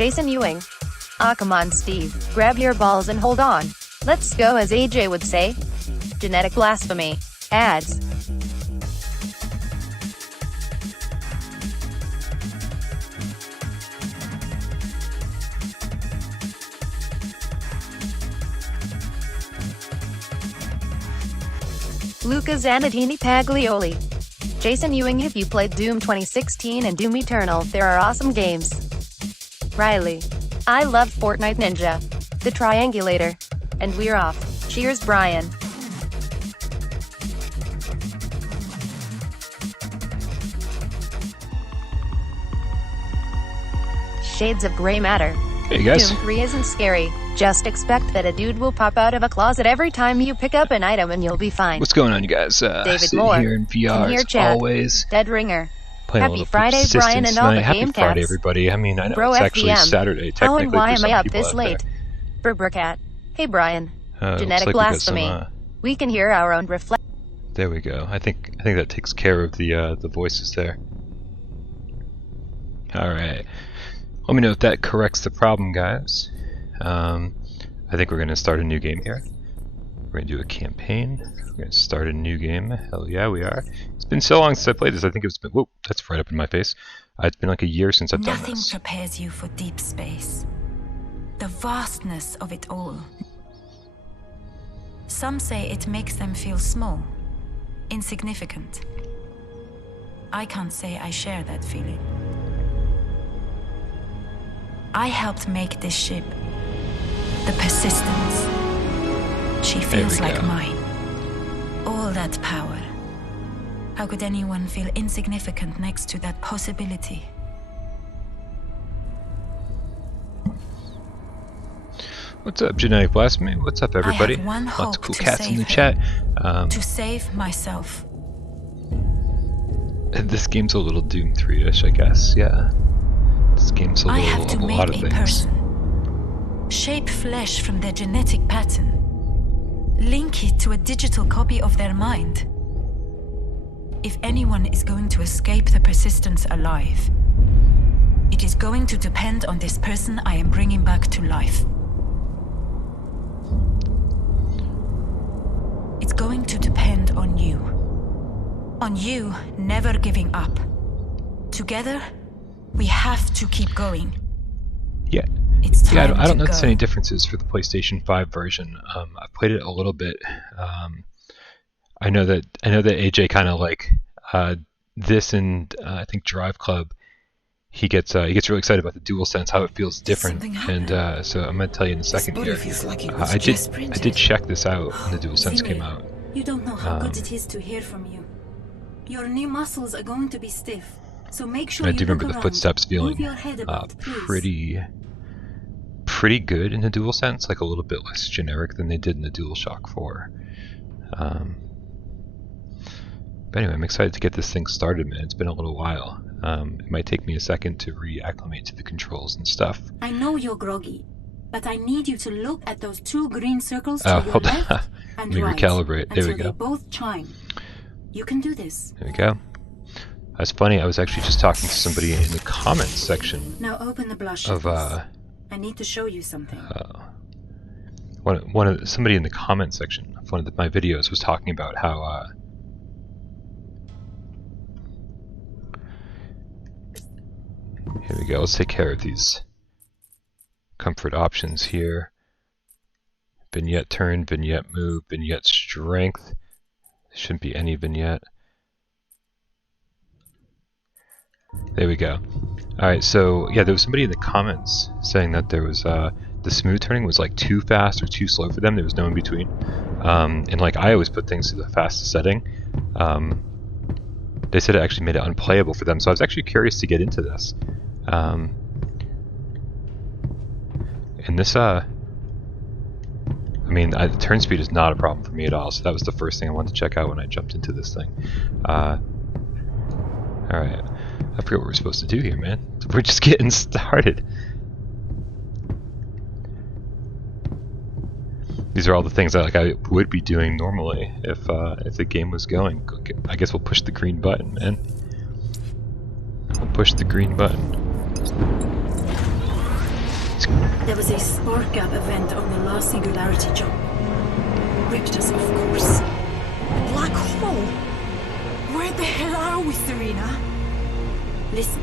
Jason Ewing. Ah, come on, Steve. Grab your balls and hold on. Let's go, as AJ would say. Genetic blasphemy. Ads. Luca Zanatini Paglioli. Jason Ewing. If you played Doom 2016 and Doom Eternal, there are awesome games. Riley. I love Fortnite Ninja. The Triangulator. And we're off. Cheers, Brian. Shades of Grey matter. Hey guys. Doom 3 isn't scary. Just expect that a dude will pop out of a closet every time you pick up an item and you'll be fine. What's going on, you guys? David Moore. Here in VR as always. Dead Ringer. Playing Happy Friday, Brian, and all the Happy game Friday, cats. everybody. I mean, I know Bro, it's actually FDM. Saturday. How Technically, and why for am I some up people this out late? Berbercat. Hey, Brian. there. Genetic looks like blasphemy. we got We can hear our own reflect. there we go. I think that takes care of the voices there. All right. Let me know if that corrects the problem, guys. I think we're going to start a new game here. We're going to do a campaign. We're going to start a new game. Hell yeah, we are. It's been so long since I played this. I think it's been... Whoa, that's right up in my face. It's been like a year since I've done Nothing this. prepares you for deep space. The vastness of it all. Some say it makes them feel small, insignificant. I can't say I share that feeling. I helped make this ship. The Persistence. She feels like mine. All that power. How could anyone feel insignificant next to that possibility? What's up, Genetic Blasphemy? What's up, everybody? I have one Lots hope of cool to cats in the save chat. To save myself. This game's a little Doom 3-ish, I guess. Yeah. This game's a I have little to of a make lot of a things. person. Shape flesh from their genetic pattern. Link it to a digital copy of their mind. If anyone is going to escape the Persistence alive, it is going to depend on this person I am bringing back to life. It's going to depend on you. On you never giving up. Together, we have to keep going. Yeah. It's time Yeah, I don't to notice go. any differences for the PlayStation 5 version. I've played it a little bit. I know that AJ kind of like this, and I think Drive Club. He gets really excited about the DualSense, how it feels different, and so I'm gonna tell you in a second here. I did check this out when the DualSense came out. You don't know how good it is to hear from you. Your new muscles are going to be stiff, so make sure I you do remember look the around. footsteps feeling Move your head about, please. pretty good in the DualSense, like a little bit less generic than they did in the DualShock 4. But anyway, I'm excited to get this thing started, man. It's been a little while. It might take me a second to reacclimate to the controls and stuff. I know you're groggy, but I need you to look at those two green circles to Oh, your hold on. left and Let me right recalibrate. There we until go. they both chime. You can do this. There we go. That's funny. I was actually just talking to somebody in the comments section Now open the blush. of I need to show you something. somebody in the comments section of one of my videos was talking about how here we go. Let's take care of these comfort options here. Vignette turn, vignette move, vignette strength. There shouldn't be any vignette. There we go. Alright, so yeah, there was somebody in the comments saying that there was the smooth turning was like too fast or too slow for them. There was no in between. And like I always put things to the fastest setting. They said it actually made it unplayable for them, so I was actually curious to get into this. And this I mean, the turn speed is not a problem for me at all, so that was the first thing I wanted to check out when I jumped into this thing. Alright, I forget what we're supposed to do here, man. We're just getting started. These are all the things that I would be doing normally if the game was going. I guess we'll push the green button, man. We'll push the green button. There was a spark gap event on the last singularity jump. Ripped us off course. Black hole? Where the hell are we, Serena? Listen,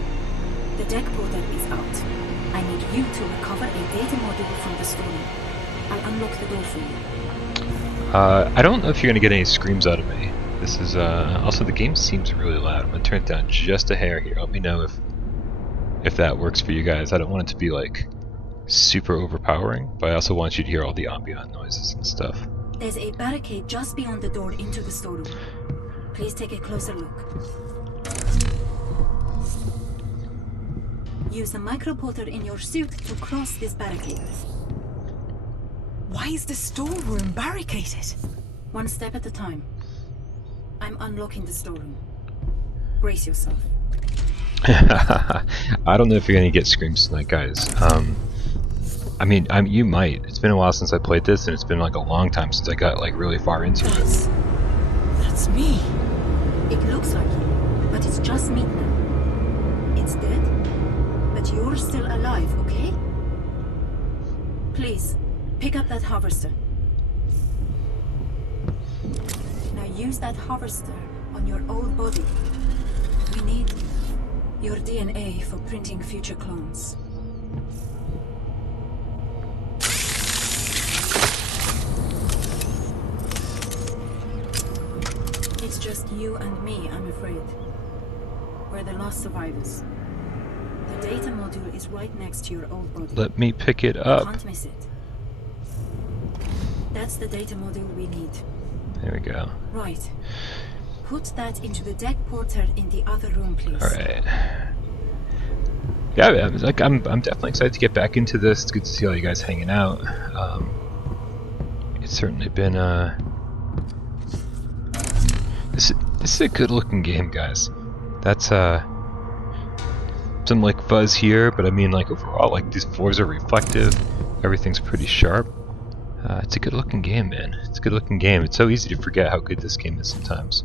the deck portal is out. I need you to recover a data module from the storeroom. I'll unlock the door for you. I don't know if you're gonna get any screams out of me. This is also the game seems really loud. I'm gonna turn it down just a hair here. Let me know if that works for you guys. I don't want it to be like super overpowering, but I also want you to hear all the ambient noises and stuff. There's a barricade just beyond the door into the storeroom. Please take a closer look. Use the microporter in your suit to cross this barricade. Why is the storeroom barricaded? One step at a time. I'm unlocking the storeroom. Brace yourself. I don't know if you're gonna get screams tonight, guys. I mean, you might. It's been a while since I played this, and it's been like a long time since I got like really far into it. That's me. It looks like you, but it's just meat now. It's dead, but you're still alive, okay? Please, pick up that harvester. Now use that harvester on your old body. We need your DNA for printing future clones. It's just you and me, I'm afraid. We're the last survivors. The data module is right next to your old body. Let me pick it You up. can't miss it. That's the data module we need. There we go. Right. Put that into the deck porter in the other room, please. All right. Yeah, I'm definitely excited to get back into this. It's good to see all you guys hanging out. It's certainly been this is a good looking game, guys. That's some like fuzz here, but I mean like overall, like these floors are reflective. Everything's pretty sharp. It's a good looking game, man. It's a good looking game. It's so easy to forget how good this game is sometimes.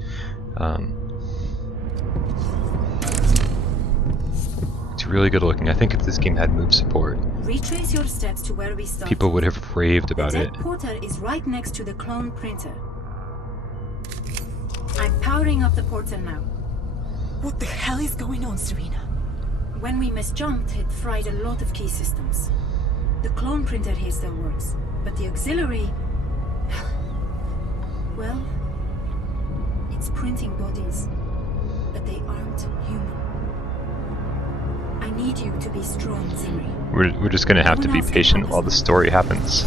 It's really good looking. I think if this game had move support, Retrace your steps to where we started. people would have raved about the it. deck porter is right next to the clone printer. I'm powering up the portal now. What the hell is going on, Serena? When we misjumped, it fried a lot of key systems. The clone printer here still works, but the auxiliary... well, it's printing bodies, but they aren't human. I need you to be strong, Zimri. We're just gonna have to Who be else can patient help us while the now? story happens.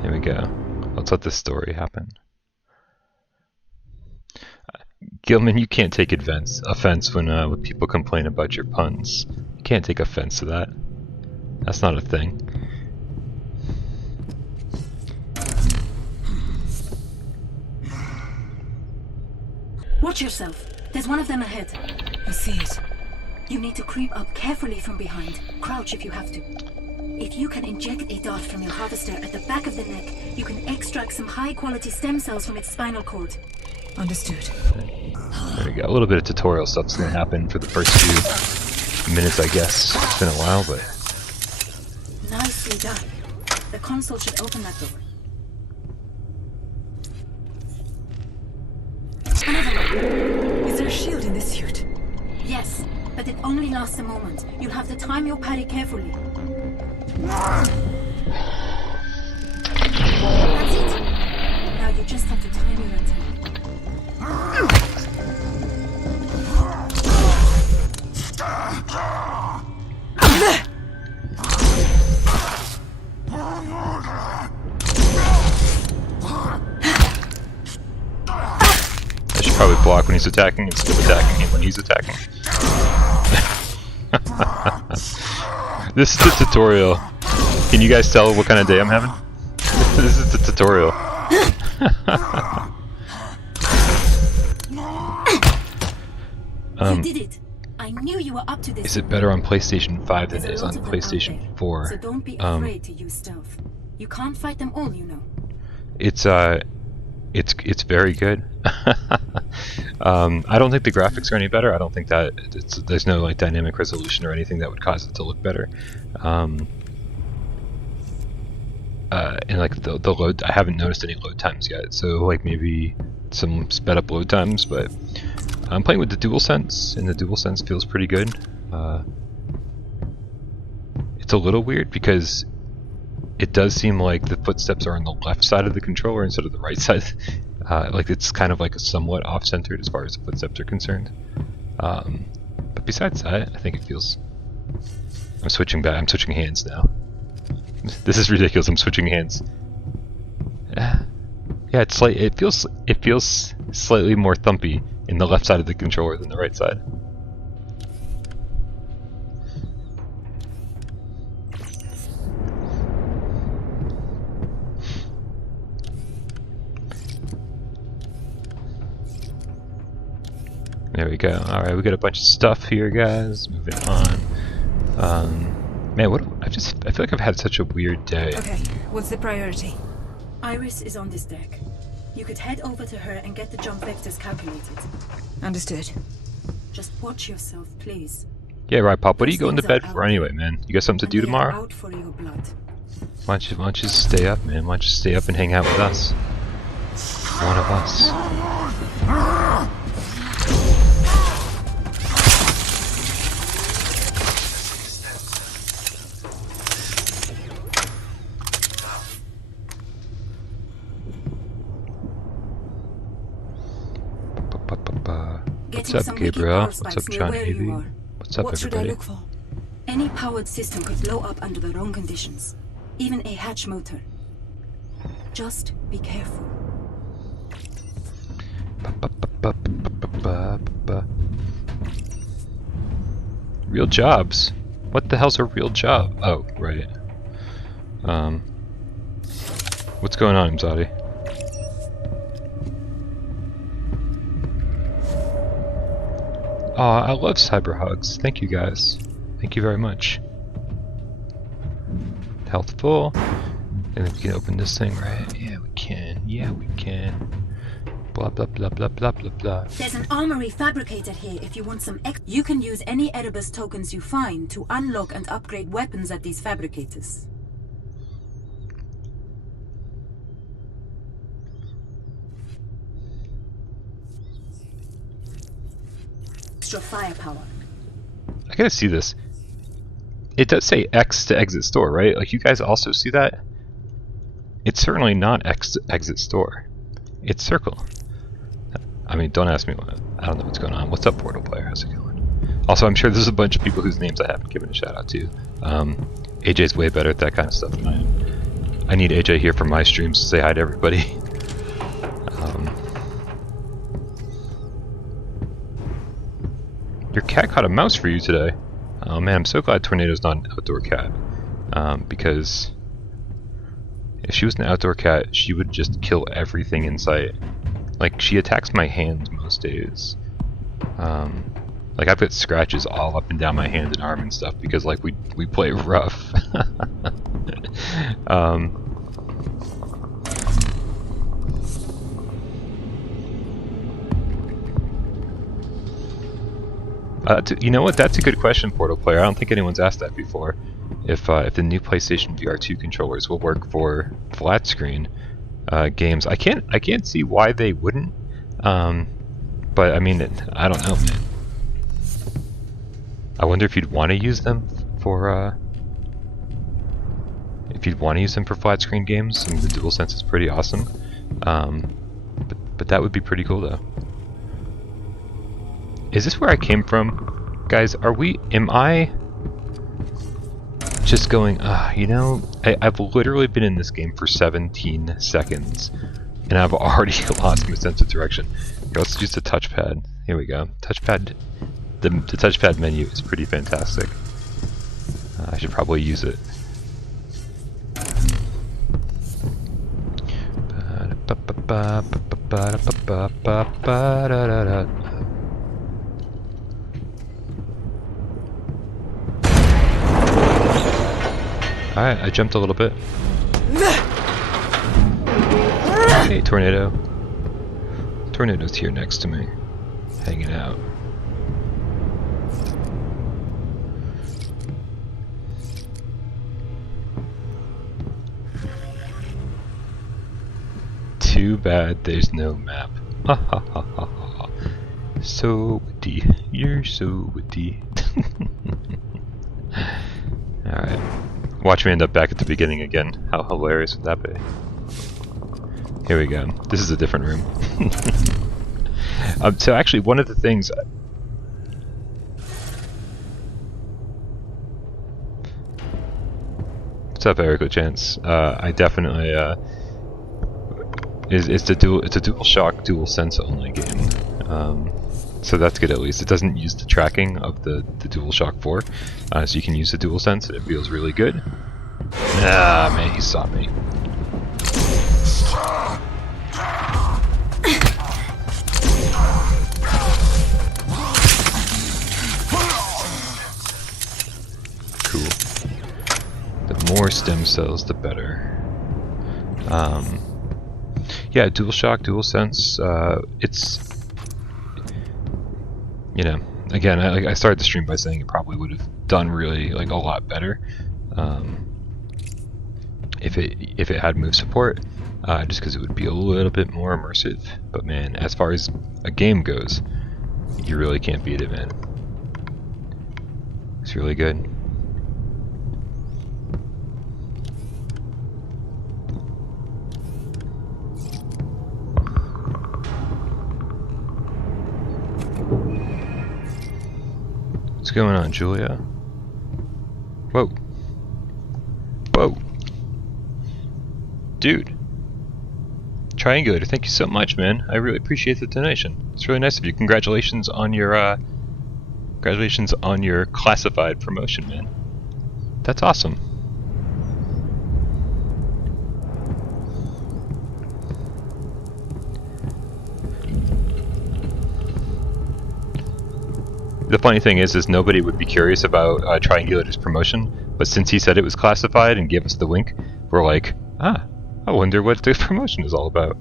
Here we go. Let's let the story happen. Gilman, you can't take offense when people complain about your puns. You can't take offense to that. That's not a thing. Watch yourself. There's one of them ahead. I see it. You need to creep up carefully from behind. Crouch if you have to. If you can inject a dart from your harvester at the back of the neck, you can extract some high-quality stem cells from its spinal cord. Understood. There we go. A little bit of tutorial stuff's gonna happen for the first few minutes, I guess. It's been a while, but Nicely done. The console should open that door. Another one. Is there a shield in this suit? Yes, but it only lasts a moment. You'll have to time your parry carefully. That's it. Now you just have to time your attack. I should probably block when he's attacking instead of attacking him when he's attacking. This is the tutorial. Can you guys tell what kind of day I'm having? This is the tutorial. You did it. I knew you were up to this. Is it better on PlayStation 5 than it There's is a on lot of them out PlayStation there, 4? So don't be afraid to use stealth. You can't fight them all, you know. It's very good. I don't think the graphics are any better. I don't think that there's no like dynamic resolution or anything that would cause it to look better. And like the load, I haven't noticed any load times yet. So like maybe some sped up load times, but I'm playing with the DualSense, and the DualSense feels pretty good. It's a little weird because it does seem like the footsteps are on the left side of the controller instead of the right side. Like it's kind of like a somewhat off-centered as far as the footsteps are concerned. But besides that, I think it feels... I'm switching back. I'm switching hands now. This is ridiculous. I'm switching hands. Yeah, it's like it feels slightly more thumpy in the left side of the controller than the right side. There we go. Alright, we got a bunch of stuff here, guys. Moving on. Man, I feel like I've had such a weird day. Okay, what's the priority? Iris is on this deck. You could head over to her and get the jump vectors calculated. Understood. Just watch yourself, please. Yeah, right, Pop. What are you going to bed for anyway, man? You got something to do tomorrow? Out for your blood. Why don't you stay up, man? Why don't you stay up and hang out with us? One of us. What's up, Gabriel? What's up, John Avey? What's up, everybody? Look for? Any powered system could blow up under the wrong conditions. Even a hatch motor. Just be careful. Real jobs? What the hell's a real job? Oh, right. What's going on, Mzadi? Oh, I love cyber hugs. Thank you guys. Thank you very much. Health full. And we can open this thing, right? Yeah, we can. Yeah, we can. Blah blah blah blah blah blah blah. There's an armory fabricated here if you want some You can use any Erebus tokens you find to unlock and upgrade weapons at these fabricators. Extra firepower. I gotta see this. It does say X to exit store, right? Like, you guys also see that? It's certainly not X to exit store. It's circle. I mean, don't ask me what. I don't know what's going on. What's up, Portal Player? How's it going? Also, I'm sure there's a bunch of people whose names I haven't given a shout out to. AJ's way better at that kind of stuff than I am. I need AJ here for my streams to say hi to everybody. Your cat caught a mouse for you today. Oh man, I'm so glad Tornado's not an outdoor cat. Because if she was an outdoor cat, she would just kill everything in sight. Like, she attacks my hand most days. Like, I've got scratches all up and down my hand and arm and stuff because, like, we play rough. You know what? That's a good question, Portal Player. I don't think anyone's asked that before. If the new PlayStation VR 2 controllers will work for flat screen games, I can't see why they wouldn't. But I mean, I don't know, man. I wonder if you'd want to use them for flat screen games. I mean, the DualSense is pretty awesome. But that would be pretty cool, though. Is this where I came from? Guys, am I just going, you know, I've literally been in this game for 17 seconds, and I've already lost my sense of direction. Here, let's use the touchpad. Here we go. Touchpad, the touchpad menu is pretty fantastic. I should probably use it. Alright, I jumped a little bit. Hey, Tornado. Tornado's here next to me, hanging out. Too bad there's no map. Ha ha ha ha ha. So witty. You're so witty. Alright. Watch me end up back at the beginning again. How hilarious would that be? Here we go. This is a different room. So actually, one of the things... What's up, Eric Chance? I definitely... It's a DualShock DualSense only game. So that's good at least. It doesn't use the tracking of the DualShock 4, so you can use the DualSense and it feels really good. Ah, man, he saw me. Cool. The more stem cells, the better. Yeah, DualShock, DualSense, it's... You know, again, I started the stream by saying it probably would have done really, like, a lot better if it had move support, just because it would be a little bit more immersive. But man, as far as a game goes, you really can't beat it, man. It's really good. What's going on, Julia? Whoa. Whoa. Dude. Triangulator, thank you so much, man. I really appreciate the donation. It's really nice of you. Congratulations on your classified promotion, man. That's awesome. The funny thing is nobody would be curious about Triangulator's promotion, but since he said it was classified and gave us the wink, we're like, ah, I wonder what the promotion is all about.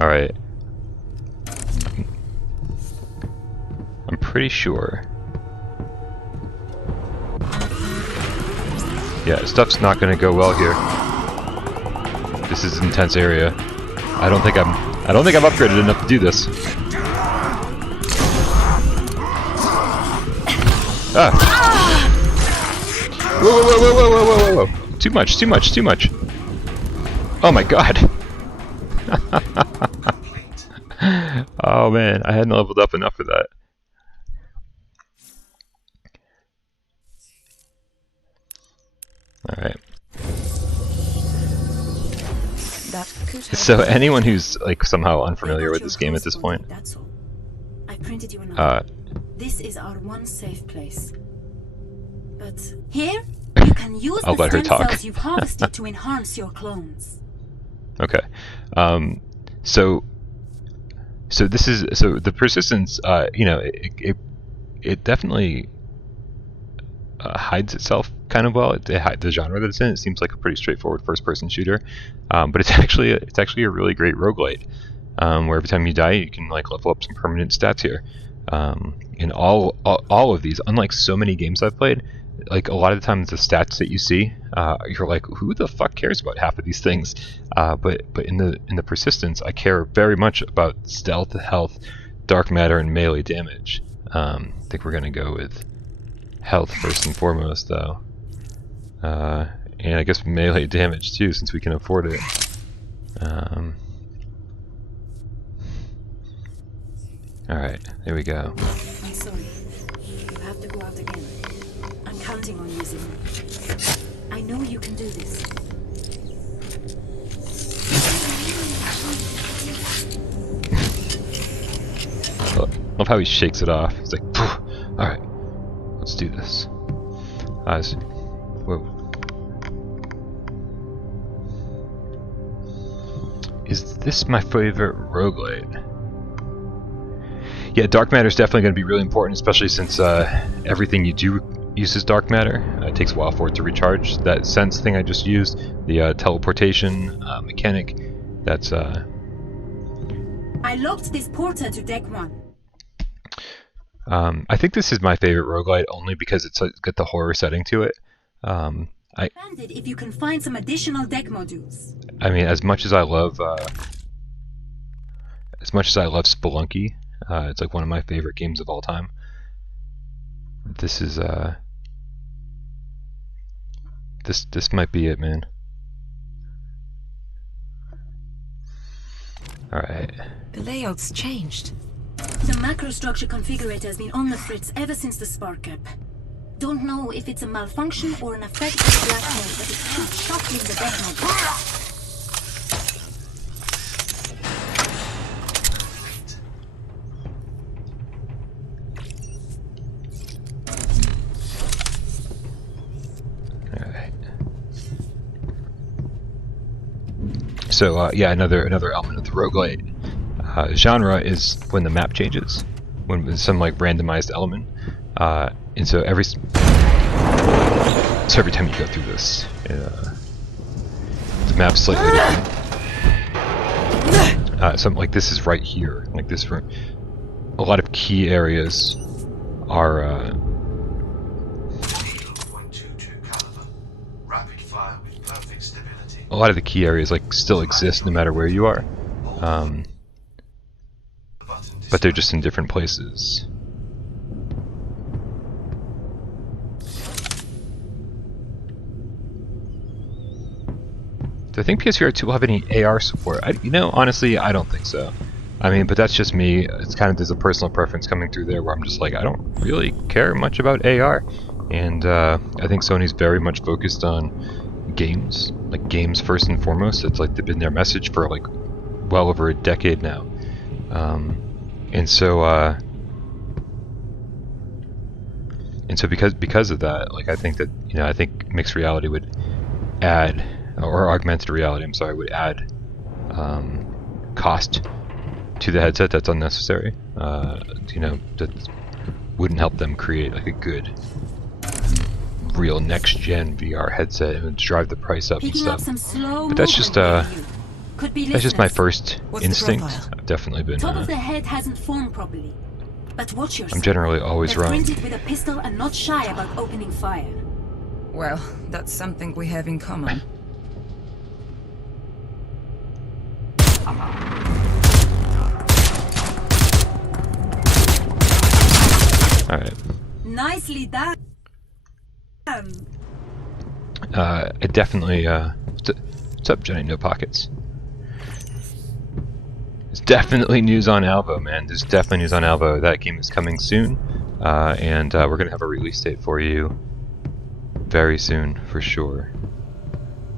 Alright. I'm pretty sure. Yeah, stuff's not gonna go well here. This is an intense area. I don't think I'm upgraded enough to do this. Ah! Whoa, whoa, whoa, whoa, whoa, whoa, whoa, whoa! Too much, too much, too much! Oh my god! Oh man, I hadn't leveled up enough for that. Alright. So anyone who's like somehow unfamiliar with this game at this point, that's all. I printed you another. This is our one safe place. But here you can use I'll the let her stem talk. cells you've harvested to enhance your clones. Okay. So this is the persistence. You know, it definitely hides itself kind of well. The genre that it's in. It seems like a pretty straightforward first-person shooter, but it's actually a really great roguelite, where every time you die, you can like level up some permanent stats here. In all of these, unlike so many games I've played, like a lot of the times the stats that you see, you're like, who the fuck cares about half of these things? But in the persistence, I care very much about stealth, health, dark matter, and melee damage. I think we're gonna go with health first and foremost, though, and I guess melee damage too, since we can afford it. All right, there we go. I'm sorry. You have to go out again. I'm counting on using you. I know you can do this. Love how he shakes it off. He's like, all right, let's do this. Whoa. Is this my favorite roguelite? Yeah, dark matter is definitely going to be really important, especially since everything you do uses dark matter. It takes a while for it to recharge. That sense thing I just used, the teleportation mechanic, that's... I locked this portal to deck 1. I think this is my favorite roguelite only because it's got the horror setting to it. Bandit if you can find some additional deck modules. I mean, as much as I love Spelunky, it's like one of my favorite games of all time. This is this might be it, man. All right. The layout's changed. The macrostructure configurator has been on the fritz ever since the spark up. Don't know if it's a malfunction or an effect of the black hole, but it keeps shuffling the deck module. So yeah, another element of the roguelite genre is when the map changes, when there's some like randomized element, and so every time you go through this, the map's slightly different. Something like this is right here, like this room. A lot of key areas are. A lot of the key areas like still exist no matter where you are, but they're just in different places. Do I think PSVR 2 will have any AR support? Honestly, I don't think so. I mean, but that's just me. It's kind of, there's a personal preference coming through there where I'm just like, I don't really care much about AR, and I think Sony's very much focused on games, like games first and foremost. It's like they've been their message for like well over a decade now, and so because of that, like I think that I think mixed reality would add, or augmented reality, I'm sorry, would add cost to the headset that's unnecessary. That wouldn't help them create like a good real next-gen VR headset and drive the price up and stuff. But that's just my first instinct. I've definitely been. Top of the head hasn't formed properly, but watch yourself. I'm generally always wrong. Printed with a pistol and not shy about opening fire. Well, that's something we have in common. All right. Nicely done. It definitely. What's up, Jenny? No pockets. There's definitely news on Alvo, man. There's definitely news on Alvo. That game is coming soon, and we're gonna have a release date for you very soon, for sure.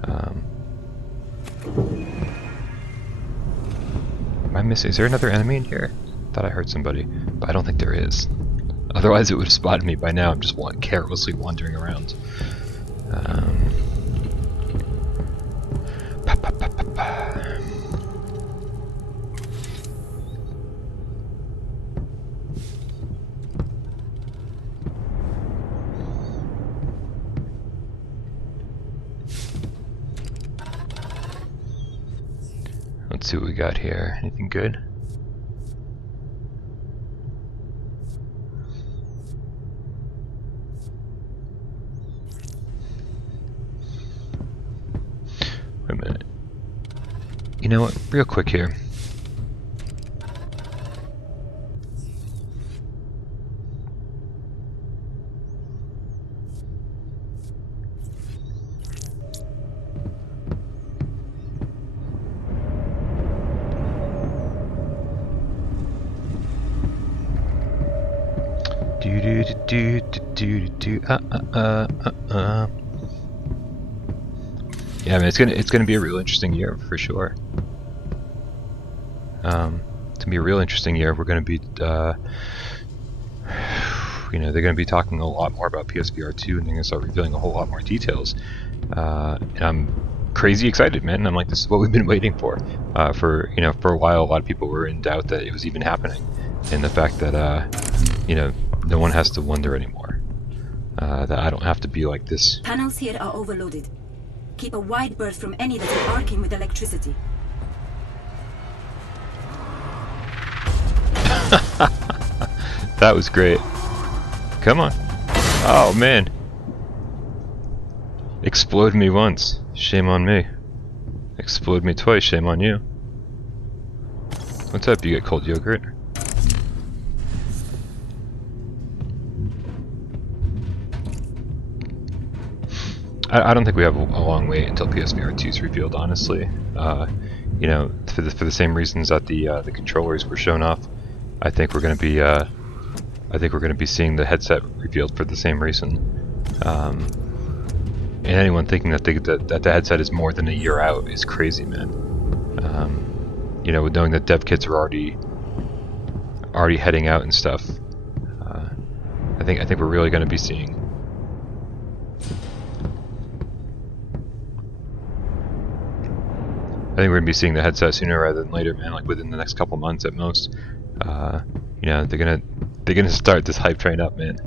Am I missing? Is there another enemy in here? Thought I heard somebody, but I don't think there is. Otherwise, it would have spotted me by now. I'm just carelessly wandering around. Let's see what we got here. Anything good? Wait a minute. You know what? Real quick here. Yeah, I mean, it's gonna be a real interesting year for sure. It's gonna be a real interesting year. We're gonna be, they're gonna be talking a lot more about PSVR 2, and they're gonna start revealing a whole lot more details. And I'm crazy excited, man. And I'm like, this is what we've been waiting for. For a while, a lot of people were in doubt that it was even happening, and the fact that no one has to wonder anymore. That I don't have to be like this. Panels here are overloaded. Keep a wide berth from any that are arcing with electricity. That was great. Come on. Oh man. Explode me once. Shame on me. Explode me twice. Shame on you. What's up? You get cold yogurt? I don't think we have a long wait until PSVR 2 is revealed, honestly. You know, for the same reasons that the controllers were shown off, I think we're going to be seeing the headset revealed for the same reason. And anyone thinking that the headset is more than a year out is crazy, man. You know, knowing that dev kits are already heading out and stuff, I think we're really going to be seeing. I think we're gonna be seeing the headset sooner rather than later, man. Like within the next couple months at most. You know, they're gonna start this hype train up, man.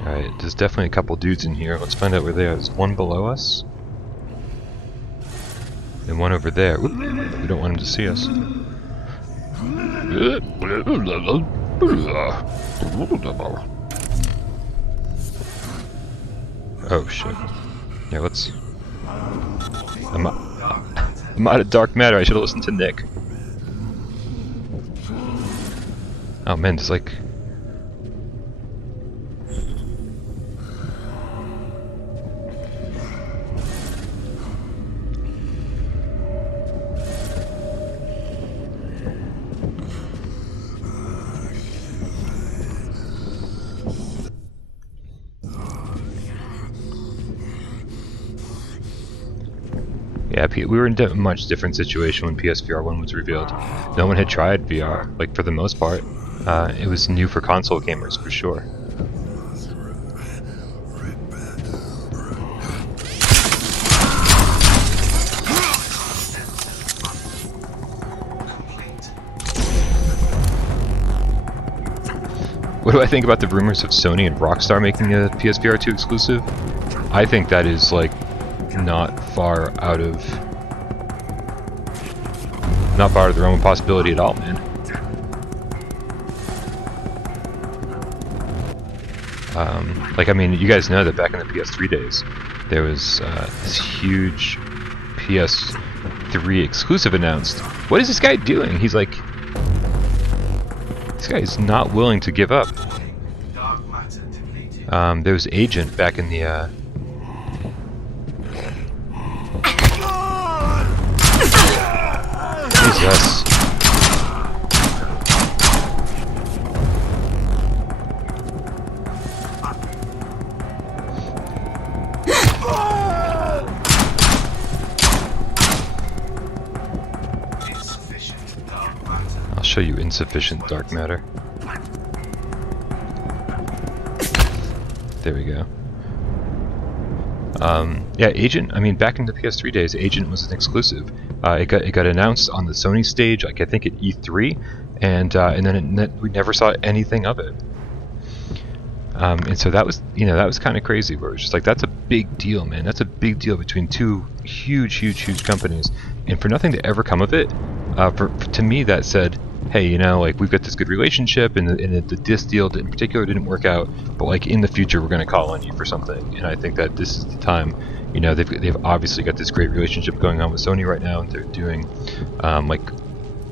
All right, there's definitely a couple dudes in here. Let's find out where they are. There's one below us, and one over there. Oop, we don't want him to see us. Oh shit. Yeah, let's... I'm out of dark matter. I should have listened to Nick. Oh man, there's like... Yeah, we were in a much different situation when PSVR 1 was revealed. No one had tried VR, like for the most part. It was new for console gamers, for sure. What do I think about the rumors of Sony and Rockstar making a PSVR 2 exclusive? I think that is like not far out of the realm of possibility at all, man. Like, I mean, you guys know that back in the PS3 days, there was this huge PS3 exclusive announced. What is this guy doing? He's like, this guy is not willing to give up. There was Agent back in the Jesus. I'll show you insufficient dark matter. There we go. Yeah, Agent, I mean, back in the PS3 days, Agent was an exclusive. It got announced on the Sony stage, like I think at E3, and then we never saw anything of it. And so that was, you know, that was kind of crazy. Where it was just like, that's a big deal, man. That's a big deal between two huge companies, and for nothing to ever come of it, to me that said, hey, you know, like we've got this good relationship, and the disc deal in particular didn't work out, but like in the future we're going to call on you for something. And I think that this is the time. You know, they've obviously got this great relationship going on with Sony right now, and they're doing like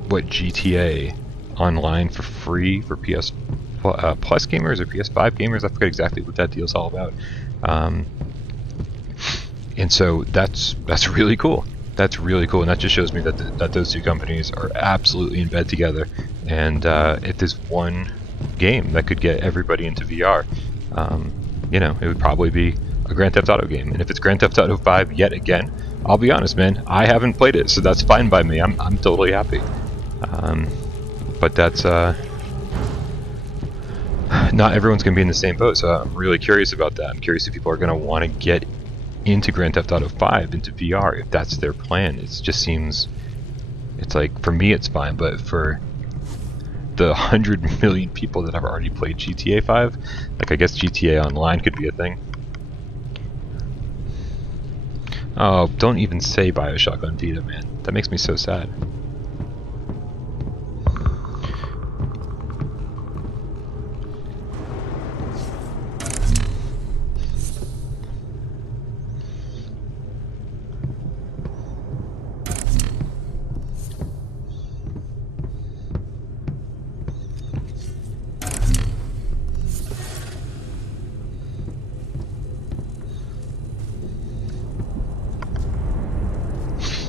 what, GTA Online for free for PS Plus gamers or PS5 gamers. I forget exactly what that deal's all about. And so that's really cool. That's really cool, and that just shows me that those two companies are absolutely in bed together. And if there's one game that could get everybody into VR, you know, it would probably be a Grand Theft Auto game. And if it's Grand Theft Auto 5 yet again, I'll be honest, man, I haven't played it, so that's fine by me. I'm totally happy. But that's not everyone's going to be in the same boat, so I'm really curious about that. I'm curious if people are going to want to get into Grand Theft Auto 5 into VR, if that's their plan. It just seems, it's like, for me it's fine, but for the 100 million people that have already played GTA 5, like, I guess GTA Online could be a thing. Oh, don't even say Bioshock on Vita, man. That makes me so sad.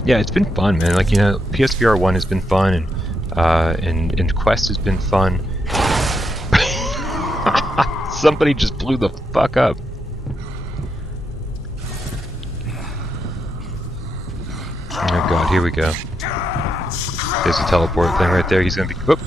Yeah, it's been fun, man. Like, you know, PSVR 1 has been fun, and Quest has been fun. Somebody just blew the fuck up. Oh god, here we go. There's a teleport thing right there. He's gonna be... Whoop.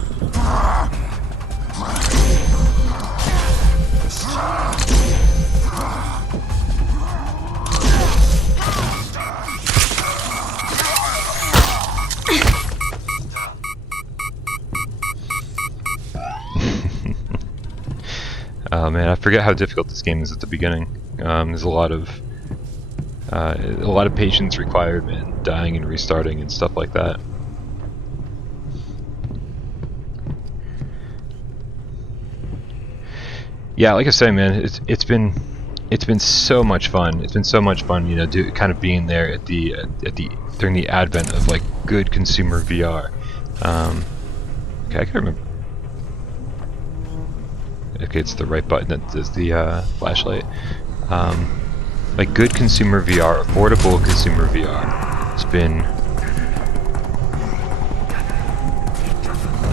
Oh man, I forget how difficult this game is at the beginning. There's a lot of patience required, man, dying and restarting and stuff like that. Yeah, like I say, man, it's been so much fun. It's been so much fun, you know, kind of being there at the during the advent of like good consumer VR. Okay, I can't remember. Okay, it's the right button that does the flashlight. Like good consumer VR, affordable consumer VR. It's been...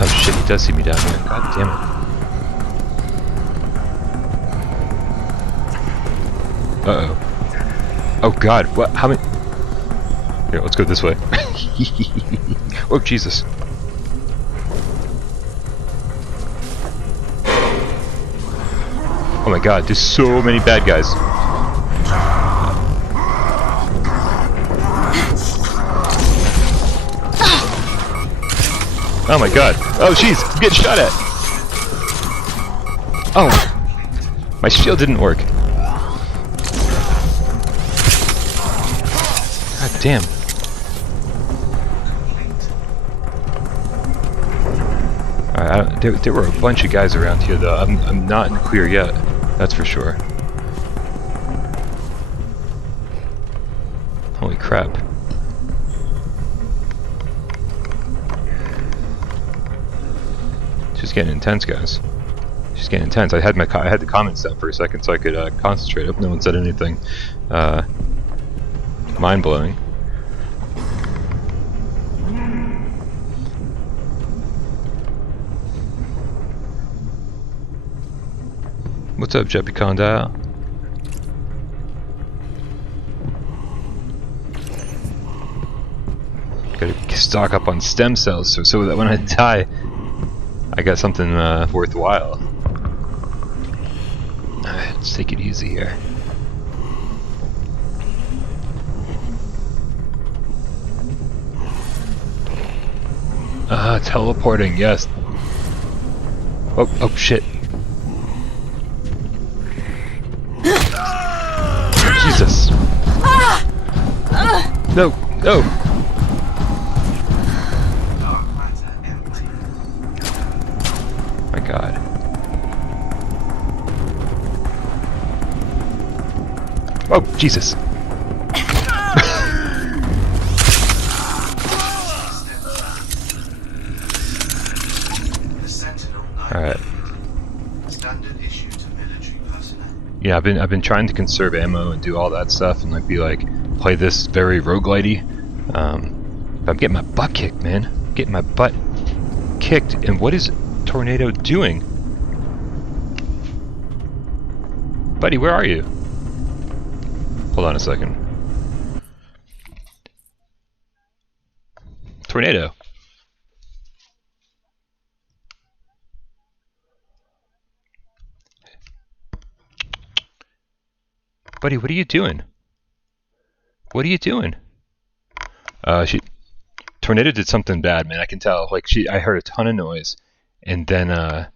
Oh shit, he does see me down here. God damn it. Uh-oh. Oh god, what? How many... Here, let's go this way. Oh, Jesus. Oh my god, there's so many bad guys. Oh my god. Oh jeez, I'm getting shot at. Oh, my shield didn't work. God damn. Alright, there were a bunch of guys around here though. I'm not in the clear yet. That's for sure. Holy crap. It's just getting intense, guys. It's just getting intense. I had the comments down for a second so I could concentrate. Hope no one said anything mind-blowing. What's up, Jeppy Condile? Gotta stock up on stem cells so that when I die, I got something worthwhile. Alright, let's take it easy here. Teleporting, yes. Oh shit. Jesus. No, no. My god. Oh, Jesus. Alright. Yeah, I've been trying to conserve ammo and do all that stuff and like play this very roguelite-y. But I'm getting my butt kicked, man. I'm getting my butt kicked. And what is Tornado doing? Buddy, where are you? Hold on a second. Tornado. Buddy, what are you doing? What are you doing? Tornado did something bad, man. I can tell. Like I heard a ton of noise, and then and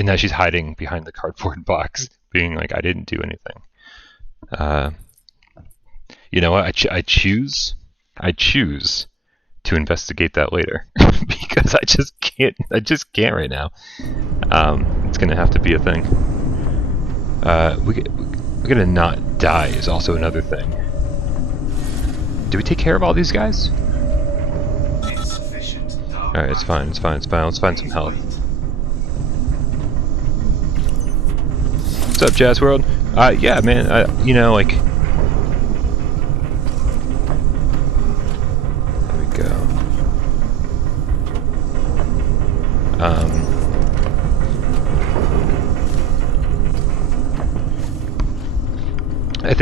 now she's hiding behind the cardboard box, being like, I didn't do anything. You know what? I choose to investigate that later because I just can't right now. It's gonna have to be a thing. We're gonna not die is also another thing. Do we take care of all these guys? Alright, it's fine. Let's find some health. What's up, Jazz World? Yeah, man, you know, like... There we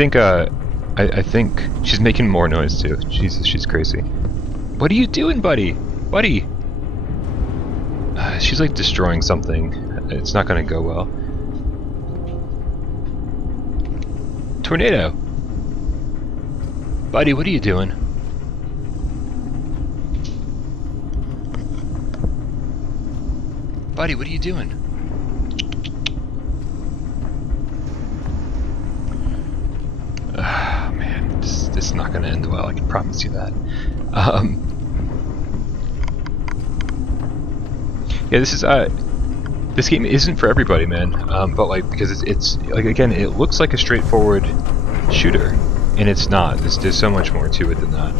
go. I think she's making more noise too. Jesus, she's crazy. What are you doing, buddy? Buddy! She's like destroying something. It's not gonna go well. Tornado! Buddy, what are you doing? Buddy, what are you doing? Man, this is not gonna end well, I can promise you that. Yeah, this game isn't for everybody, man. But like, because it's like, again, it looks like a straightforward shooter, and it's not. There's so much more to it than that.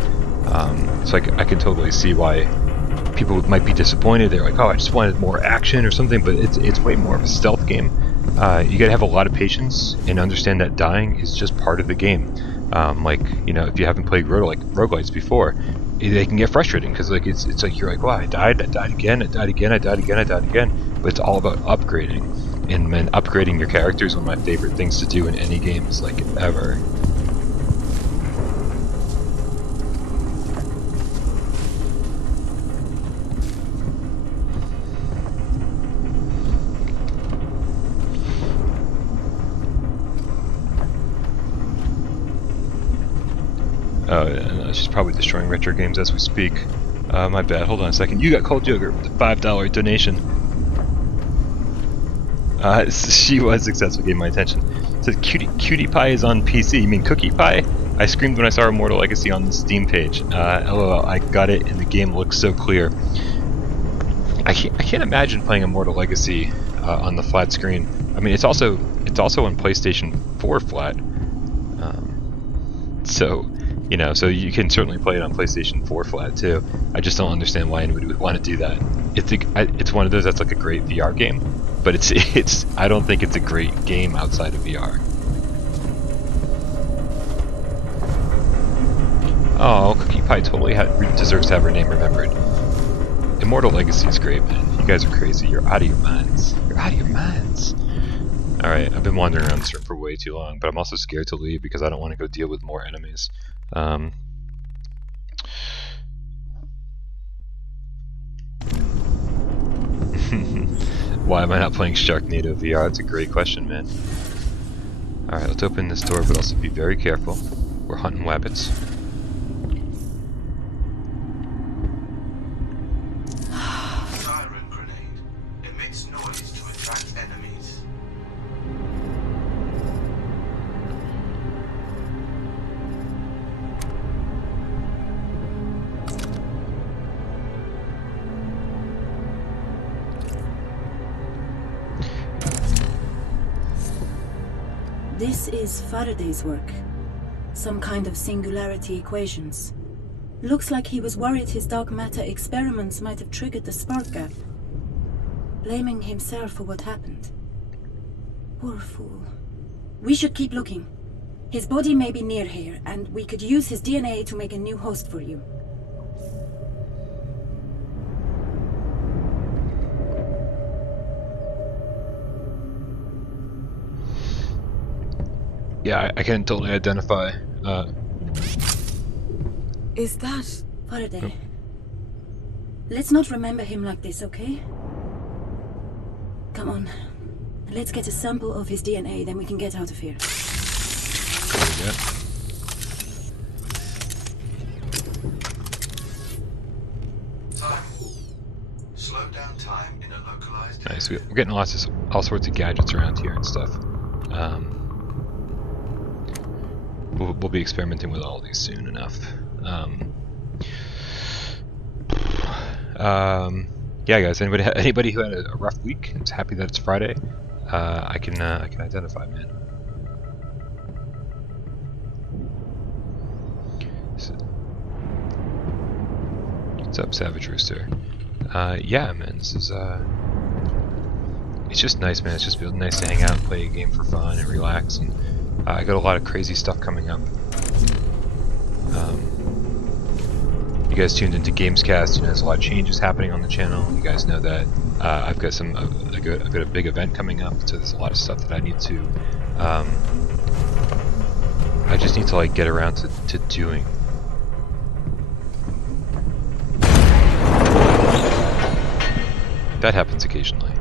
It's like I can totally see why people might be disappointed. They're like, oh, I just wanted more action or something, but it's way more of a stealth game. You gotta have a lot of patience and understand that dying is just part of the game. Like, you know, if you haven't played roguelites before, they can get frustrating because like it's like you're like, wow, I died again, I died again. But it's all about upgrading, and man, upgrading your character is one of my favorite things to do in any games like ever. Oh, yeah, no, she's probably destroying retro games as we speak. My bad. Hold on a second. You got Cold Yogurt with a $5 donation. She was successful, gave my attention. It says Cutie Pie is on PC. You mean Cookie Pie? I screamed when I saw Immortal Legacy on the Steam page. LOL, I got it, and the game looks so clear. I can't imagine playing Immortal Legacy on the flat screen. I mean, it's also on PlayStation 4 flat. So. You know, so you can certainly play it on PlayStation 4 flat too. I just don't understand why anybody would want to do that. It's one of those that's like a great VR game, but I don't think it's a great game outside of VR. Oh, Cookie Pie totally deserves to have her name remembered. Immortal Legacy is great, man. You guys are crazy. You're out of your minds. You're out of your minds. Alright, I've been wandering around this room for way too long, but I'm also scared to leave because I don't want to go deal with more enemies. Why am I not playing Sharknado VR? That's a great question, man. Alright, let's open this door, but also be very careful. We're hunting wabbits. Siren grenade emits noise to attract enemies. This is Faraday's work. Some kind of singularity equations. Looks like he was worried his dark matter experiments might have triggered the spark gap. Blaming himself for what happened. Poor fool. We should keep looking. His body may be near here, and we could use his DNA to make a new host for you. Yeah, I can totally identify. Is that... Faraday. Oh. Let's not remember him like this, okay? Come on. Let's get a sample of his DNA, then we can get out of here. go. Time. Slow down time in a localized Nice. area. We're getting all sorts of gadgets around here and stuff. We'll be experimenting with all these soon enough. Yeah, guys. Anybody who had a rough week is happy that it's Friday. I can identify, man. What's up, Savage Rooster? Yeah, man. This is it's just nice, man. It's just nice to hang out and play a game for fun and relax. And I got a lot of crazy stuff coming up. You guys tuned into Gamescast. You know, there's a lot of changes happening on the channel. You guys know that I've got I've got a big event coming up. So there's a lot of stuff that I need to. I just need to like get around to doing. That happens occasionally.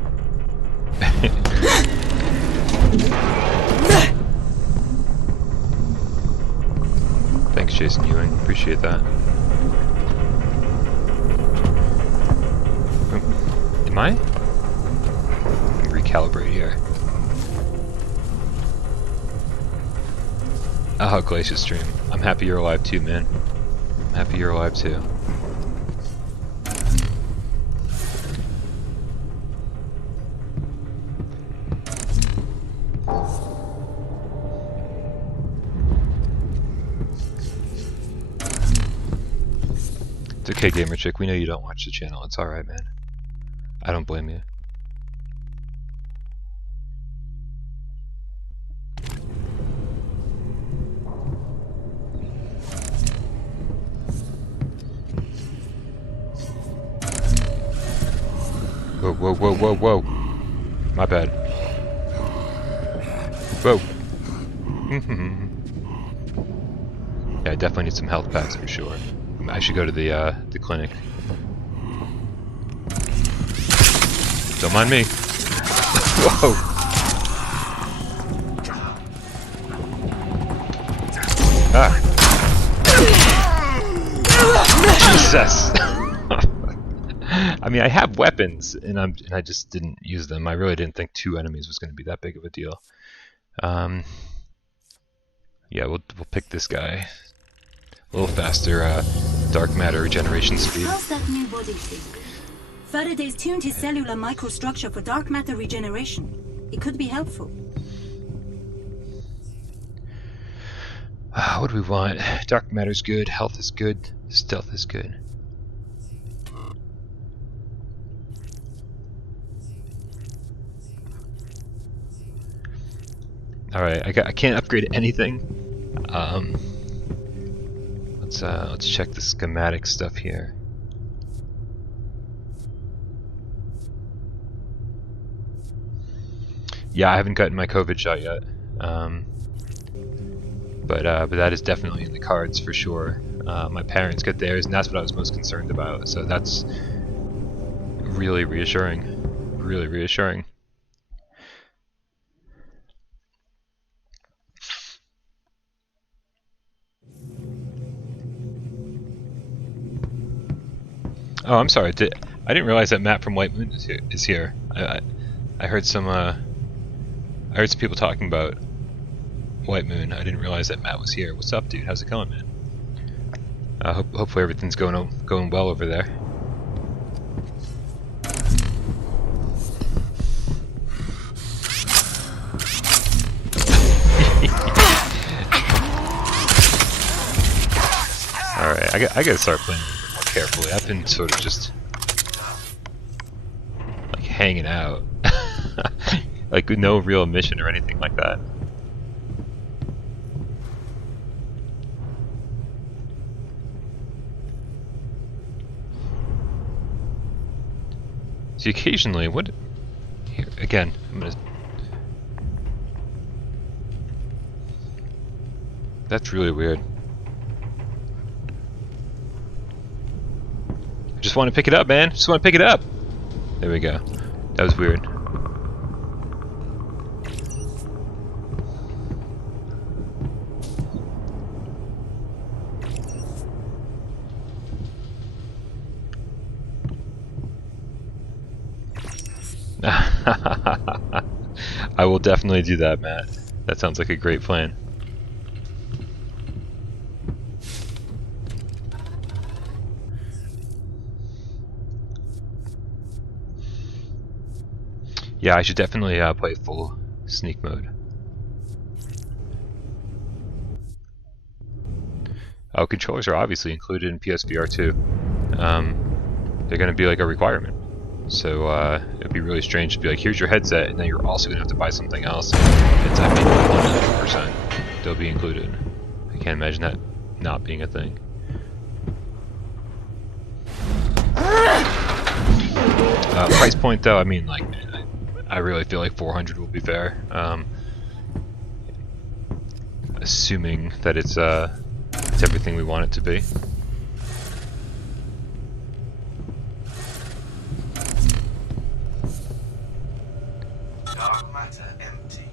Thanks, Jason Ewing. Appreciate that. Am I? Recalibrate here. Oh, Glacius stream. I'm happy you're alive too, man. I'm happy you're alive too. It's okay, Gamer Chick. We know you don't watch the channel. It's alright, man. I don't blame you. Whoa, whoa, whoa, whoa, whoa. My bad. Whoa. Yeah, I definitely need some health packs for sure. I should go to the clinic. Don't mind me. Whoa. Ah. Jesus. I mean, I have weapons, and I just didn't use them. I really didn't think 2 enemies was going to be that big of a deal. Yeah, we'll pick this guy. A little faster dark matter regeneration speed. How's that new body thing? Faraday's tuned his cellular microstructure for dark matter regeneration. It could be helpful. What do we want? Dark matter's good, health is good, stealth is good. Alright, I can't upgrade anything. Let's check the schematic stuff here. Yeah, I haven't gotten my COVID shot yet. But that is definitely in the cards for sure. My parents got theirs, and that's what I was most concerned about. So that's really reassuring. Really reassuring. Oh, I'm sorry. I didn't realize that Matt from White Moon is here. I heard some people talking about White Moon. I didn't realize that Matt was here. What's up, dude? How's it going, man? Hopefully everything's going well over there. All right, I gotta start playing more carefully. I've been sort of just like hanging out, like with no real mission or anything like that. See, occasionally, what? Here again, I'm gonna. That's really weird. I just want to pick it up, man. Just want to pick it up. There we go. That was weird. I will definitely do that, Matt. That sounds like a great plan. Yeah, I should definitely play full sneak mode. Oh, controllers are obviously included in PSVR 2. They're going to be like a requirement. So it'd be really strange to be like, here's your headset, and then you're also going to have to buy something else. It's, I mean, 100% they'll be included. I can't imagine that not being a thing. Price point though, I mean, like, I really feel like 400 will be fair. Assuming that it's everything we want it to be. Dark matter empty.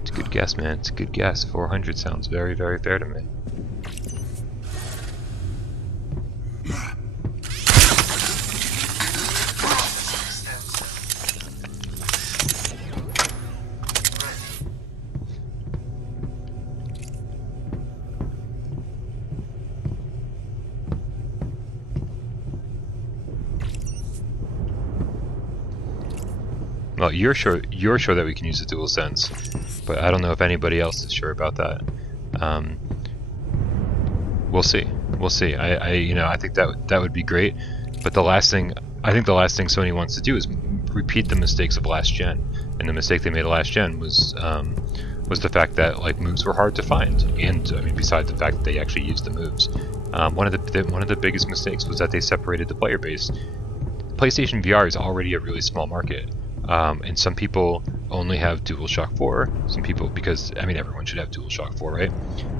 It's a good guess, man. It's a good guess. 400 sounds very, very fair to me. Well, you're sure that we can use the DualSense, but I don't know if anybody else is sure about that. We'll see. We'll see. I think that would be great. But I think the last thing Sony wants to do is repeat the mistakes of last gen. And the mistake they made last gen was the fact that like moves were hard to find. And I mean, besides the fact that they actually used the moves, one of the biggest mistakes was that they separated the player base. PlayStation VR is already a really small market. And some people only have DualShock 4. Some people, because I mean everyone should have DualShock 4, right?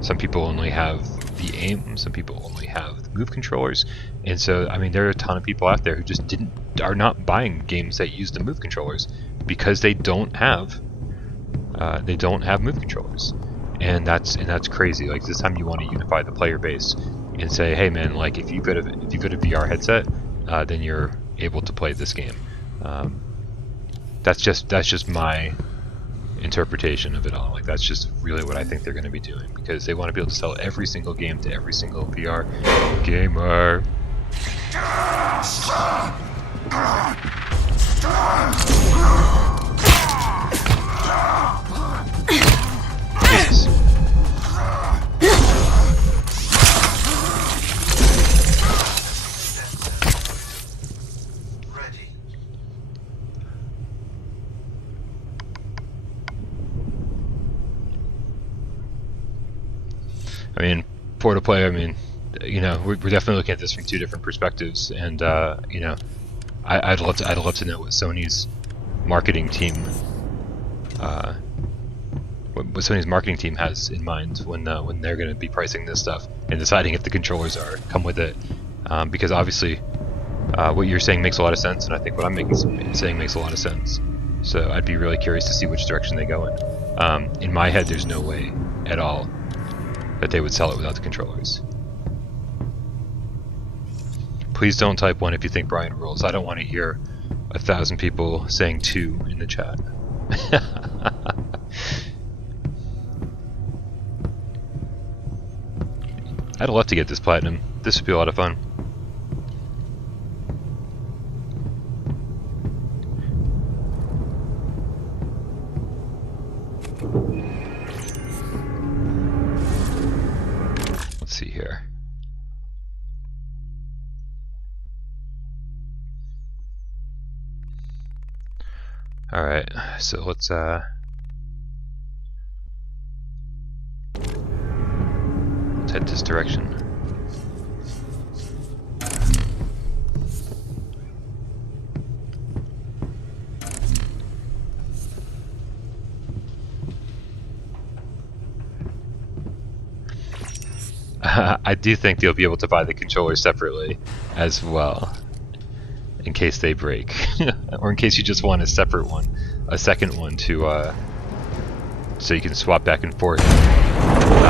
Some people only have the aim. Some people only have the move controllers. And so I mean there are a ton of people out there who just are not buying games that use the move controllers because they don't have move controllers. And that's crazy. Like this time you want to unify the player base and say, hey man, like if you've got a VR headset, then you're able to play this game. That's just my interpretation of it all. Like that's just really what I think they're going to be doing because they want to be able to sell every single game to every single VR gamer. Jesus. I mean, for to play, I mean, you know, we're definitely looking at this from two different perspectives, and you know, I'd love to know what Sony's marketing team, what Sony's marketing team has in mind when they're going to be pricing this stuff and deciding if the controllers come with it, because obviously, what you're saying makes a lot of sense, and I think what I'm saying makes a lot of sense. So I'd be really curious to see which direction they go in. In my head, there's no way at all that they would sell it without the controllers. Please don't type 1 if you think Brian rules. I don't want to hear 1,000 people saying 2 in the chat. I'd love to get this platinum. This would be a lot of fun. Let's see here. All right, so let's head this direction. I do think you'll be able to buy the controller separately as well, in case they break, or in case you just want a separate one, a second one to so you can swap back and forth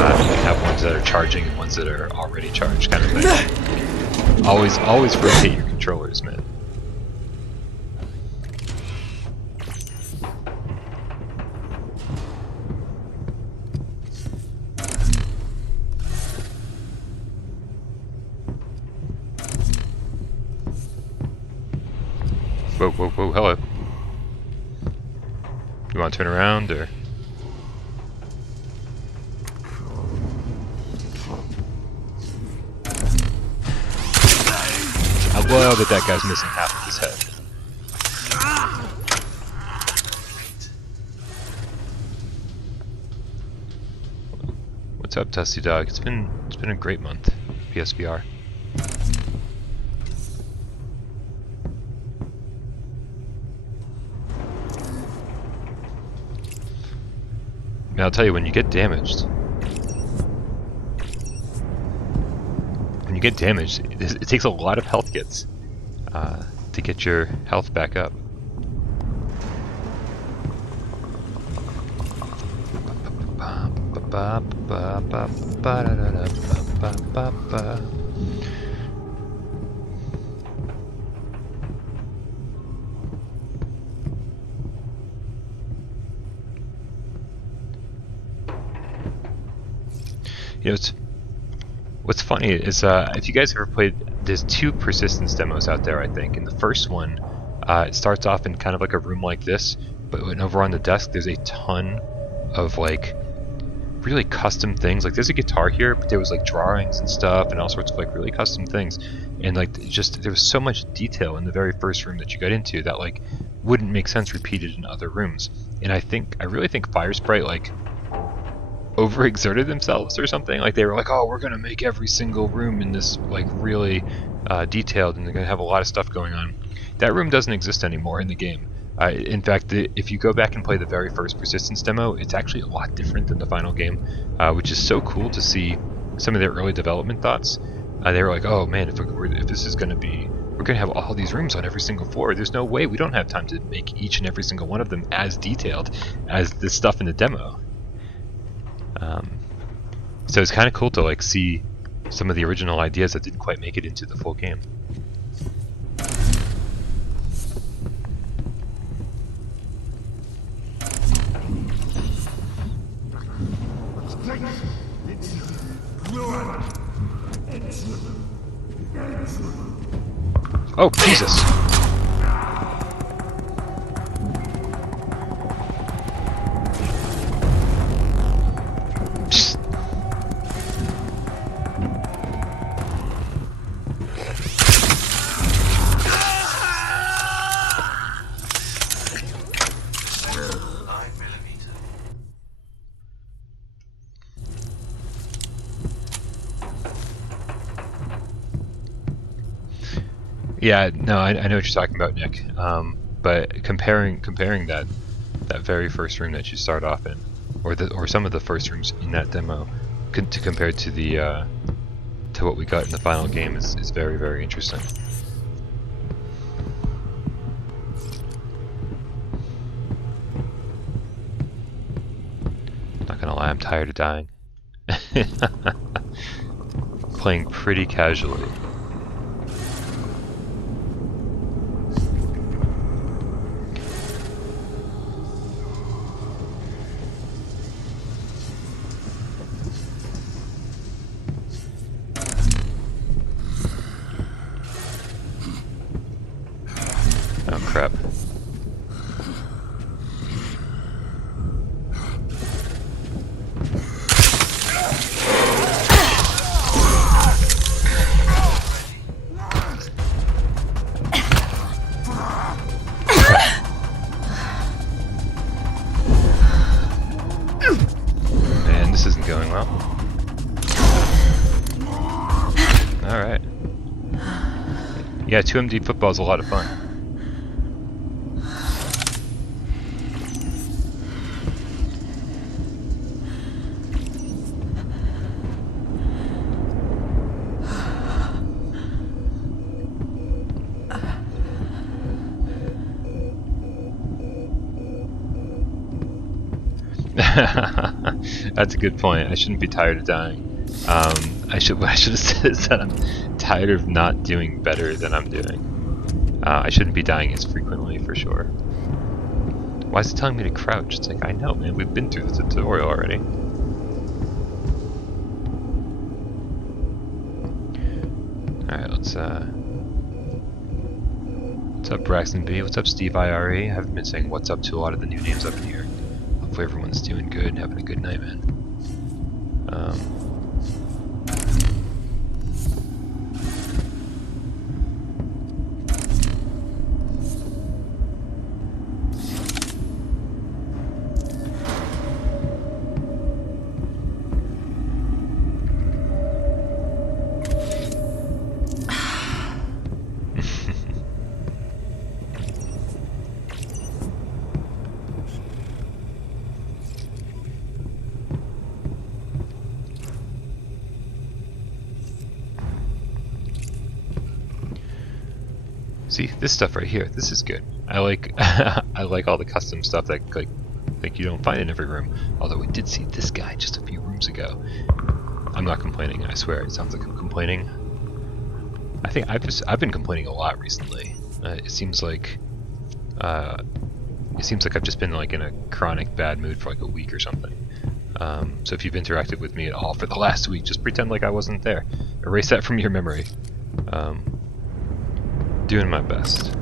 You have ones that are charging and ones that are already charged, kind of thing. Always rotate your controllers, man. Whoa, whoa, whoa, hello. You want to turn around, or? I love that that guy's missing half of his head. What's up, Dusty Dog? It's been a great month, PSVR. Now I'll tell you, when you get damaged, it takes a lot of health kits to get your health back up. You know, what's funny is if you guys ever played, there's 2 persistence demos out there, I think. And the first one, it starts off in kind of like a room like this, but when over on the desk there's a ton of like really custom things. Like there's a guitar here, but there was like drawings and stuff and all sorts of like really custom things. And like just there was so much detail in the very first room that you got into that like wouldn't make sense repeated in other rooms. And I really think Firesprite like overexerted themselves or something. Like they were like, oh, we're gonna make every single room in this like really detailed, and they're gonna have a lot of stuff going on. That room doesn't exist anymore in the game. In fact, if you go back and play the very first persistence demo, it's actually a lot different than the final game, which is so cool to see some of their early development thoughts. They were like, oh man, if this is gonna be, we're gonna have all these rooms on every single floor. There's no way, we don't have time to make each and every single one of them as detailed as the stuff in the demo. So it's kind of cool to like see some of the original ideas that didn't quite make it into the full game. Oh, Jesus! Yeah, no, I know what you're talking about, Nick. But comparing that very first room that you start off in, or some of the first rooms in that demo, compared to the to what we got in the final game is very, very interesting. Not gonna lie, I'm tired of dying. Playing pretty casually. Oh crap. Man, this isn't going well. Alright. Yeah, 2MD football is a lot of fun. That's a good point. I shouldn't be tired of dying. What I should have said is that I'm tired of not doing better than I'm doing. I shouldn't be dying as frequently, for sure. Why is it telling me to crouch? It's like, I know, man. We've been through the tutorial already. Alright, let's, what's up, Braxton B? What's up, Steve IRE? I haven't been saying what's up to a lot of the new names up in here. Hopefully everyone's doing good and having a good night, man. See, this stuff right here, this is good. I like I like all the custom stuff that like you don't find in every room. Although we did see this guy just a few rooms ago. I'm not complaining, I swear. It sounds like I'm complaining. I think I've been complaining a lot recently. It seems like I've just been like in a chronic bad mood for like a week or something. So if you've interacted with me at all for the last week, just pretend like I wasn't there. Erase that from your memory. Doing my best.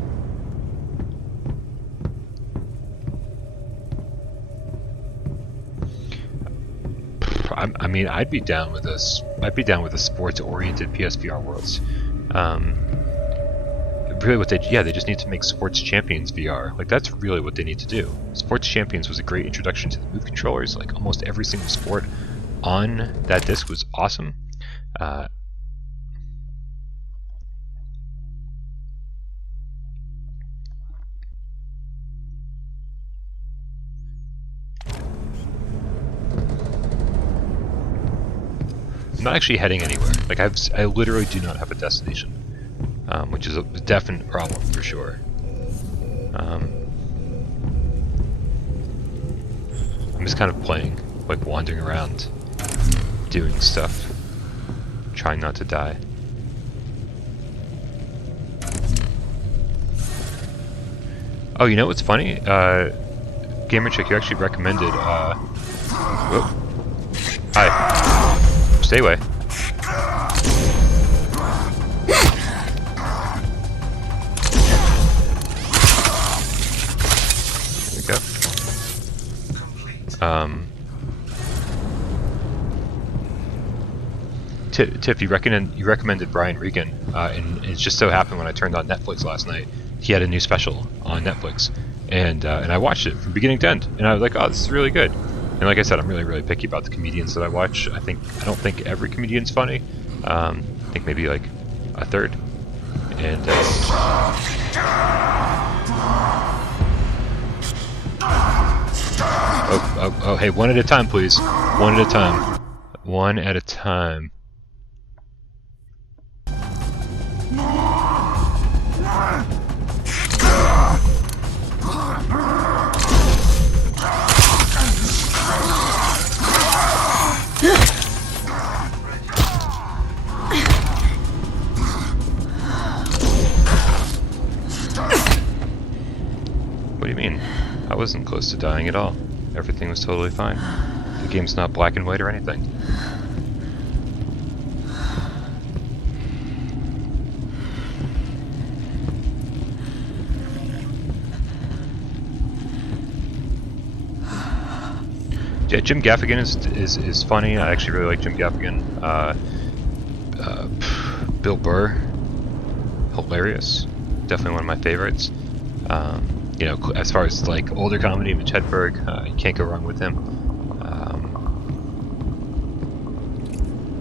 I mean, I'd be down with a sports-oriented PSVR Worlds. Really, they just need to make Sports Champions VR. Like, that's really what they need to do. Sports Champions was a great introduction to the move controllers. Like, almost every single sport on that disc was awesome. I'm not actually heading anywhere. Like, I literally do not have a destination, which is a definite problem for sure. I'm just kind of playing, like wandering around, doing stuff, trying not to die. Oh, you know what's funny? Gamer Chick, you actually recommended. Whoop. Hi. Stay away. There we go. Tiff, you recommended Brian Regan, and it just so happened when I turned on Netflix last night, he had a new special on Netflix, and I watched it from beginning to end, and I was like, oh, this is really good. And like I said, I'm really picky about the comedians that I watch. I don't think every comedian's funny. I think maybe like a third. And oh, hey, one at a time, please. One at a time. One at a time. What do you mean? I wasn't close to dying at all. Everything was totally fine. The game's not black and white or anything. Yeah, Jim Gaffigan is funny. I actually really like Jim Gaffigan. Bill Burr, hilarious. Definitely one of my favorites. You know, as far as like older comedy, Mitch Hedberg, you can't go wrong with him.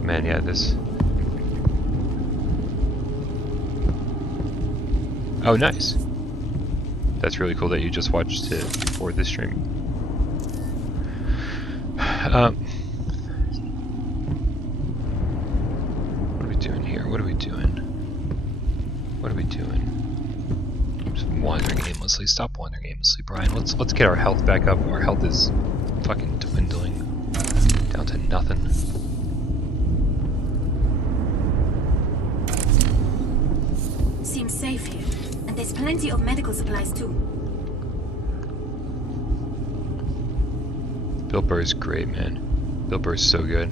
Man, yeah, this. Oh, nice. That's really cool that you just watched it before this stream. What are we doing here? What are we doing? What are we doing? Just wandering aimlessly. Stop wandering aimlessly, Brian. Let's get our health back up. Our health is fucking dwindling. Nothing. Seems safe here. And there's plenty of medical supplies too. Bill Burr's great, man. Bill Burr's so good.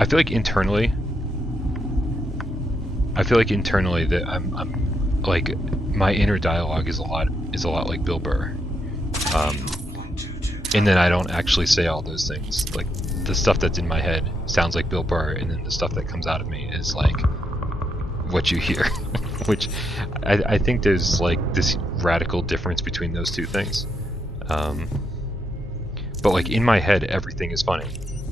I feel like internally that I'm like my inner dialogue is a lot like Bill Burr. And then I don't actually say all those things. Like the stuff that's in my head sounds like Bill Burr, and then the stuff that comes out of me is like what you hear. Which I think there's like this radical difference between those two things. But like in my head, everything is funny.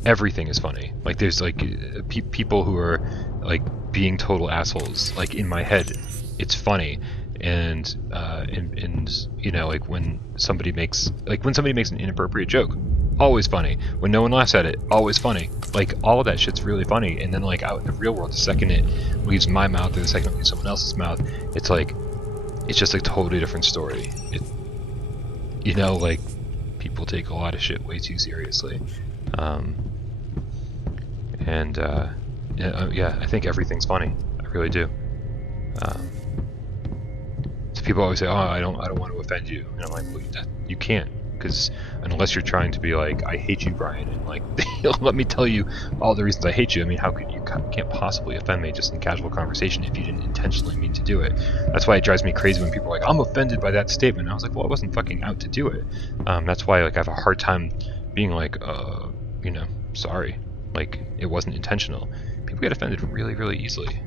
Everything is funny. Like there's like people who are like being total assholes. Like in my head, it's funny. And you know, like when somebody makes an inappropriate joke, always funny. When no one laughs at it, always funny. Like all of that shit's really funny. And then like out in the real world, the second it leaves my mouth or the second it leaves someone else's mouth, it's like it's just a totally different story. You know, like people take a lot of shit way too seriously. Yeah, I think everything's funny. I really do. So people always say, "Oh, I don't want to offend you," and I'm like, well, "You can't, because unless you're trying to be like, I hate you, Brian, and like, let me tell you all the reasons I hate you. I mean, how could you can't possibly offend me just in casual conversation if you didn't intentionally mean to do it?" That's why it drives me crazy when people are like, "I'm offended by that statement." And I was like, well, I wasn't fucking out to do it. That's why like I have a hard time being like, you know, sorry, like it wasn't intentional. People get offended really, really easily.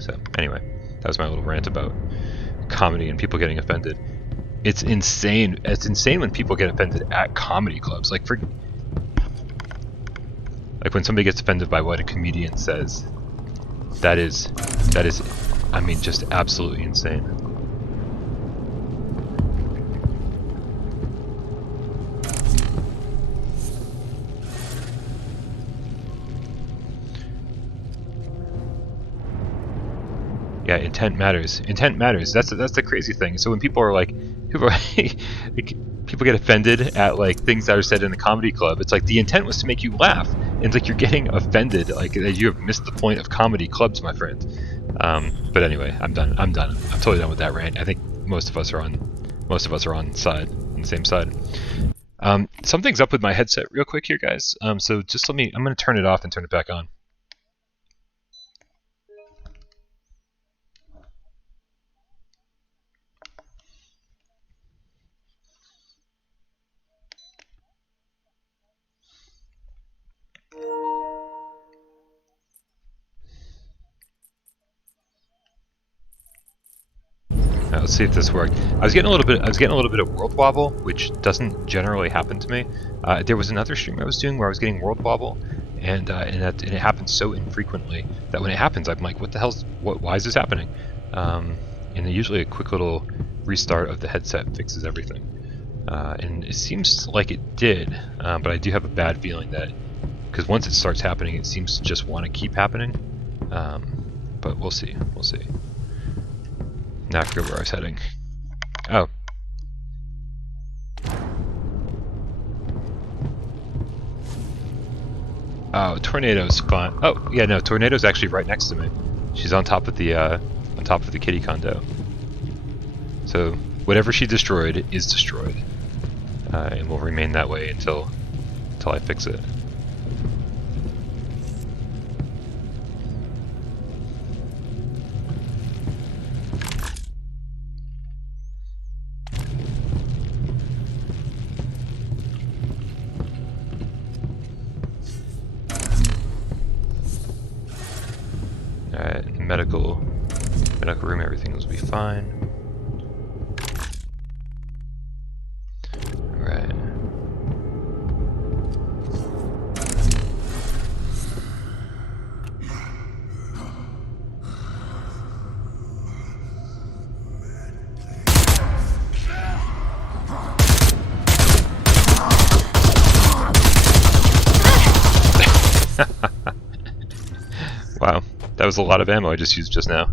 So anyway, that was my little rant about comedy and people getting offended. It's insane. It's insane when people get offended at comedy clubs. Like when somebody gets offended by what a comedian says. That is, I mean, just absolutely insane. Yeah, intent matters. Intent matters. That's the crazy thing. So when people are like, people get offended at like things that are said in a comedy club, it's like the intent was to make you laugh, and it's like you're getting offended, like you have missed the point of comedy clubs, my friend. But anyway, I'm done. I'm totally done with that rant. I think most of us are on the same side. Something's up with my headset real quick here, guys. So just I'm going to turn it off and turn it back on. Let's see if this worked. I was getting a little bit of world wobble, which doesn't generally happen to me. There was another stream I was doing where I was getting world wobble, and it happens so infrequently that when it happens, I'm like, what the hell's why is this happening? And usually a quick little restart of the headset fixes everything. And it seems like it did, but I do have a bad feeling that because once it starts happening, it seems to just want to keep happening. But we'll see. We'll see. Now I forget where I was heading. Oh. Oh, Tornado's fun. Oh, yeah, no, Tornado's actually right next to me. She's on top of the kitty condo. So whatever she destroyed is destroyed, and will remain that way until I fix it. Medical room, everything will be fine. Alright. Wow. That was a lot of ammo I just used just now.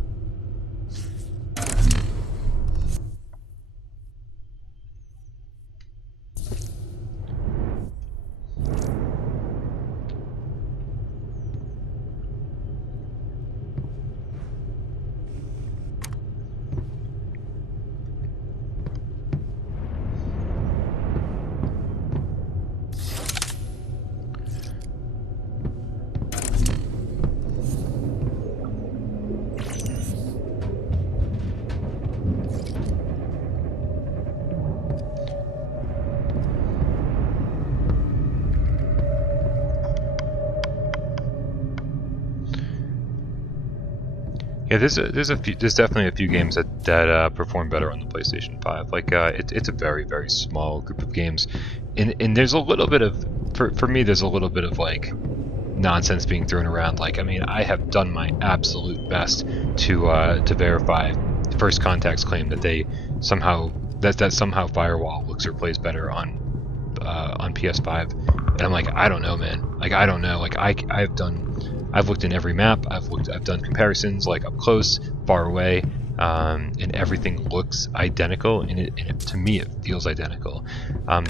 Yeah, there's definitely a few games that perform better on the PlayStation 5. Like it's a very small group of games, and there's a little bit of for me there's a little bit of like nonsense being thrown around. Like, I mean, I have done my absolute best to verify First Contact's claim that they somehow that somehow Firewall looks or plays better on PS5, and I'm like, I don't know, man. Like, I don't know. Like, I've looked in every map. I've done comparisons, like up close, far away, and everything looks identical. And to me, it feels identical.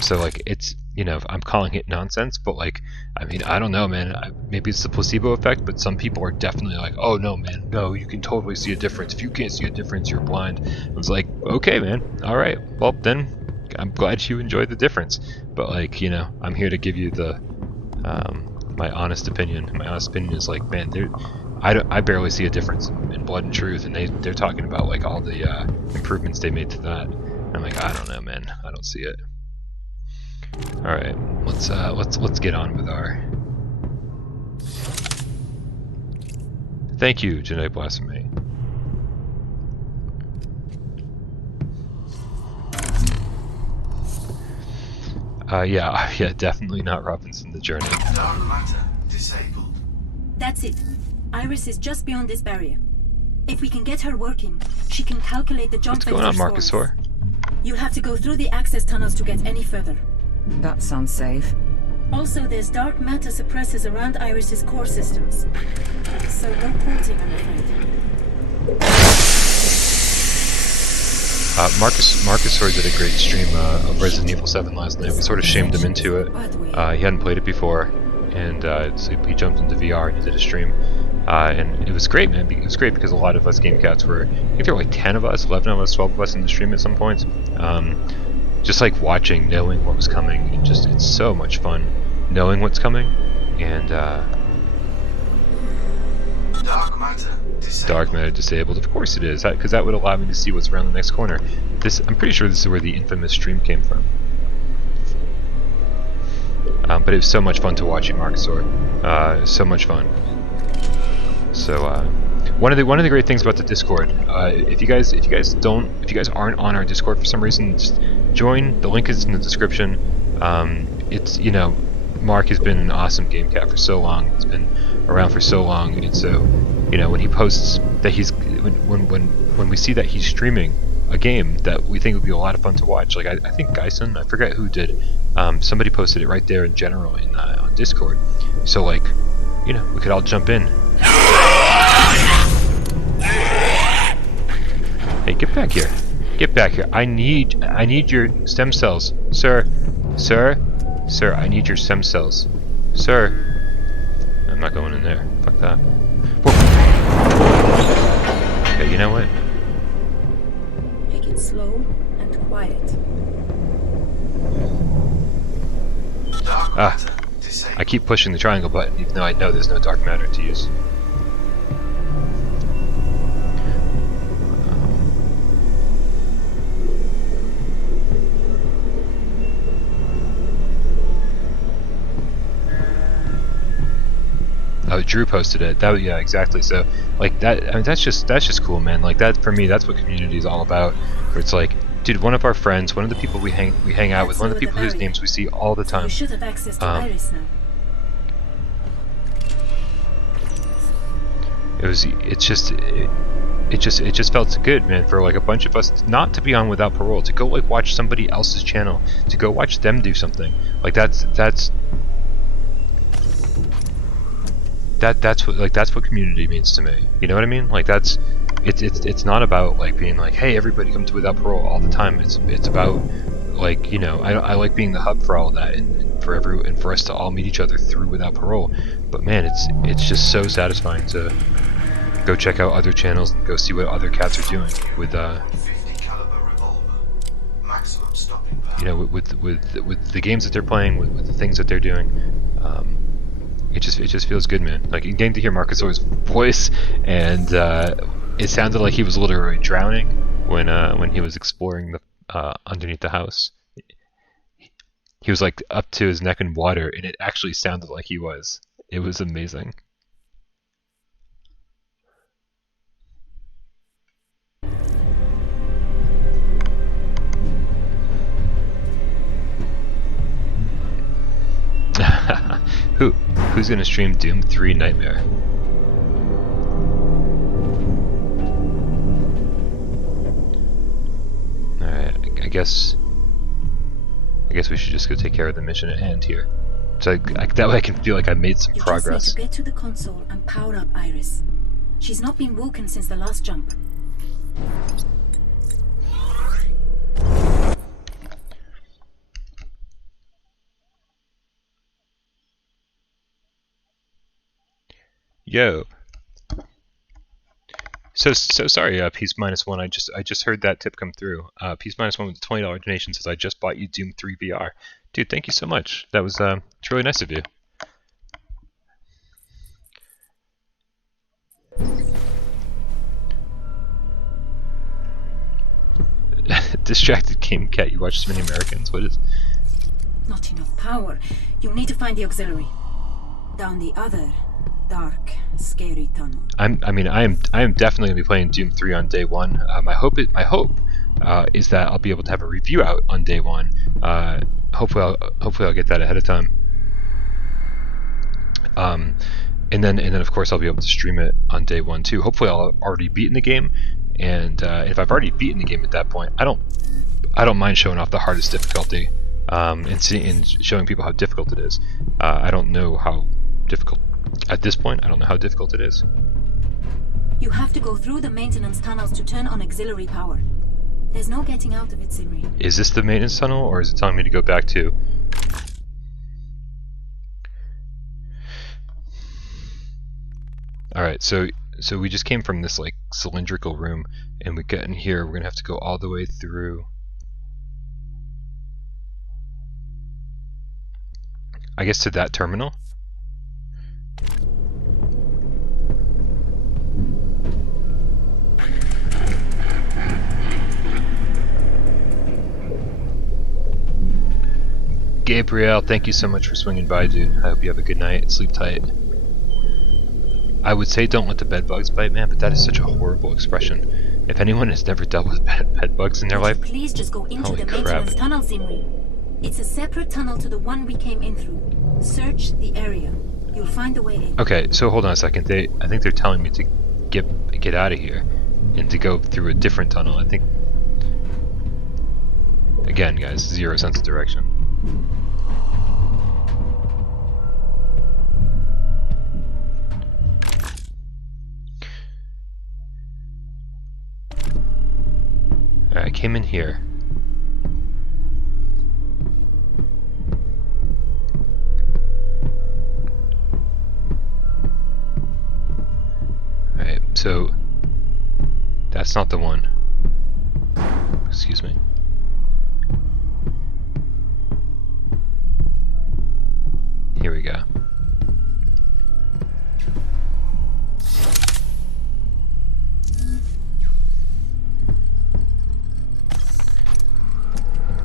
So like, it's, you know, I'm calling it nonsense, but like, I mean, I don't know, man. Maybe it's the placebo effect, but some people are definitely like, oh no, man, no, you can totally see a difference. If you can't see a difference, you're blind. I was like, okay, man, all right, well then, I'm glad you enjoyed the difference. But like, you know, I'm here to give you the my honest opinion. My honest opinion is like, man, I barely see a difference in Blood and Truth, and they're talking about like all the improvements they made to that. And I'm like, I don't know, man, I don't see it. All right, let's get on with our. Thank you, Genetic Blasphemy. Yeah, definitely not Robinson the Journey. Dark matter disabled. That's it. Iris is just beyond this barrier. If we can get her working, she can calculate the jump What's going on, vectors Marcus for us. Hoare? You'll have to go through the access tunnels to get any further. That sounds safe. Also, there's dark matter suppressors around Iris's core systems. So no porting, I'm afraid. Marcus Hoare did a great stream of Resident Evil 7 last night. We sort of shamed him into it. He hadn't played it before, and so he jumped into VR and he did a stream. And it was great, man. It was great because a lot of us game cats were, I think there were like 10 of us, 11 of us, 12 of us in the stream at some points. Just like watching, knowing what was coming, and just, it's so much fun knowing what's coming. And Dark matter disabled. Dark matter disabled, of course it is, because that would allow me to see what's around the next corner. I'm pretty sure this is where the infamous stream came from. But it was so much fun to watch you, Marcus Hoare. So much fun. So one of the great things about the Discord, if you guys aren't on our Discord for some reason, just join. The link is in the description. It's, you know, Mark has been an awesome game cat for so long. He's been around for so long, and so, you know, when he posts that when we see that he's streaming a game that we think would be a lot of fun to watch, like I think Geisen, I forget who did, somebody posted it right there in general on Discord. So like, you know, we could all jump in. Hey, get back here! Get back here! I need your stem cells, sir. I need your stem cells, sir. I'm not going in there. Fuck that. Whoa. Okay, you know what? Take it slow and quiet. Dark matter disabled. I keep pushing the triangle button, even though I know there's no dark matter to use. Oh, Drew posted it. Yeah, exactly. So, like that. I mean, that's just cool, man. Like that for me. That's what community is all about. Where it's like, dude, one of our friends, one of the people we hang out with, one of the people whose names we see all the time. You should have access to Iris now. It just felt so good, man, for like a bunch of us not to be on Without Parole, to go like watch somebody else's channel, to go watch them do something. Like that's what community means to me. You know what I mean? Like it's not about like being like, hey, everybody come to Without Parole all the time. It's about, like, you know, I like being the hub for all of that, and for us to all meet each other through Without Parole. But man, it's just so satisfying to go check out other channels and go see what other cats are doing with 50 caliber revolver. Maximum stopping power. you know, with the games that they're playing, with the things that they're doing. It just feels good, man. Like, getting to hear Marcus Hoare's voice, and it sounded like he was literally drowning when he was exploring the underneath the house. He was like up to his neck in water, and it actually sounded like he was. It was amazing. Who's gonna stream Doom 3 Nightmare? Alright, I guess we should just go take care of the mission at hand here. So that way I can feel like I made some progress. You just need to get to the console and power up Iris. She's not been woken since the last jump. Yo. So sorry, Peace -1. I just heard that tip come through. Peace -1 with a $20 donation says, I just bought you Doom 3 VR. Dude, thank you so much. That was it's really nice of you. Distracted Game Cat, you watch too many Americans. What is? Not enough power. You'll need to find the auxiliary. Down the other dark, scary tunnel. I am definitely gonna be playing Doom 3 on day one. My hope is that I'll be able to have a review out on day one. Hopefully I'll get that ahead of time. And then of course I'll be able to stream it on day one too. Hopefully I'll have already beaten the game, and if I've already beaten the game at that point, I don't mind showing off the hardest difficulty, and showing people how difficult it is. I don't know how difficult at this point. I don't know how difficult it is. You have to go through the maintenance tunnels to turn on auxiliary power. There's no getting out of it, Simri. Is this the maintenance tunnel, or is it telling me to go back to? Alright, so we just came from this like cylindrical room, and we get in here, we're gonna have to go all the way through. I guess to that terminal? Gabriel, thank you so much for swinging by, dude. I hope you have a good night. Sleep tight. I would say don't let the bed bugs bite, man, but that is such a horrible expression. If anyone has never dealt with bed bugs in their life, please just go into holy the crap. maintenance tunnel, Simri. It's a separate tunnel to the one we came in through. Search the area. You'll find a way in. Okay, so hold on a second. I think they're telling me to get out of here and to go through a different tunnel. I think, again, guys, zero sense of direction. Alright, I came in here. Alright, so that's not the one. Excuse me. Here we go.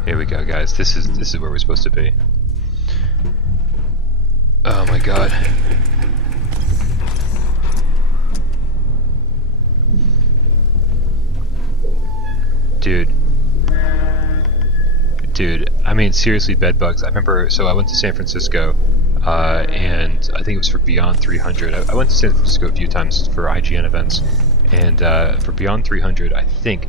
Here we go, guys. This is where we're supposed to be. Oh my god. Dude, I mean seriously, bed bugs. I remember, so I went to San Francisco, and I think it was for Beyond 300. I went to San Francisco a few times for IGN events, and for Beyond 300, I think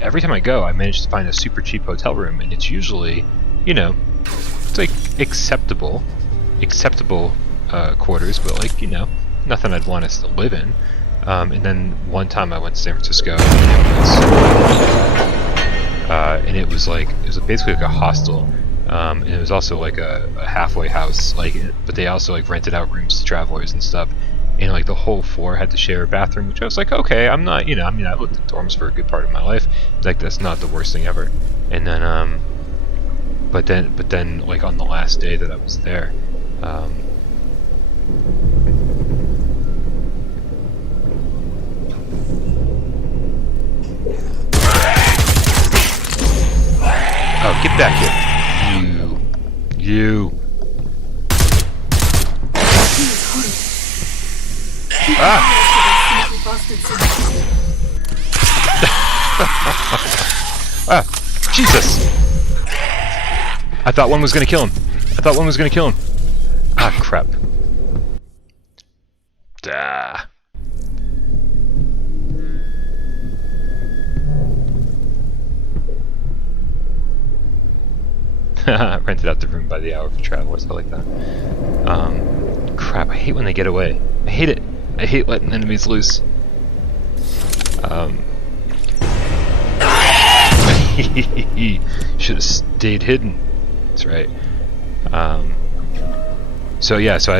every time I go, I manage to find a super cheap hotel room, and it's usually, you know, it's like acceptable quarters, but like, you know, nothing I'd want us to live in. And then one time I went to San Francisco, and it was basically like a hostel, and it was also like a halfway house, but they also like rented out rooms to travelers and stuff. And like the whole floor had to share a bathroom, which I was like, okay, I'm not, you know, I mean, I lived in dorms for a good part of my life. Like, that's not the worst thing ever. And then, but then, like on the last day that I was there, oh, get back here, you. Ah! Ah! Jesus! I thought one was gonna kill him. I thought one was gonna kill him. Ah, crap. Ah. Rented out the room by the hour for travelers. I like that. Crap, I hate when they get away. I hate it. I hate letting enemies loose. Should have stayed hidden. That's right. So yeah, so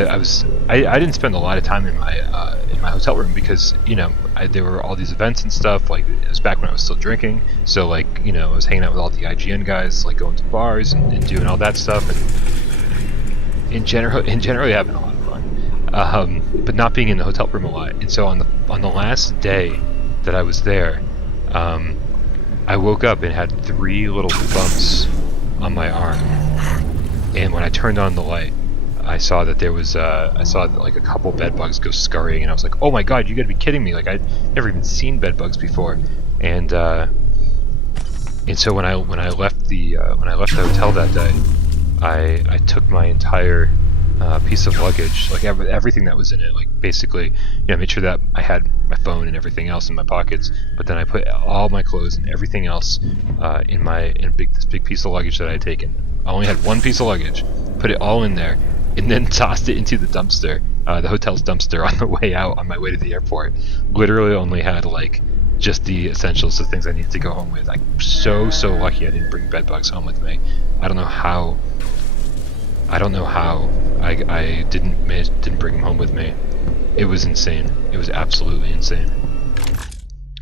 I didn't spend a lot of time in my hotel room because, you know, there were all these events and stuff. Like, it was back when I was still drinking, so, like, you know, I was hanging out with all the IGN guys, like going to bars and doing all that stuff, and in general having a lot of fun. But not being in the hotel room a lot. And so on the last day that I was there, I woke up and had 3 little bumps on my arm, and when I turned on the light, I saw that there was like a couple bed bugs go scurrying, and I was like, "Oh my god, you gotta be kidding me!" Like, I'd never even seen bed bugs before, and so when I left the hotel that day, I took my entire piece of luggage, like everything that was in it, like basically, you know, made sure that I had my phone and everything else in my pockets, but then I put all my clothes and everything else in this big piece of luggage that I had taken. I only had one piece of luggage, put it all in there, and then tossed it into the dumpster, the hotel's dumpster, on the way out, on my way to the airport. Literally only had, like, just the essentials, the things I needed to go home with. I'm so lucky I didn't bring bed bugs home with me. I don't know how I didn't bring them home with me. It was insane. It was absolutely insane.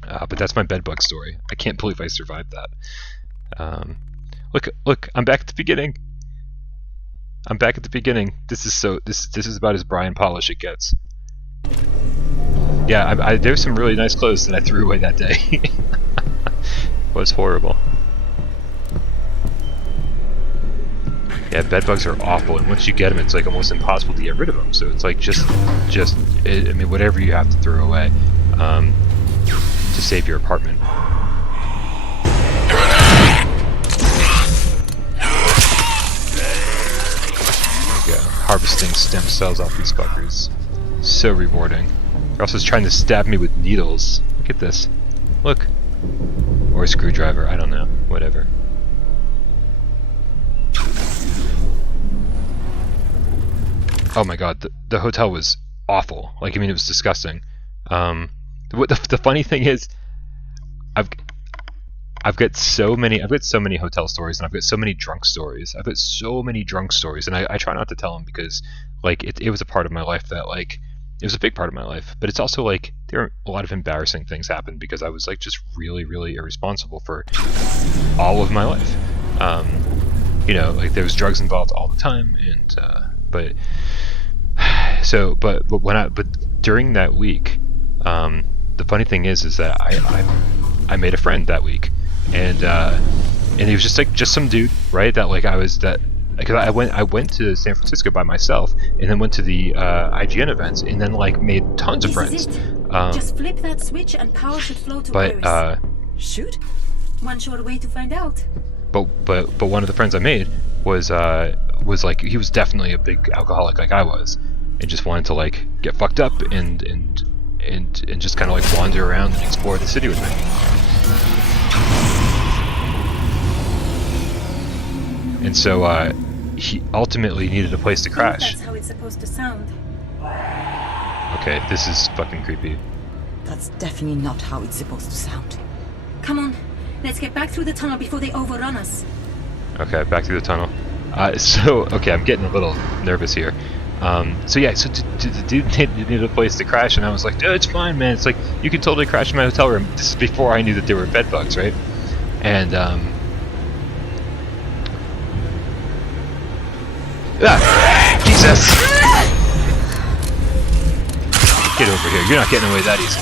But that's my bed bug story. I can't believe I survived that. Look, I'm back at the beginning. I'm back at the beginning. This is about as Brian Polish it gets. Yeah, there's some really nice clothes that I threw away that day. It was horrible. Yeah, bed bugs are awful, and once you get them, it's like almost impossible to get rid of them. So it's like I mean, whatever you have to throw away to save your apartment. Harvesting stem cells off these fuckers. So rewarding. They're also trying to stab me with needles. Look at this. Look. Or a screwdriver, I don't know. Whatever. Oh my god, the hotel was awful. Like, I mean, it was disgusting. The funny thing is, I've got so many hotel stories, and I've got so many drunk stories. And I try not to tell them because, like, it was a part of my life that, like, it was a big part of my life. But it's also, like, there are a lot of embarrassing things happened because I was, like, just really, really irresponsible for all of my life. You know, like, there was drugs involved all the time, and but during that week, the funny thing is that I made a friend that week. And he was just some dude, right? That, like, because I went to San Francisco by myself, and then went to the IGN events, and then, like, made tons of friends. Just flip that switch and power should flow to Iris. Shoot? One sure way to find out. But one of the friends I made was like, he was definitely a big alcoholic like I was, and just wanted to, like, get fucked up and just kind of, like, wander around and explore the city with me. And so he ultimately needed a place to crash. That's how it's supposed to sound. Okay, this is fucking creepy. That's definitely not how it's supposed to sound. Come on, let's get back through the tunnel before they overrun us. Okay, back through the tunnel. Okay, I'm getting a little nervous here. So the dude needed a place to crash, and I was like, dude, it's fine, man. It's like, you can totally crash in my hotel room. This is before I knew that there were bed bugs, right? And, Jesus! Get over here. You're not getting away that easy.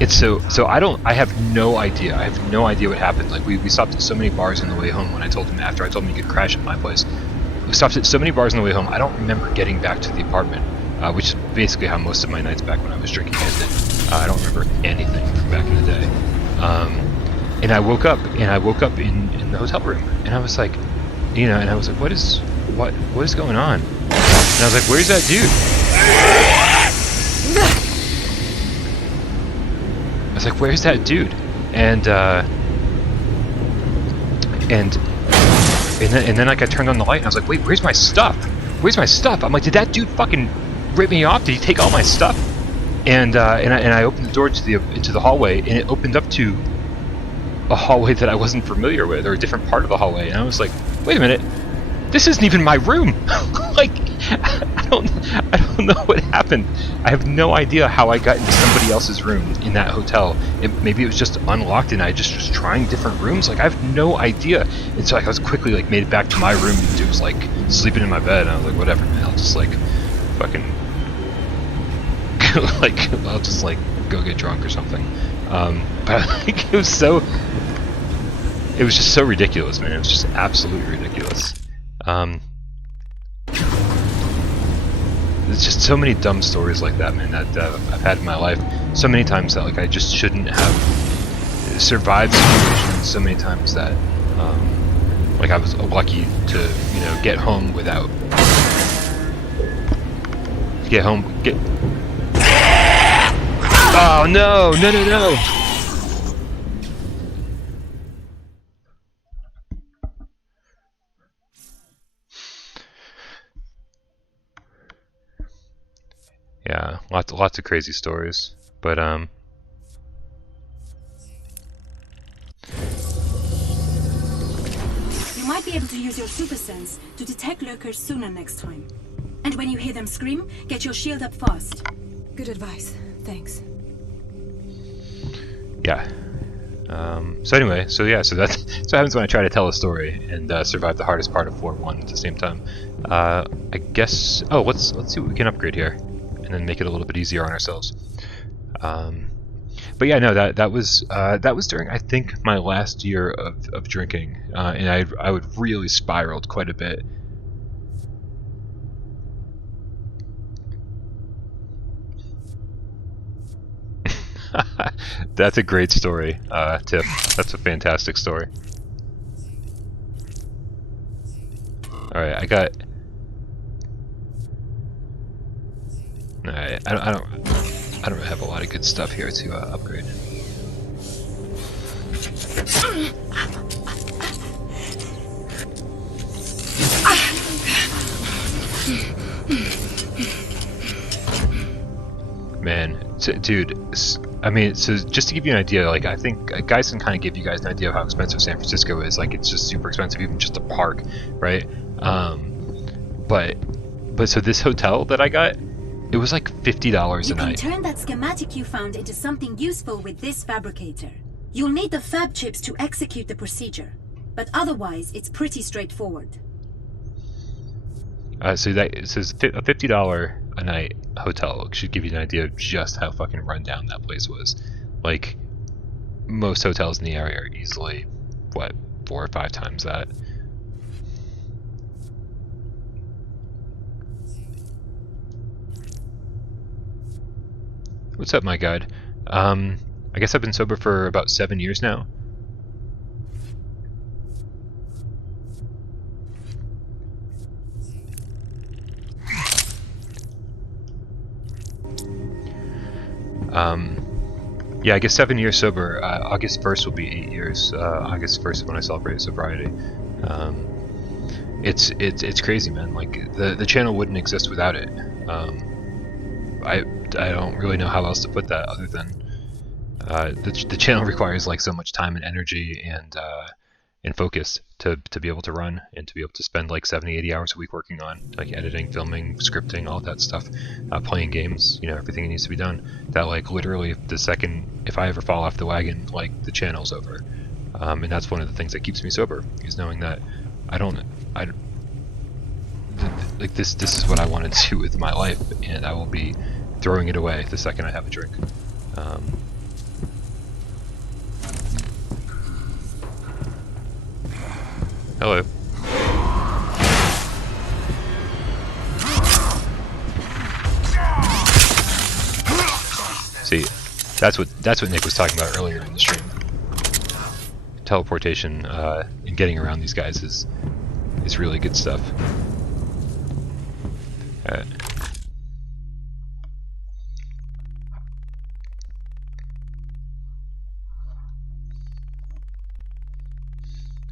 It's so I have no idea. I have no idea what happened. Like, we stopped at so many bars on the way home after I told him he could crash at my place. We stopped at so many bars on the way home. I don't remember getting back to the apartment, which is basically how most of my nights back when I was drinking ended. I don't remember anything from back in the day. And I woke up in the hotel room, and I was like, you know, and I was like, what is going on? And I was like, where's that dude? I was like, where's that dude? And then like I turned on the light and I was like, wait, where's my stuff? Where's my stuff? I'm like, did that dude fucking rip me off? Did he take all my stuff? And I opened the door into the hallway, and it opened up to a hallway that I wasn't familiar with, or a different part of the hallway. And I was like, wait a minute, this isn't even my room. Like, I don't know what happened. I have no idea how I got into somebody else's room in that hotel. Maybe it was just unlocked and I just was trying different rooms. Like, I have no idea. And so I was quickly like made it back to my room, and dude was like sleeping in my bed. And I was like, whatever, man. I'll just like fucking like I'll just like go get drunk or something. But like, it was just so ridiculous, man. It was just absolutely ridiculous. There's just so many dumb stories like that, man, that I've had in my life. So many times that like I just shouldn't have survived situations. So many times that like I was lucky to, you know, get home without Oh no! No! Yeah, lots of crazy stories, but You might be able to use your super sense to detect lurkers sooner next time. And when you hear them scream, get your shield up fast. Good advice. Thanks. yeah. So anyway, so that's what happens when I try to tell a story and survive the hardest part of 4-1 at the same time. I guess. Oh, let's see what we can upgrade here, and then make it a little bit easier on ourselves. But yeah, no, that was during, I think, my last year of drinking, and I would really spiraled quite a bit. That's a great story, Tip. That's a fantastic story. Alright, I got... Alright, I don't really have a lot of good stuff here to upgrade. Man, dude, I mean, so just to give you an idea, like, I think guys can kind of give you guys an idea of how expensive San Francisco is. Like, it's just super expensive, even just to park, right? But so this hotel that I got, it was like $50 a night. You can turn that schematic you found into something useful with this fabricator. You'll need the fab chips to execute the procedure, but otherwise it's pretty straightforward. So it says a $50 a night hotel should give you an idea of just how fucking rundown that place was. Like, most hotels in the area are easily, what, 4 or 5 times that. What's up, my guide? I guess I've been sober for about 7 years now. Yeah, I guess 7 years sober. August 1st will be 8 years. August 1st is when I celebrate sobriety. It's crazy, man. Like, the channel wouldn't exist without it. I don't really know how else to put that other than the channel requires like so much time and energy and focus to be able to run and to be able to spend like 70-80 hours a week working on like editing, filming, scripting, all that stuff, playing games, you know, everything that needs to be done. That like literally the second if I ever fall off the wagon, like the channel's over. And that's one of the things that keeps me sober, is knowing that like this is what I want to do with my life, and I will be throwing it away the second I have a drink. Hello. See, that's what Nick was talking about earlier in the stream. Teleportation and getting around these guys is is really good stuff. Alright.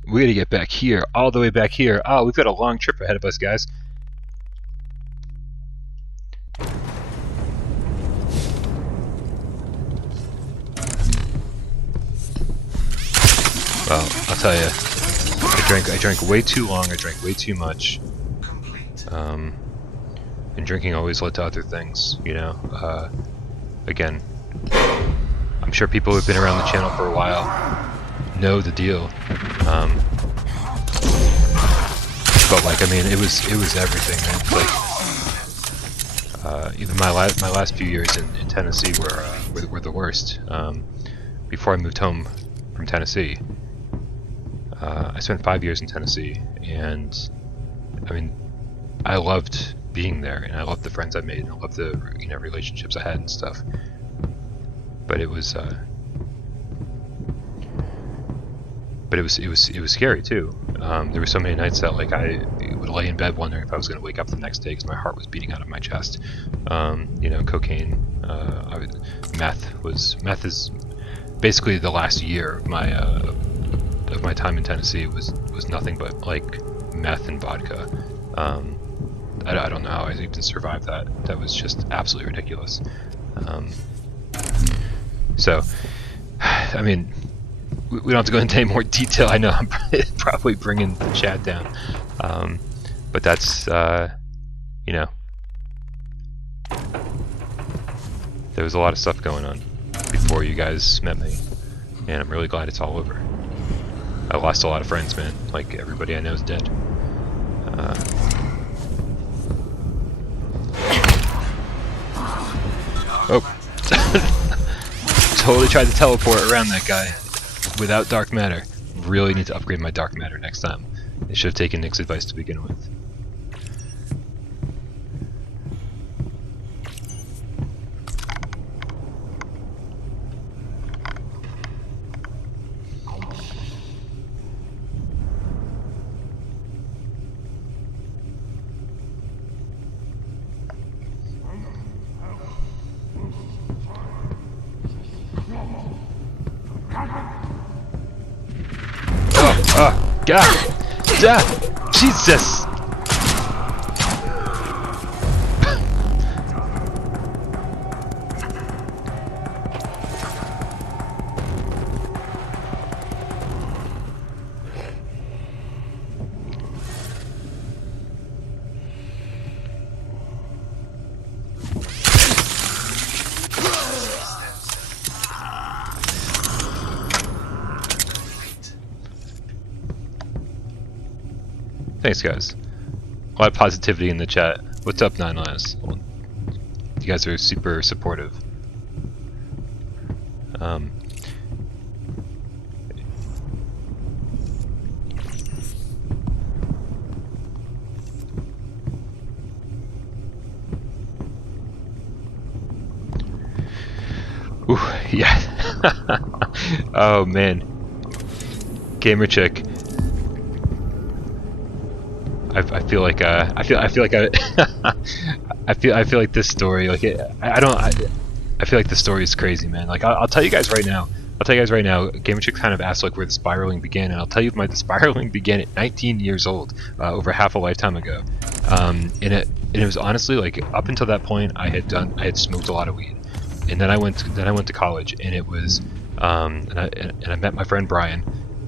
We gotta get back here, all the way back here. Oh, we've got a long trip ahead of us, guys. Well, I'll tell you, I drank way too long. I drank way too much. And drinking always led to other things, you know. Again, I'm sure people who've been around the channel for a while know the deal. But like, I mean, it was everything, man. Like, even my last few years in Tennessee were the worst. Before I moved home from Tennessee, I spent 5 years in Tennessee, and I mean, I loved being there, and I loved the friends I made, and I loved the relationships I had and stuff. But it was scary too. There were so many nights that like I would lay in bed wondering if I was going to wake up the next day because my heart was beating out of my chest. You know, cocaine, meth is basically the last year of my time in Tennessee was nothing but like meth and vodka. I don't know how I even survived that. That was just absolutely ridiculous. So, I mean, we don't have to go into any more detail. I know I'm probably bringing the chat down, but that's you know, there was a lot of stuff going on before you guys met me, and I'm really glad it's all over. I lost a lot of friends, man. Like, everybody I know is dead. Oh. Totally tried to teleport around that guy without dark matter. Really need to upgrade my dark matter next time. I should have taken Nick's advice to begin with. Oh, God! Jesus! Thanks, guys. A lot of positivity in the chat. What's up, 9 Lives? Well, you guys are super supportive. Ooh, yeah. Oh man, gamer chick. I feel like I feel like I feel like this story, like I feel like this story is crazy, man. Like I'll tell you guys right now. Gamer Chick kind of asked like where the spiraling began, and I'll tell you the spiraling began at 19 years old, over half a lifetime ago. And it was honestly like up until that point I had smoked a lot of weed, and then I went to college, and it was and I met my friend Brian.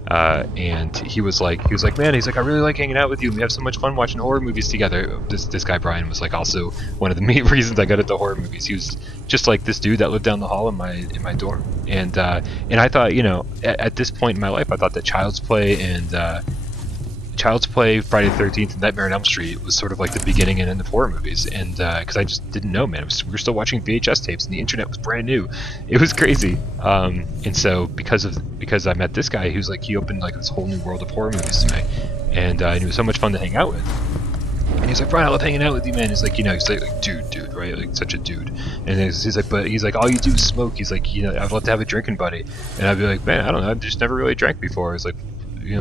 And he was like, man, he's like, I really like hanging out with you. We have so much fun watching horror movies together. This guy Brian was like also one of the main reasons I got into horror movies. He was just like this dude that lived down the hall in my dorm. And I thought, you know, at this point in my life, I thought that Child's Play, Friday the 13th, and Nightmare on Elm Street was sort of like the beginning and end of horror movies. And because I just didn't know, man, we were still watching VHS tapes, and the internet was brand new. It was crazy. And so because I met this guy, he opened like this whole new world of horror movies to me, and he was so much fun to hang out with. And he's like, Brian, I love hanging out with you, man. He's like, you know, he's like dude, right? Like such a dude. And he's like, all you do is smoke. He's like, you know, I'd love to have a drinking buddy. And I'd be like, man, I don't know, I've just never really drank before. He's like,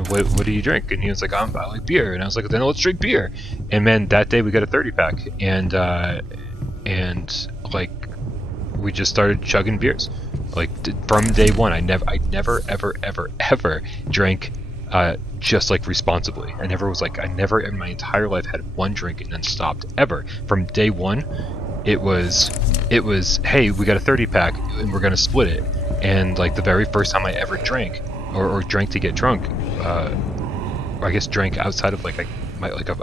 what do you drink? And he was like, I like beer. And I was like, then let's drink beer. And man, that day we got a 30-pack, and like we just started chugging beers. Like from day one, I never ever drank just like responsibly. I never in my entire life had one drink and then stopped ever. From day one, it was hey, we got a 30-pack and we're gonna split it. And like the very first time I ever drank or drank to get drunk, or I guess drank outside of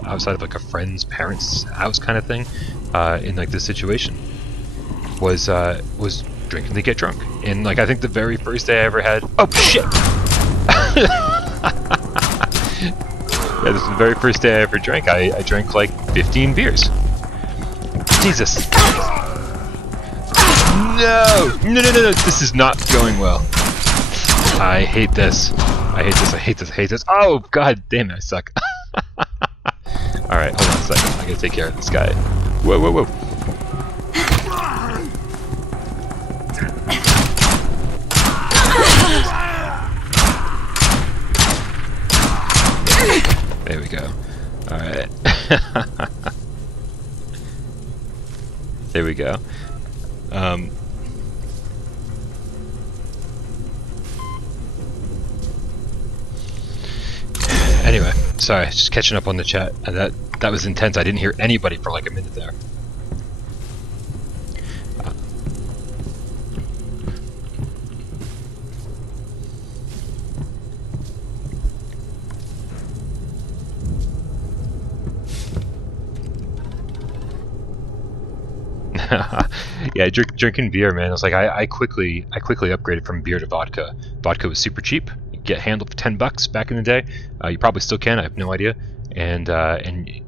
outside of like a friend's parents' house kind of thing, in like this situation, was drinking to get drunk. And like I think the very first day I ever had, oh shit. Yeah, this is the very first day I ever drank. I drank like 15 beers. Jesus. No! No, this is not going well. I hate this. I hate this. Oh, god damn it, I suck. Alright, hold on a second. I gotta take care of this guy. Whoa. There we go. Alright. There we go. Anyway, sorry, just catching up on the chat. That was intense. I didn't hear anybody for like a minute there. Yeah, drinking beer, man. It's like I quickly upgraded from beer to vodka. Vodka was super cheap. You get handled for $10 back in the day. You probably still can. I have no idea. And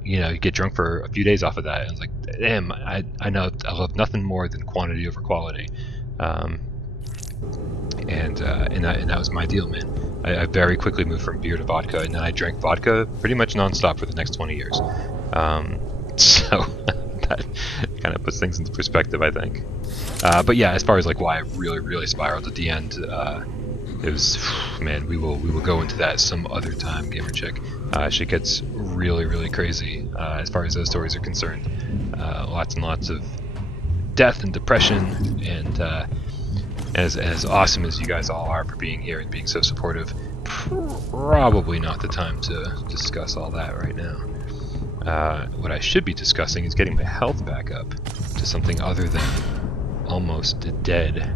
you get drunk for a few days off of that. And I was like, damn, I know I love nothing more than quantity over quality. And that was my deal, man. I very quickly moved from beer to vodka, and then I drank vodka pretty much nonstop for the next 20 years. So that kind of puts things into perspective, I think. But yeah, as far as like why I really spiraled at the end, it was, man, we will go into that some other time, Gamer Chick. Shit gets really crazy as far as those stories are concerned. Lots and lots of death and depression, and as awesome as you guys all are for being here and being so supportive, probably not the time to discuss all that right now. What I should be discussing is getting my health back up to something other than almost dead.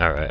All right.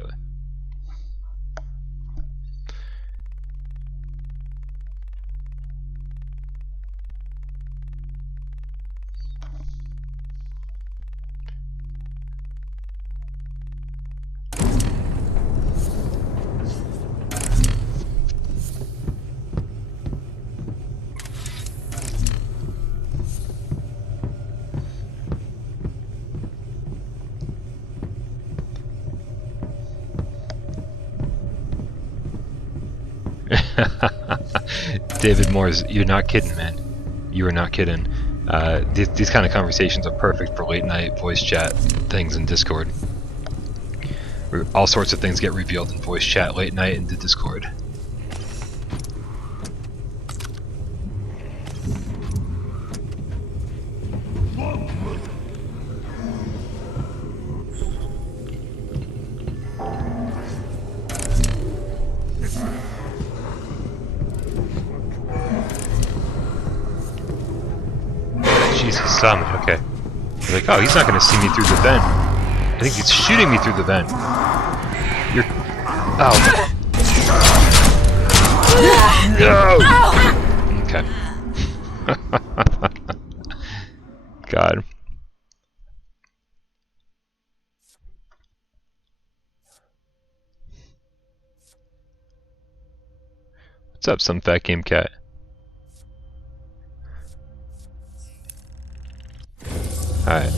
David Moores, you're not kidding, man. You are not kidding. These kind of conversations are perfect for late night voice chat things in Discord. Where all sorts of things get revealed in voice chat late night in the Discord. Jesus, Summit, okay. You're like, oh, he's not going to see me through the vent. I think he's shooting me through the vent. You're... Oh. No! Okay. God. What's up, some fat game cat? Alright.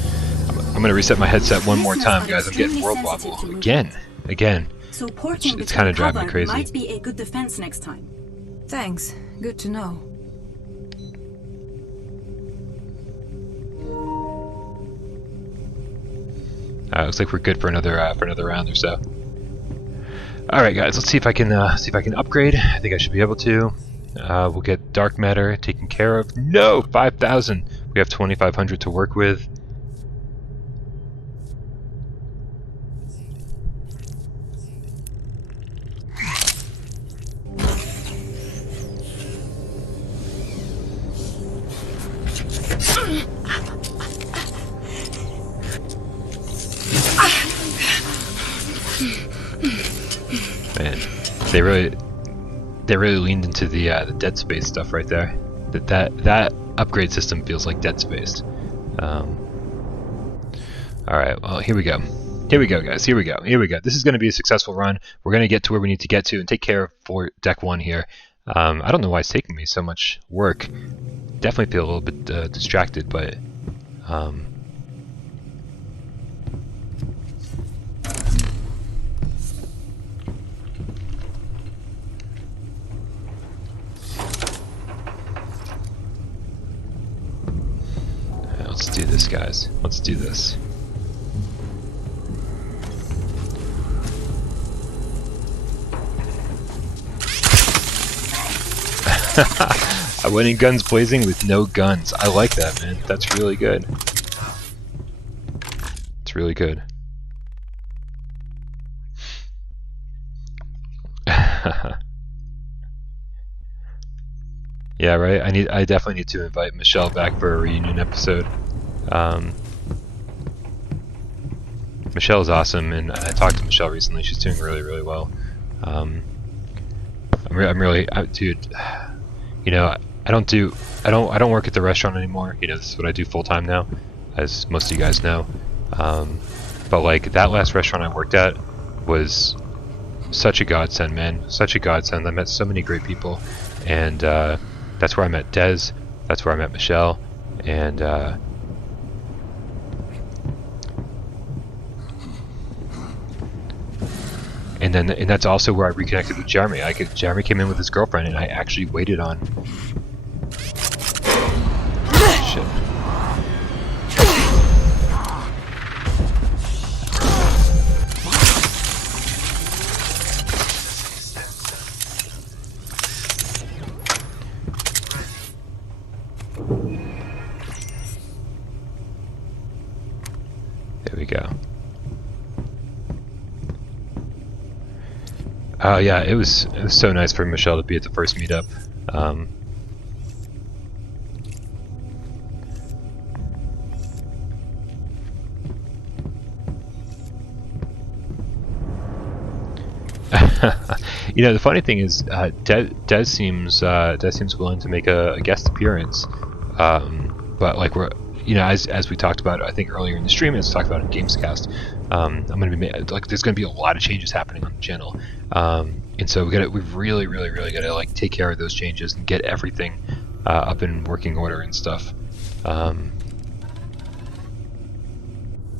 I'm gonna reset my headset one more time, guys. I'm getting world wobble. Again. So porting It's kind of between driving me cover crazy. might be a good defense next time. Thanks. Good to know. Looks like we're good for another round or so. All right, guys. Let's see if I can upgrade. I think I should be able to. We'll get dark matter taken care of. No, 5,000. We have 2,500 to work with. Man, they really leaned into the Dead Space stuff right there. That upgrade system feels like Dead Space. All right, well, here we go. Here we go, guys. Here we go. This is going to be a successful run. We're going to get to where we need to get to and take care of for deck 1 here. I don't know why it's taking me so much work. Definitely feel a little bit distracted, but let's do this, guys. Let's do this. I went in guns blazing with no guns. I like that, man. That's really good. It's really good. Yeah, right. I definitely need to invite Michelle back for a reunion episode. Michelle is awesome, and I talked to Michelle recently. She's doing really, really well. Dude. You know, I don't work at the restaurant anymore. You know, this is what I do full time now, as most of you guys know. But like that last restaurant I worked at was such a godsend, man. Such a godsend. I met so many great people, and that's where I met Dez. That's where I met Michelle, and that's also where I reconnected with Jeremy. Jeremy came in with his girlfriend, and I actually waited on. Shit. There we go. Oh yeah, it was so nice for Michelle to be at the first meetup. You know, the funny thing is, Dez seems willing to make a guest appearance, but like as we talked about, I think earlier in the stream, as we talked about in Gamescast, I'm gonna be there's gonna be a lot of changes happening on the channel, and so we've really got to like take care of those changes and get everything up in working order and stuff. I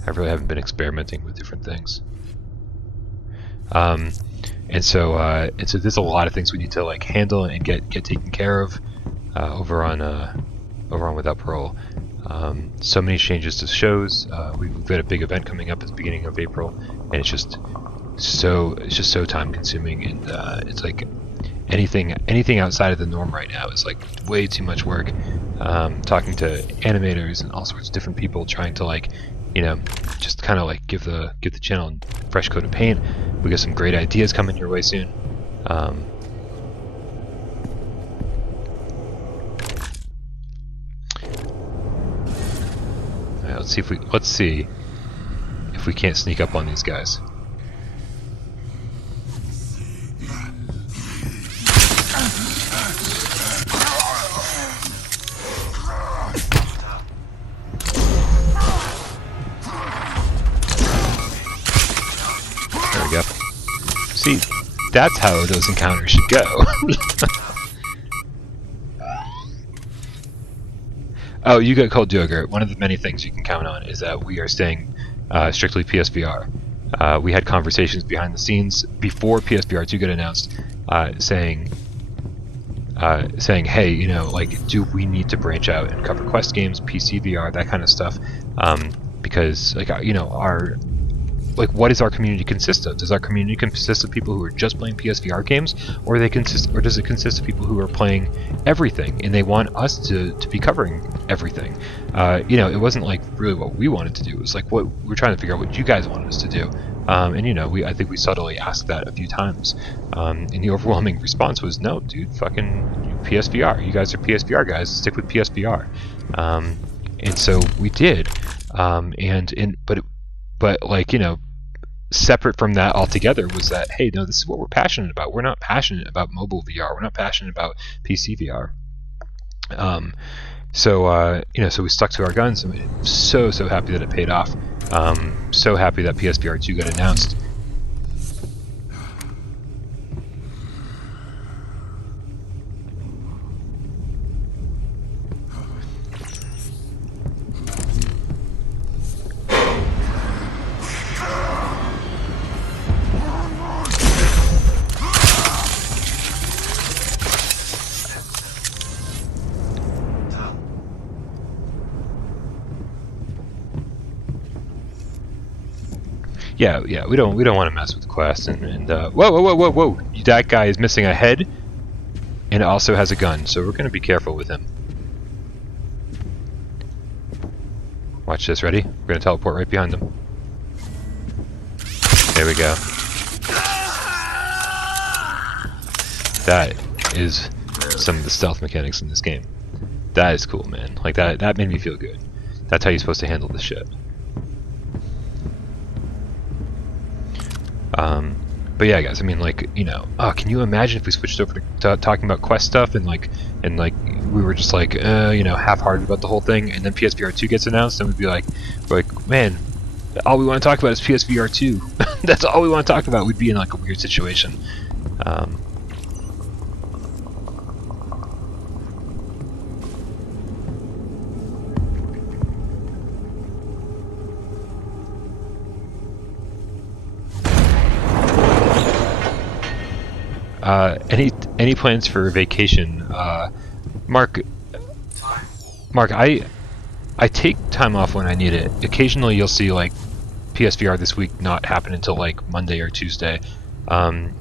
really haven't been experimenting with different things. And so there's a lot of things we need to like handle and get taken care of over on Without Parole. So many changes to shows. We've got a big event coming up at the beginning of April, and it's just so time consuming, and it's like anything outside of the norm right now is like way too much work. Talking to animators and all sorts of different people, trying to like, you know, just kind of like give the channel a fresh coat of paint. We got some great ideas coming your way soon. Alright, let's see if we can't sneak up on these guys. There we go. See, that's how those encounters should go. Oh, you got cold yogurt. One of the many things you can count on is that we are staying strictly PSVR. We had conversations behind the scenes before PSVR 2 got announced, saying, hey, you know, like, do we need to branch out and cover Quest games, PC VR, that kind of stuff? Because, like, you know, what does our community consist of? Does our community consist of people who are just playing PSVR games, or does it consist of people who are playing everything and they want us to be covering everything? You know, it wasn't like really what we wanted to do. It was like what we're trying to figure out what you guys wanted us to do. And you know, I think we subtly asked that a few times, and the overwhelming response was, no, dude, fucking PSVR. You guys are PSVR guys. Stick with PSVR. And so we did. But like, you know, separate from that altogether was that, hey, no, this is what we're passionate about. We're not passionate about mobile VR. We're not passionate about PC VR. You know, so we stuck to our guns, and I'm so happy that it paid off. So happy that PSVR 2 got announced. Yeah, we don't want to mess with Quest and whoa! That guy is missing a head, and also has a gun, so we're gonna be careful with him. Watch this, ready? We're gonna teleport right behind him. There we go. That is some of the stealth mechanics in this game. That is cool, man. Like that made me feel good. That's how you're supposed to handle this shit. But yeah, guys, I mean, like, you know, can you imagine if we switched over to talking about Quest stuff and we were just like, you know, half-hearted about the whole thing, and then PSVR 2 gets announced, and we'd be like, man, all we want to talk about is PSVR 2. That's all we want to talk about. We'd be in like a weird situation. Any plans for vacation? Mark, I take time off when I need it. Occasionally you'll see like PSVR this week not happen until like Monday or Tuesday. But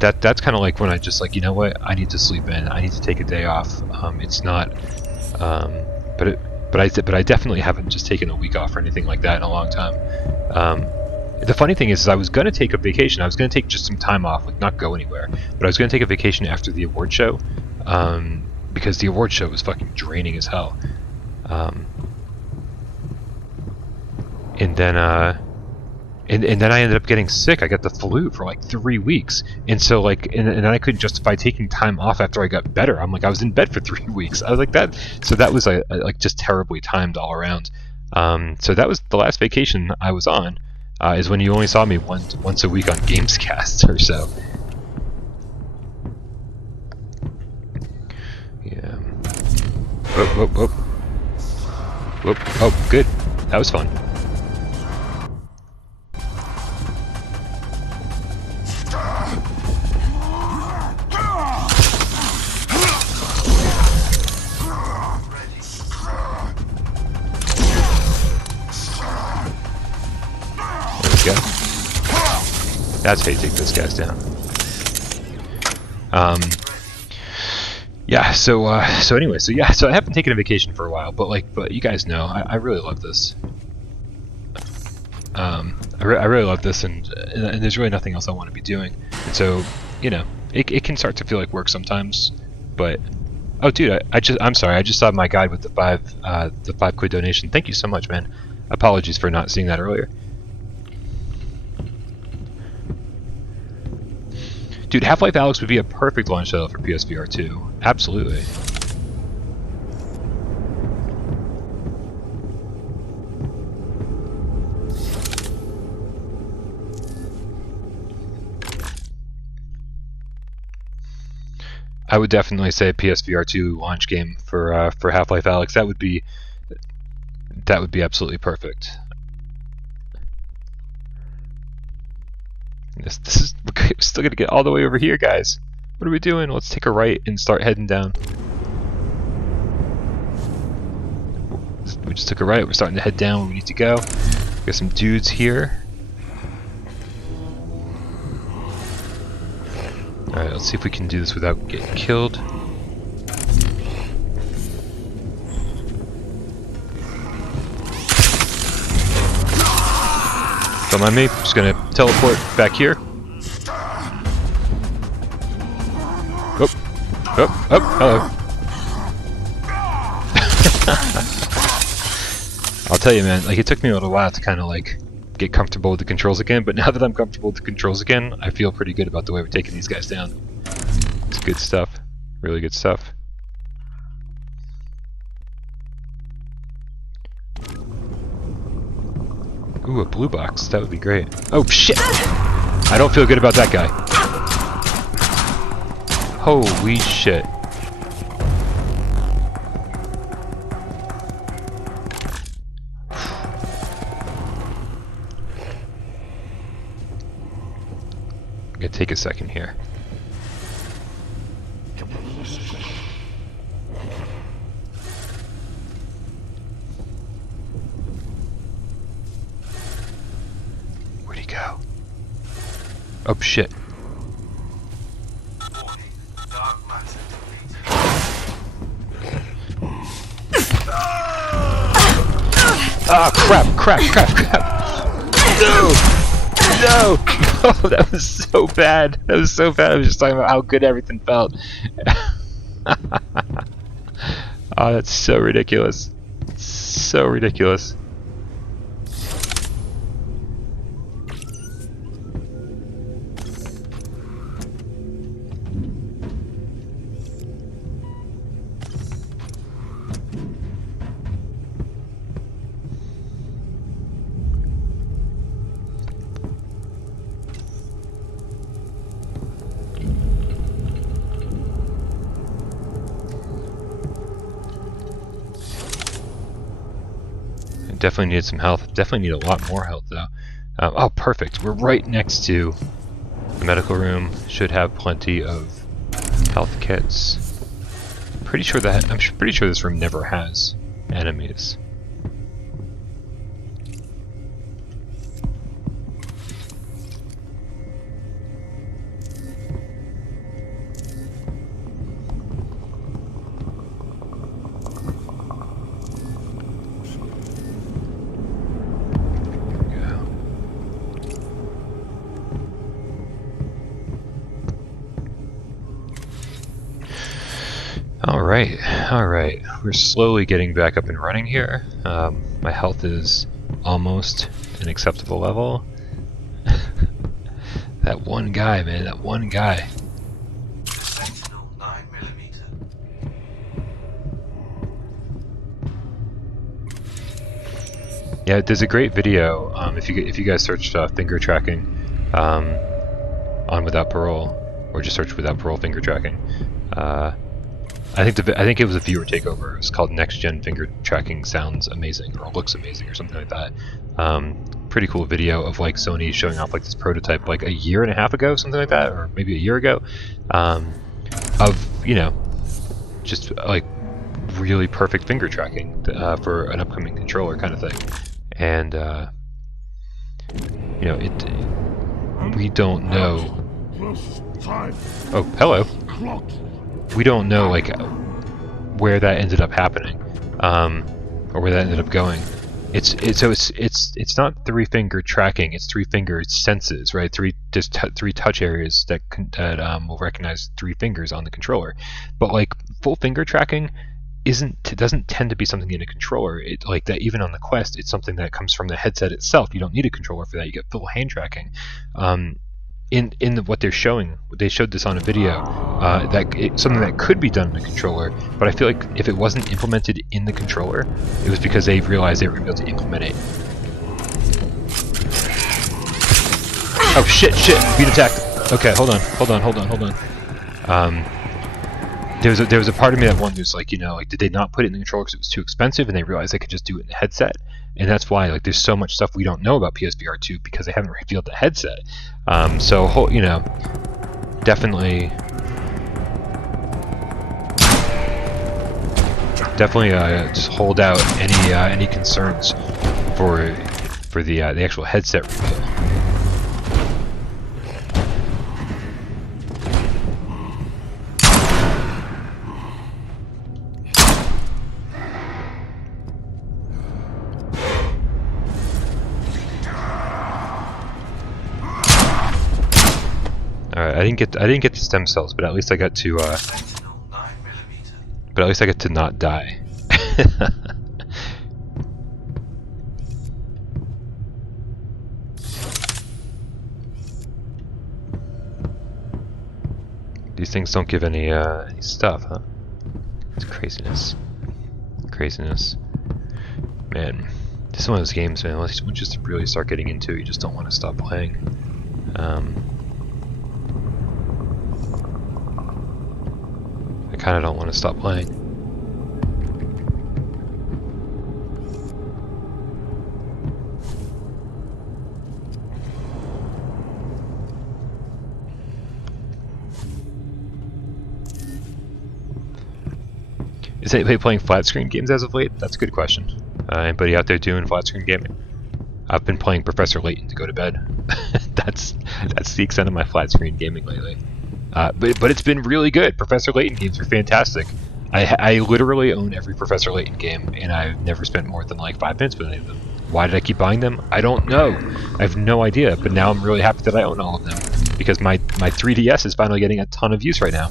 that's kind of like when I just like, you know what, I need to sleep in. I need to take a day off. It's not, but I definitely haven't just taken a week off or anything like that in a long time. The funny thing is I was going to take a vacation. I was going to take just some time off, like not go anywhere. But I was going to take a vacation after the award show, because the award show was fucking draining as hell. And then I ended up getting sick. I got the flu for like 3 weeks, and so like, and then I couldn't justify taking time off after I got better. I'm like, I was in bed for 3 weeks. I was like that. So that was like just terribly timed all around. So that was the last vacation I was on. Is when you only saw me once a week on Gamescast or so. Yeah. Whoop. Oh, good. That was fun. There we go. That's how you take those guys down. Yeah, so anyway, so I haven't taken a vacation for a while, but you guys know, I really love this. I really love this, and there's really nothing else I want to be doing. And so, you know, it can start to feel like work sometimes, but oh, dude, I'm sorry, I just saw my guide with the five quid donation. Thank you so much, man. Apologies for not seeing that earlier. Dude, Half-Life Alyx would be a perfect launch title for PSVR 2. Absolutely. I would definitely say PSVR 2 launch game for Half-Life Alyx. That would be absolutely perfect. This is, we're still gonna get all the way over here, guys. What are we doing? Let's take a right and start heading down. We just took a right. We're starting to head down where we need to go. We got some dudes here. Alright, let's see if we can do this without getting killed. Don't mind me, I'm just gonna teleport back here. Oh, oh, oh, hello. I'll tell you, man, like, it took me a little while to kind of like get comfortable with the controls again, but now that I'm comfortable with the controls again, I feel pretty good about the way we're taking these guys down. It's good stuff. Really good stuff. Ooh, a blue box. That would be great. Oh, shit! I don't feel good about that guy. Holy shit. I'm gonna take a second here. Where'd he go? Oh shit. Ah, crap, crap, crap, crap. No! No! Oh, that was so bad. That was so bad. I was just talking about how good everything felt. Oh, that's so ridiculous. So ridiculous. Definitely needed some health. Definitely need a lot more health though. Oh, perfect. We're right next to the medical room. Should have plenty of health kits. I'm pretty sure this room never has enemies. Alright, we're slowly getting back up and running here. My health is almost an acceptable level. That one guy, man, that one guy. Sentinel 9mm. Yeah, there's a great video, if you guys searched finger tracking on Without Parole, or just search Without Parole finger tracking. I think it was a viewer takeover. It was called Next Gen Finger Tracking Sounds Amazing or Looks Amazing or something like that. Pretty cool video of like Sony showing off like this prototype like a year and a half ago, something like that, or maybe a year ago, of, you know, just like really perfect finger tracking for an upcoming controller kind of thing. And you know, we don't know. Oh, hello. We don't know like where that ended up happening, or where that ended up going. It's not 3-finger tracking. It's 3-finger senses, right? Three touch areas that will recognize 3 fingers on the controller. But like full finger tracking doesn't tend to be something in a controller. It like that even on the Quest. It's something that comes from the headset itself. You don't need a controller for that. You get full hand tracking. What they're showing, they showed this on a video, something that could be done in a controller, but I feel like if it wasn't implemented in the controller, it was because they realized they were going to be able to implement it. Oh shit, being attacked. Okay, hold on. there was a part of me that wonders, like, you know, like, did they not put it in the controller because it was too expensive, and they realized they could just do it in the headset? And that's why, like, there's so much stuff we don't know about PSVR 2 because they haven't revealed the headset. So, you know, definitely just hold out any concerns for the actual headset reveal. Alright, I didn't get the stem cells, but at least I got to not die. These things don't give any stuff, huh? It's craziness. Craziness. Man, this is one of those games, man, once you just really start getting into it, you just don't want to stop playing. I kind of don't want to stop playing. Is anybody playing flat screen games as of late? That's a good question. Anybody out there doing flat screen gaming? I've been playing Professor Layton to go to bed. that's the extent of my flat screen gaming lately. But it's been really good. Professor Layton games are fantastic. I literally own every Professor Layton game, and I've never spent more than like 5 minutes with any of them. Why did I keep buying them? I don't know. I have no idea, but now I'm really happy that I own all of them, because my 3DS is finally getting a ton of use right now.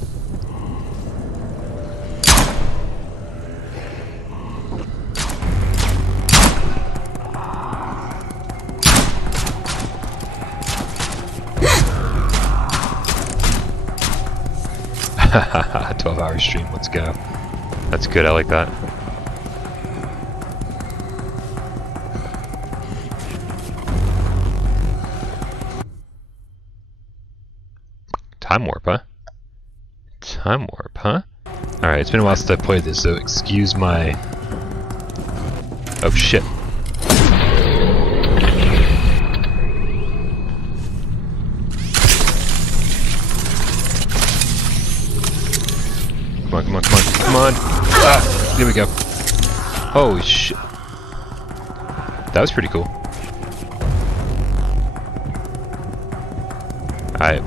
Hahaha, 12-hour stream, let's go. That's good, I like that. Time warp, huh? Time warp, huh? Alright, it's been a while since I played this, so excuse my... Oh shit. Come on, come on, come on, come on! Ah, there we go. Holy shit. That was pretty cool. Alright.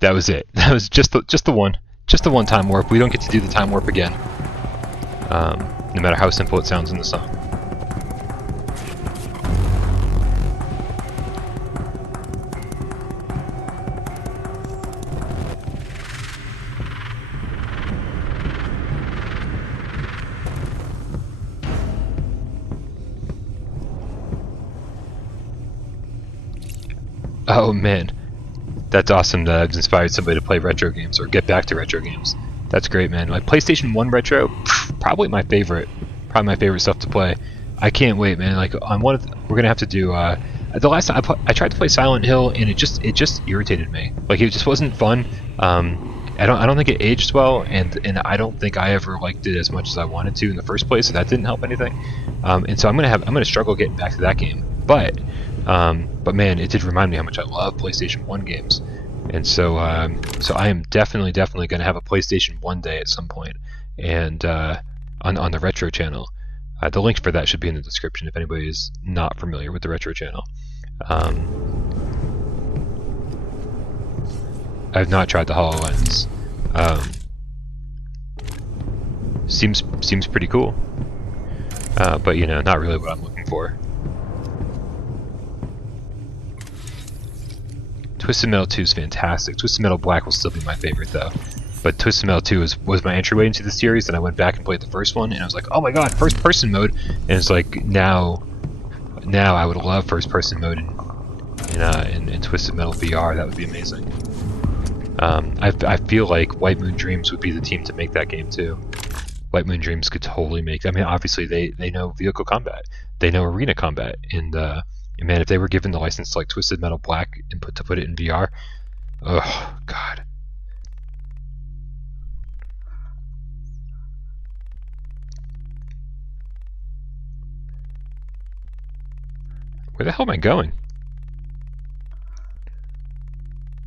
That was it. That was just the one time warp. We don't get to do the time warp again. No matter how simple it sounds in the song. Oh man, that's awesome that I've inspired somebody to play retro games or get back to retro games. That's great, man. Like PlayStation 1 retro, probably my favorite stuff to play. I can't wait, man. Like on we're gonna have to do. The last time I tried to play Silent Hill, and it just irritated me. Like it just wasn't fun. I don't think it aged well, and I don't think I ever liked it as much as I wanted to in the first place. So that didn't help anything. And so I'm gonna struggle getting back to that game. But man, it did remind me how much I love PlayStation 1 games, and so I am definitely going to have a PlayStation 1 day at some point, and on the Retro channel. The link for that should be in the description if anybody is not familiar with the Retro channel. I've not tried the HoloLens. Seems pretty cool, but you know, not really what I'm looking for. Twisted Metal 2 is fantastic. Twisted Metal Black will still be my favorite though. But Twisted Metal 2 was my entryway into the series, and I went back and played the first one, and I was like, oh my god, first person mode! And it's like, now I would love first person mode in Twisted Metal VR. That would be amazing. I feel like White Moon Dreams would be the team to make that game too. White Moon Dreams could totally make. I mean, obviously they know vehicle combat, they know arena combat, and man, if they were given the license to like Twisted Metal Black and put it in VR, oh god. Where the hell am I going?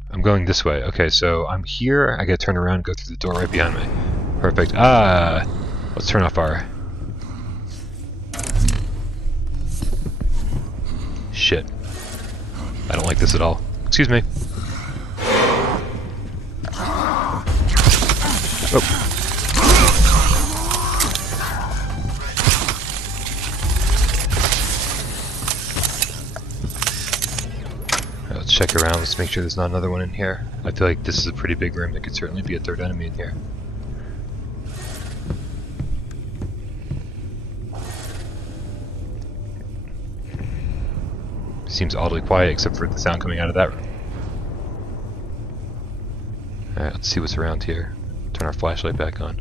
I'm going this way. Okay, so I'm here. I gotta turn around and go through the door right behind me. Perfect. Let's turn off our... Shit. I don't like this at all. Excuse me. Oh. Alright, let's check around. Let's make sure there's not another one in here. I feel like this is a pretty big room. There could certainly be a third enemy in here. Seems oddly quiet except for the sound coming out of that room. Alright, let's see what's around here. Turn our flashlight back on.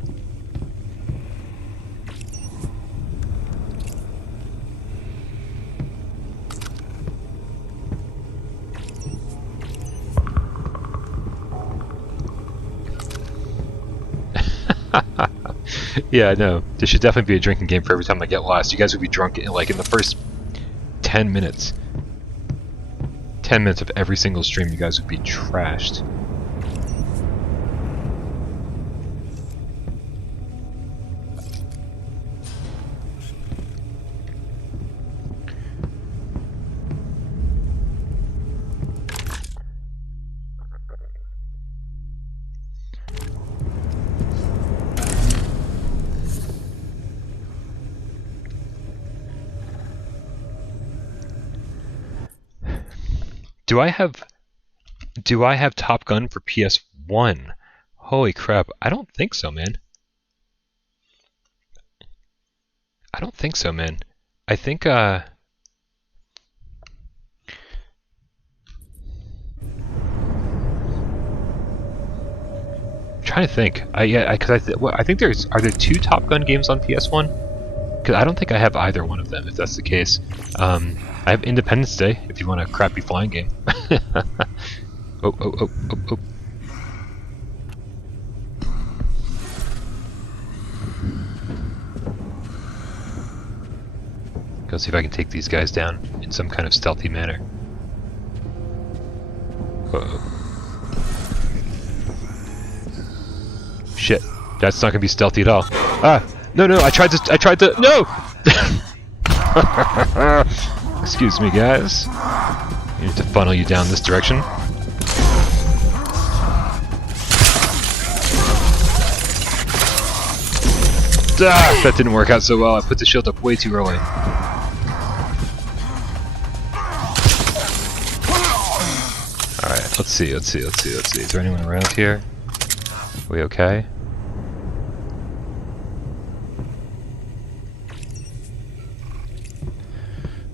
Yeah, I know. This should definitely be a drinking game for every time I get lost. You guys would be drunk in, like, in the first 10 minutes. 10 minutes of every single stream, you guys would be trashed. Do I have Top Gun for PS1? Holy crap, I don't think so, man. I don't think so, man. I think trying to think. I think are there 2 Top Gun games on PS1? Because I don't think I have either one of them. If that's the case, I have Independence Day. If you want a crappy flying game. Oh. Go see if I can take these guys down in some kind of stealthy manner. Uh-oh. Shit, that's not gonna be stealthy at all. Ah, no, I tried to, no! Excuse me, guys. I need to funnel you down this direction. Ah, that didn't work out so well. I put the shield up way too early. Alright, let's see. Is there anyone around here? Are we okay?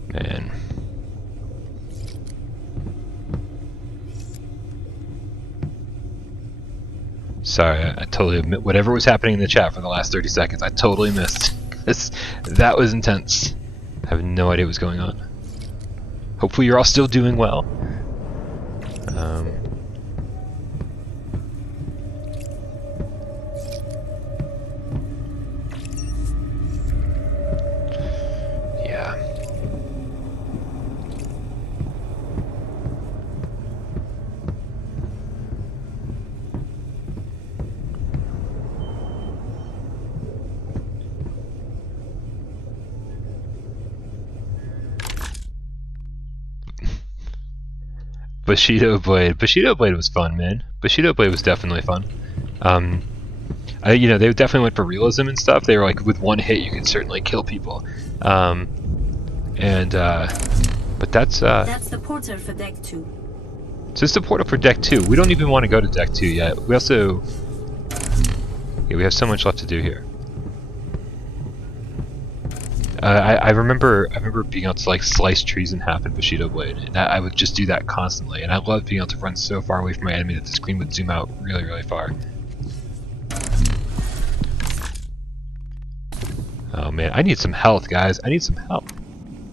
Man. Sorry, I totally admit whatever was happening in the chat for the last 30 seconds, I totally missed. That was intense. I have no idea what's going on. Hopefully you're all still doing well. Yeah. Bushido Blade. Bushido Blade was fun, man. Bushido Blade was definitely fun. They definitely went for realism and stuff. They were like, with one hit, you can certainly kill people. But that's the portal for deck 2. So it's the portal for deck 2. We don't even want to go to deck 2 yet. We also... Yeah, we have so much left to do here. I remember being able to like slice trees in half in Bushido Blade, and I would just do that constantly. And I loved being able to run so far away from my enemy that the screen would zoom out really, really far. Oh man, I need some health, guys. I need some health.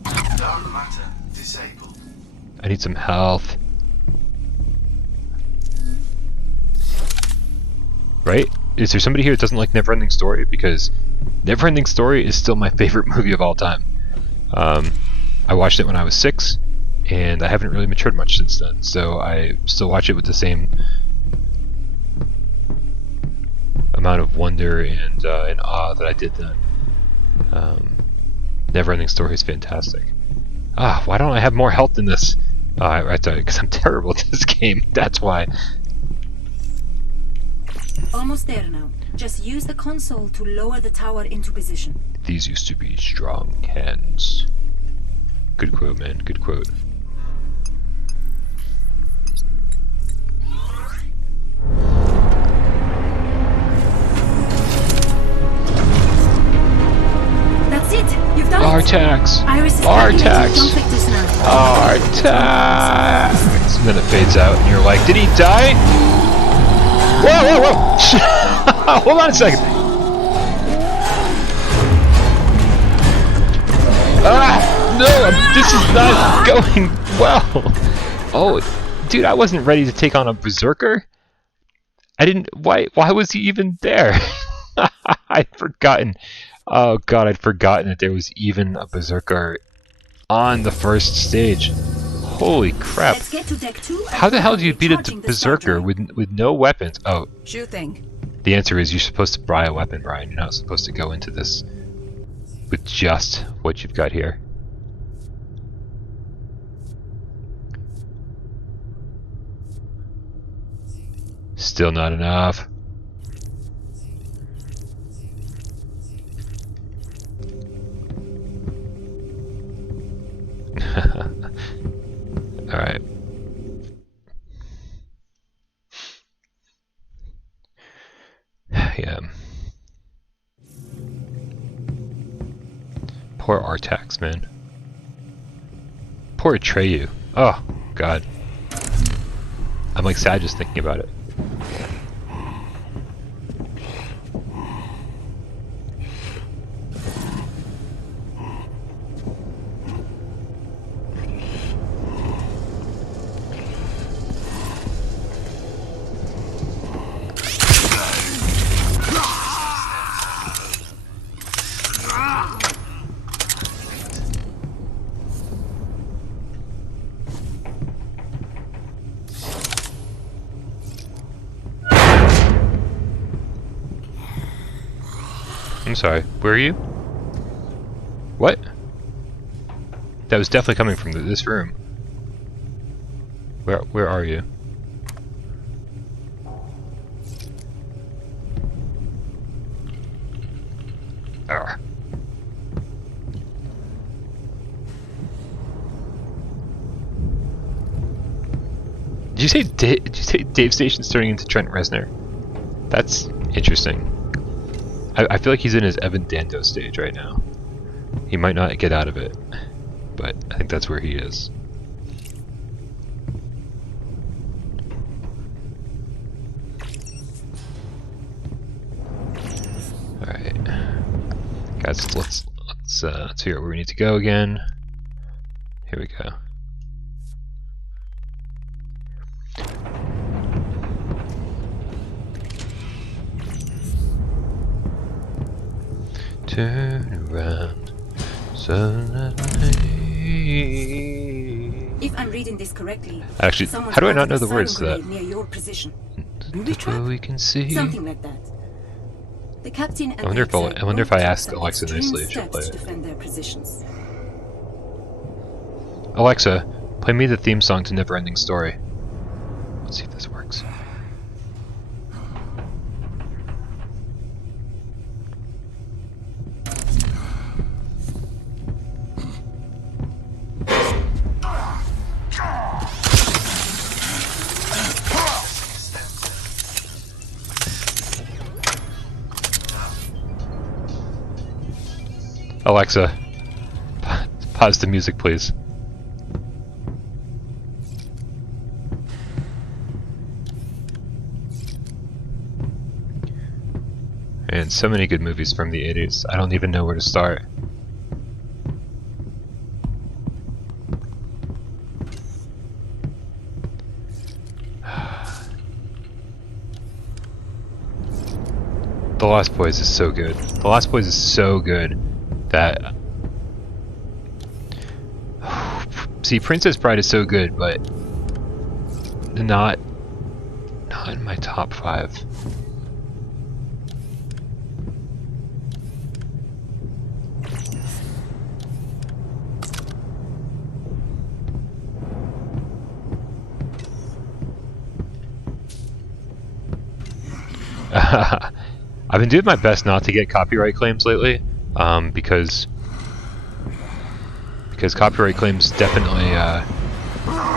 Dark matter disabled. I need some health. Right? Is there somebody here that doesn't like Neverending Story? Because Neverending Story is still my favorite movie of all time. I I watched it when I was 6, and I haven't really matured much since then, so I still watch it with the same amount of wonder and awe that I did then. Neverending Story is fantastic. Why don't I have more health in this? Because I'm terrible at this game, that's why. Almost there now. Just use the console to lower the tower into position. These used to be strong hands. Good quote, man, good quote. That's it! You've done Artax! it! Iris is Artax! conflict is now. Artax! And then it fades out and you're like, did he die? Whoa, whoa, whoa! Hold on a second. No, this is not going well. Oh, dude, I wasn't ready to take on a berserker. I didn't. Why was he even there? I'd forgotten. Oh god, I'd forgotten that there was even a berserker on the first stage. Holy crap! Let's get to deck 2. How the hell do you beat a berserker with no weapons? Oh, Sure thing. the answer is you're supposed to buy a weapon, Brian. You're not supposed to go into this with just what you've got here. Still not enough. Alright. Yeah. Poor Artax, man. Poor Atreyu. Oh, God. I'm like sad just thinking about it. I'm sorry, where are you? What? That was definitely coming from this room. Where are you? Arrgh. Did you say Dave Station's turning into Trent Reznor? That's interesting. I feel like he's in his Evan Dando stage right now. He might not get out of it, but I think that's where he is. Alright. Guys, let's figure out where we need to go again. Here we go. Turn around suddenly. If I'm reading this correctly, Actually, someone's how do I not planted know a the words to sound that? grenade near your position. Look what we can see. Something like that. The captain and I wonder if I ask Alexa nicely if she'll play to it. defend their positions. Alexa, play me the theme song to Neverending Story. Let's see if this works. Alexa, pause the music, please. And so many good movies from the 80s, I don't even know where to start. The Lost Boys is so good. The Lost Boys is so good that See, Princess Bride is so good, but not in my top 5. I've been doing my best not to get copyright claims lately, because copyright claims definitely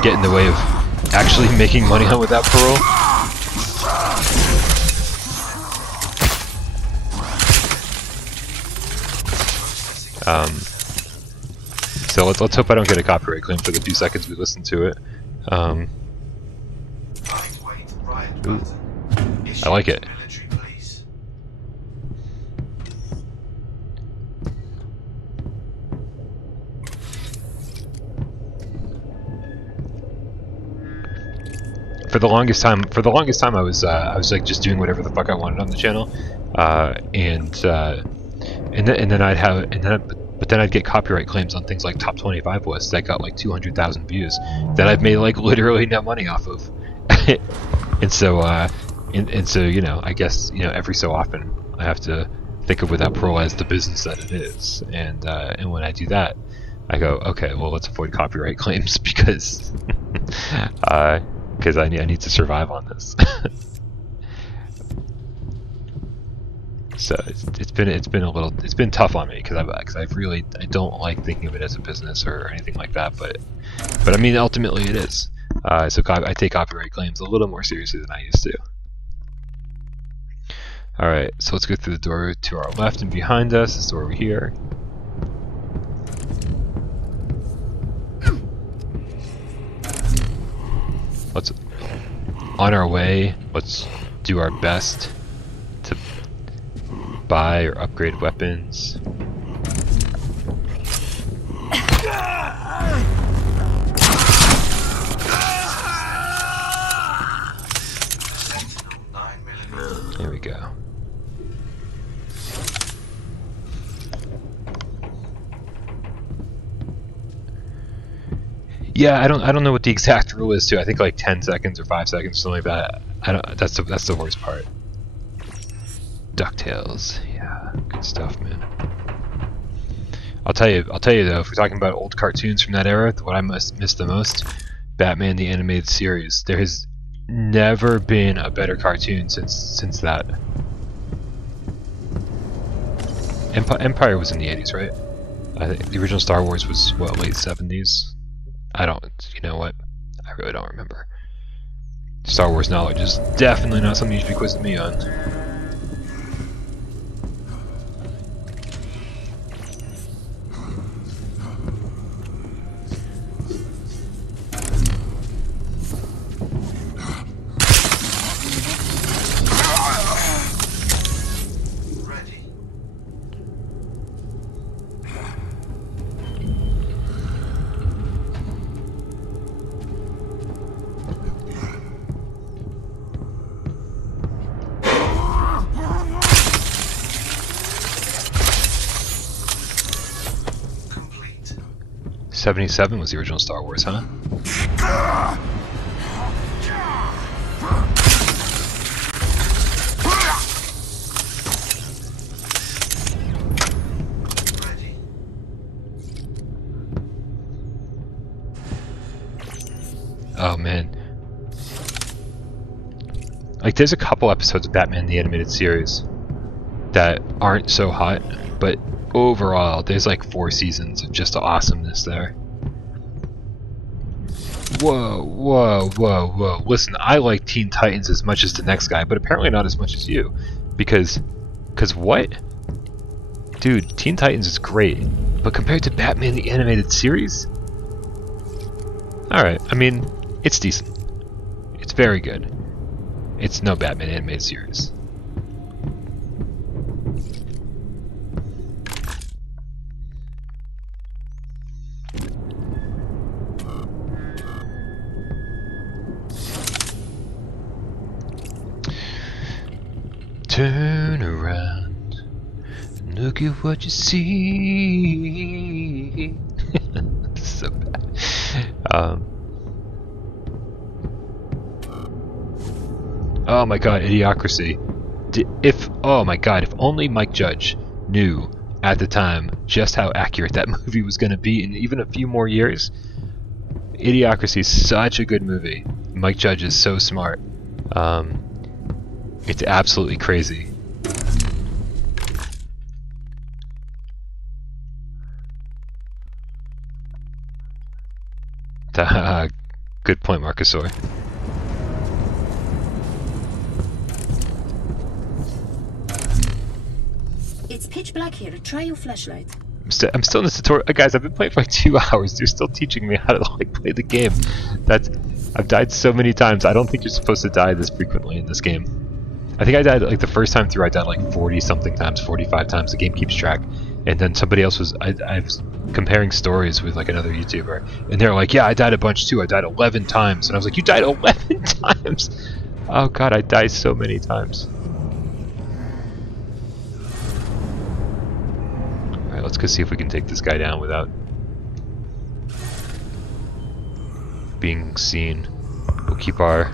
get in the way of actually making money on Without Parole. So let's hope I don't get a copyright claim for the few seconds we listen to it. Ooh, I like it. For the longest time, I was like just doing whatever the fuck I wanted on the channel, but then I'd get copyright claims on things like top 25 lists that got like 200,000 views that I've made like literally no money off of, and so you know, I guess, you know, every so often I have to think of Without Parole as the business that it is, and when I do that, I go, okay, well, let's avoid copyright claims because I need to survive on this. So it's been tough on me because I don't like thinking of it as a business or anything like that, but I mean, ultimately it is. So I take copyright claims a little more seriously than I used to. All right, so let's go through the door to our left and behind us. This door over here. Let's, on our way, let's do our best to buy or upgrade weapons. There we go. Yeah, I don't know what the exact rule is too. I think like 10 seconds or 5 seconds, something like that. I don't. That's the worst part. DuckTales, yeah, good stuff, man. I'll tell you though, if we're talking about old cartoons from that era, what I must miss the most, Batman the Animated Series. There has never been a better cartoon since that. Empire was in the 80s, right? I think the original Star Wars was what, late 70s. You know what? I really don't remember. Star Wars knowledge is definitely not something you should be quizzing me on. '77 was the original Star Wars, huh? Oh man. Like, there's a couple episodes of Batman the Animated Series that aren't so hot, but overall, there's like 4 seasons of just awesomeness there. Whoa, whoa, whoa, whoa. Listen, I like Teen Titans as much as the next guy, but apparently not as much as you. Because what? Dude, Teen Titans is great, but compared to Batman the Animated Series? Alright, I mean, it's decent. It's very good. It's no Batman Animated Series. Turn around and look at what you see. So bad. Oh my god, Idiocracy. Oh my god, if only Mike Judge knew at the time just how accurate that movie was going to be in even a few more years. Idiocracy is such a good movie. Mike Judge is so smart. It's absolutely crazy. Good point, Marcusor. It's pitch black here. Try your flashlight. I'm still in the tutorial. Guys, I've been playing for like 2 hours. They're still teaching me how to like play the game. I've died so many times. I don't think you're supposed to die this frequently in this game. I think I died like the first time through. I died like 40 something times, 45 times. The game keeps track. And then somebody else was. I was comparing stories with like another YouTuber, and they're like, "Yeah, I died a bunch too. I died 11 times." And I was like, "You died 11 times?" Oh god, I died so many times. Alright, let's go see if we can take this guy down without being seen. We'll keep our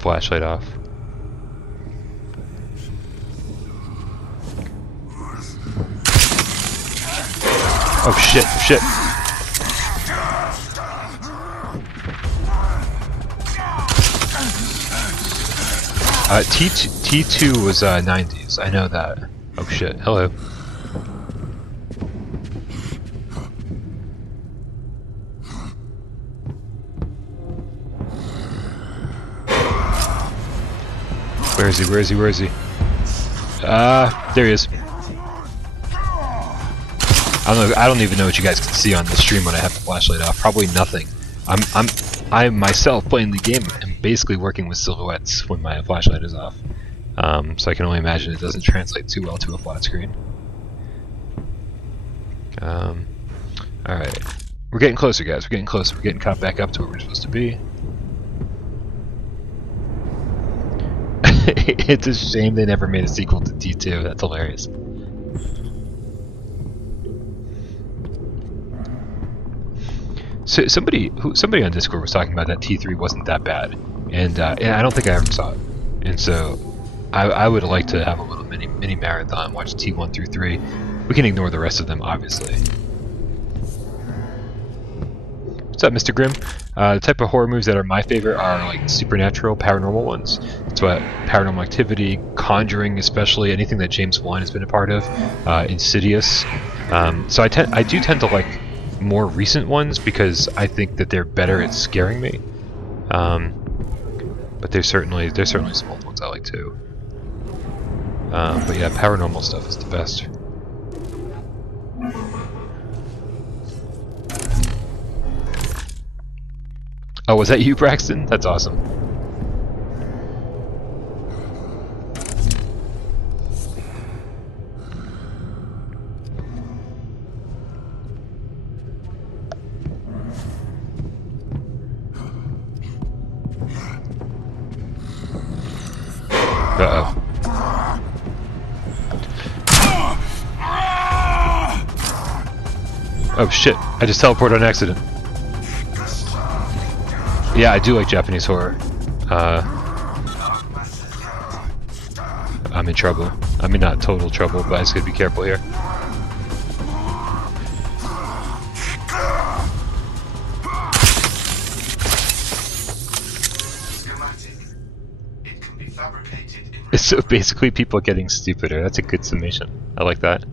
flashlight off. Oh shit, shit. T2 was 90s, I know that. Oh shit, hello. Where is he, where is he, where is he? There he is. I don't even know what you guys can see on the stream when I have the flashlight off. Probably nothing. I myself playing the game and basically working with silhouettes when my flashlight is off. So I can only imagine it doesn't translate too well to a flat screen. Alright. We're getting closer, guys. We're getting closer. We're getting caught back up to where we're supposed to be. It's a shame they never made a sequel to T2. That's hilarious. So somebody on Discord was talking about that T3 wasn't that bad, and I don't think I ever saw it. And so I would like to have a little mini marathon, watch T1 through 3. We can ignore the rest of them, obviously. What's up, Mr. Grimm? The type of horror movies that are my favorite are like supernatural, paranormal ones. That's what Paranormal Activity, Conjuring, especially anything that James Wan has been a part of, Insidious. So I do tend to like more recent ones because I think that they're better at scaring me. But there's certainly some old ones I like too. But yeah, paranormal stuff is the best. Oh, was that you, Braxton? That's awesome. Uh-oh. Oh shit, I just teleported on accident. Yeah, I do like Japanese horror. I'm in trouble. I mean, not total trouble, but I just gotta be careful here. So basically people getting stupider. That's a good summation. I like that.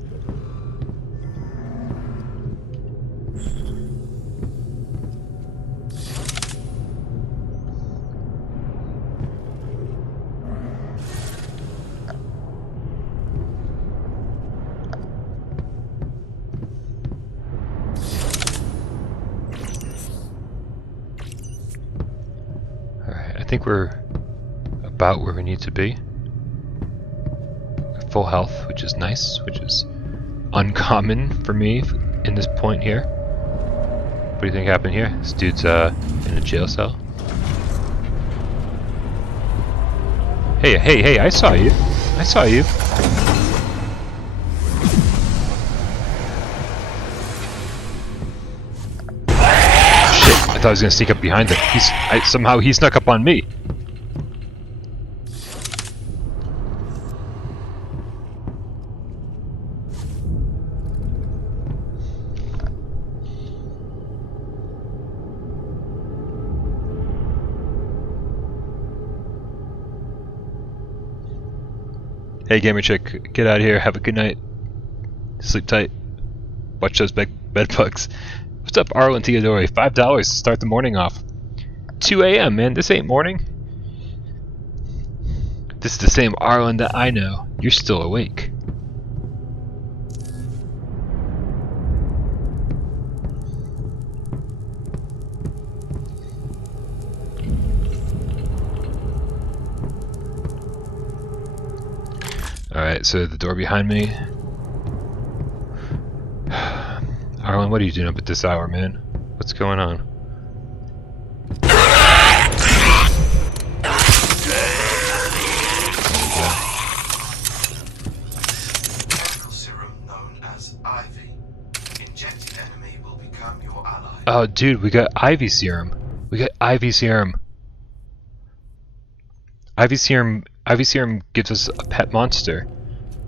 Alright, I think we're about where we need to be. Full health, which is nice, which is uncommon for me in this point here. What do you think happened here? This dude's in a jail cell. Hey, hey, hey, I saw you. I saw you. thought I was gonna sneak up behind him. Somehow he snuck up on me. Hey gamer chick, get out of here, have a good night. Sleep tight. Watch those bed bugs. What's up, Arlen Theodore? $5 to start the morning off. 2 a.m. man, this ain't morning. This is the same Arlen that I know. You're still awake. Alright, so the door behind me. Arlen, what are you doing up at this hour, man? What's going on? Serum known as Ivy. Injected enemy will become your ally. Oh, dude, we got Ivy serum. We got Ivy serum. Ivy serum gives us a pet monster.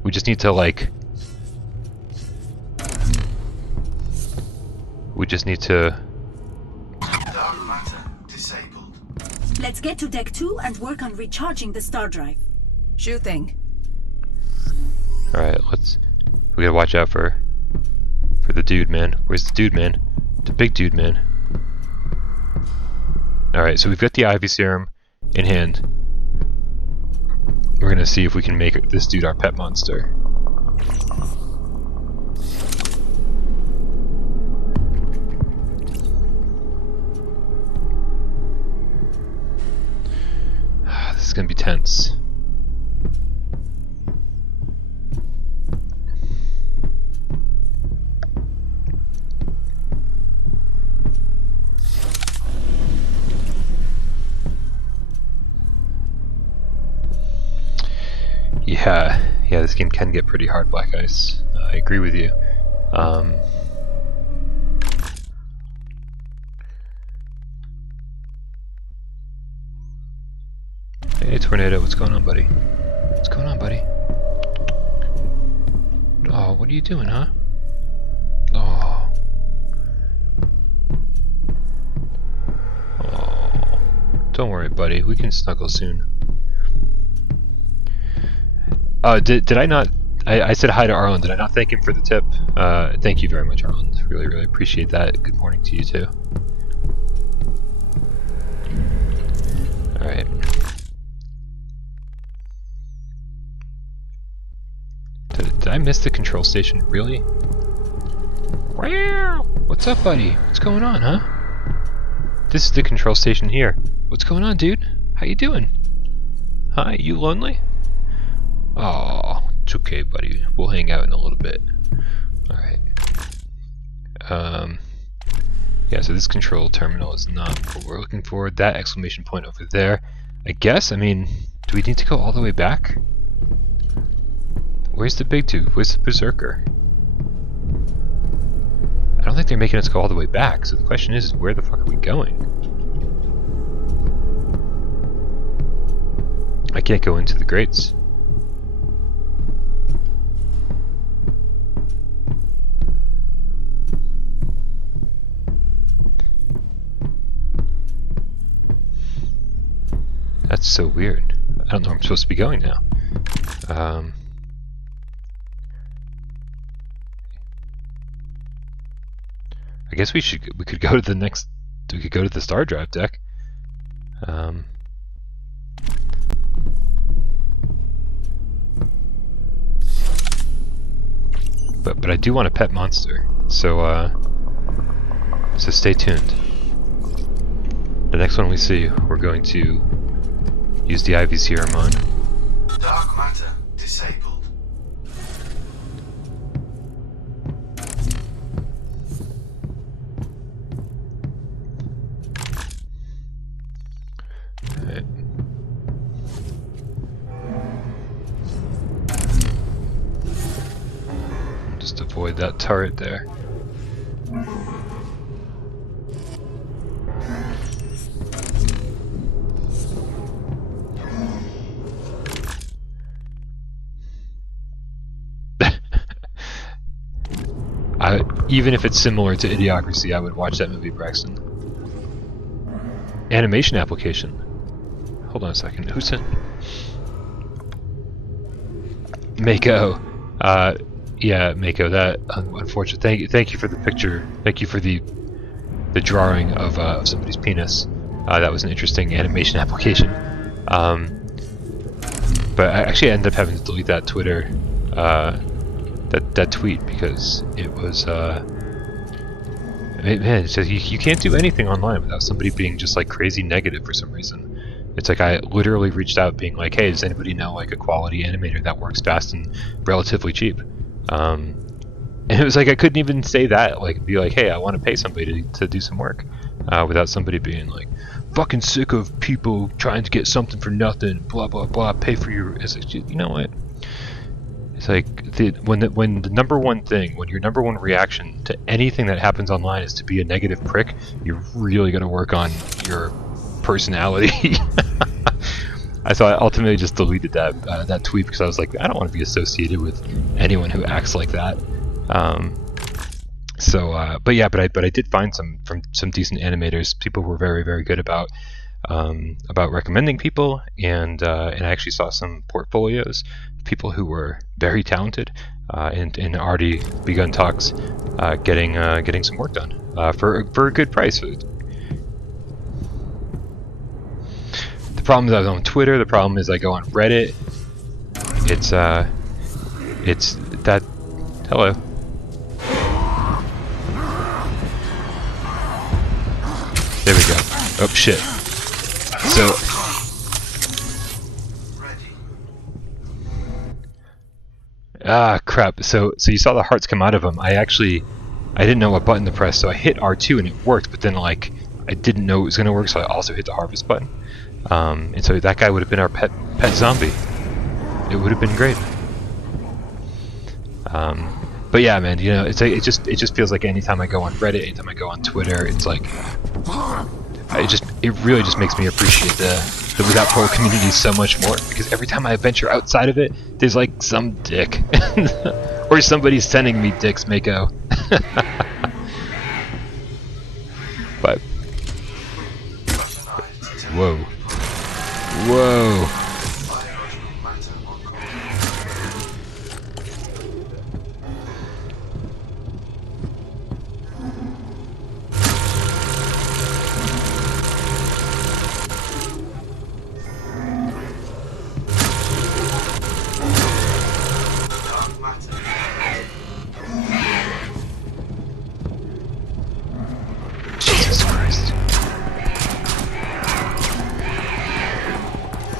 We just need to like. We just need to. Dark matter disabled. Let's get to deck 2 and work on recharging the star drive. Sure thing. All right, we gotta watch out for the dude, man. Where's the dude, man? The big dude, man. All right, so we've got the Ivy serum in hand. We're gonna see if we can make this dude our pet monster. This is gonna be tense. Yeah, this game can get pretty hard, Black Ice. I agree with you. Hey, Tornado, what's going on, buddy? What's going on, buddy? Oh, what are you doing, huh? Oh. Oh. Don't worry, buddy. We can snuggle soon. Did I not? I said hi to Arlen. Did I not thank him for the tip? Thank you very much, Arlen. Really, really appreciate that. Good morning to you too. All right. Did I miss the control station? Really? What's up, buddy? What's going on, huh? This is the control station here. What's going on, dude? How you doing? Hi, you lonely? Oh, it's okay, buddy. We'll hang out in a little bit. Alright. Yeah, so this control terminal is not what we're looking for. That exclamation point over there. I guess, I mean, do we need to go all the way back? Where's the big dude? Where's the berserker? I don't think they're making us go all the way back, so the question is where the fuck are we going? I can't go into the grates. That's so weird. I don't know where I'm supposed to be going now. I guess we could go to the next. We could go to the star drive deck. But I do want a pet monster. So stay tuned. The next one we see, we're going to use the Ivy serum on. Dark matter disabled. Alright. Just avoid that turret there. Even if it's similar to Idiocracy, I would watch that movie, Braxton. Animation application. Hold on a second. Who said? Mako. Yeah, Mako. That unfortunate. Thank you for the picture. Thank you for the drawing of somebody's penis. That was an interesting animation application. But I actually ended up having to delete that Twitter, that tweet, because it was, man, it says you can't do anything online without somebody being just like crazy negative for some reason. It's like I literally reached out being like, hey, does anybody know like a quality animator that works fast and relatively cheap? And it was like I couldn't even say that, like be like, hey, I want to pay somebody to do some work, without somebody being like, fucking sick of people trying to get something for nothing, blah blah blah, pay for your. It's like, you know what? It's like when the number one thing, when your number one reaction to anything that happens online is to be a negative prick, you're really gonna work on your personality. So I ultimately just deleted that tweet because I was like, I don't want to be associated with anyone who acts like that. But I did find some decent animators. People were very, very good about recommending people, and I actually saw some portfolios of people who were very talented and already begun talks getting some work done for a good price. The problem is I was on Twitter. The problem is I go on Reddit. It's that. Hello. There we go. Oh shit. So. Ah crap. So you saw the hearts come out of them. I didn't know what button to press, so I hit R2 and it worked. But then like I didn't know it was gonna work, so I also hit the harvest button. And so that guy would have been our pet zombie. It would have been great. But yeah, man, you know, it just feels like anytime I go on Reddit, anytime I go on Twitter, it's like it really just makes me appreciate the Without Parole community so much more, because every time I venture outside of it, there's like some dick or somebody's sending me dicks, Mako. But whoa.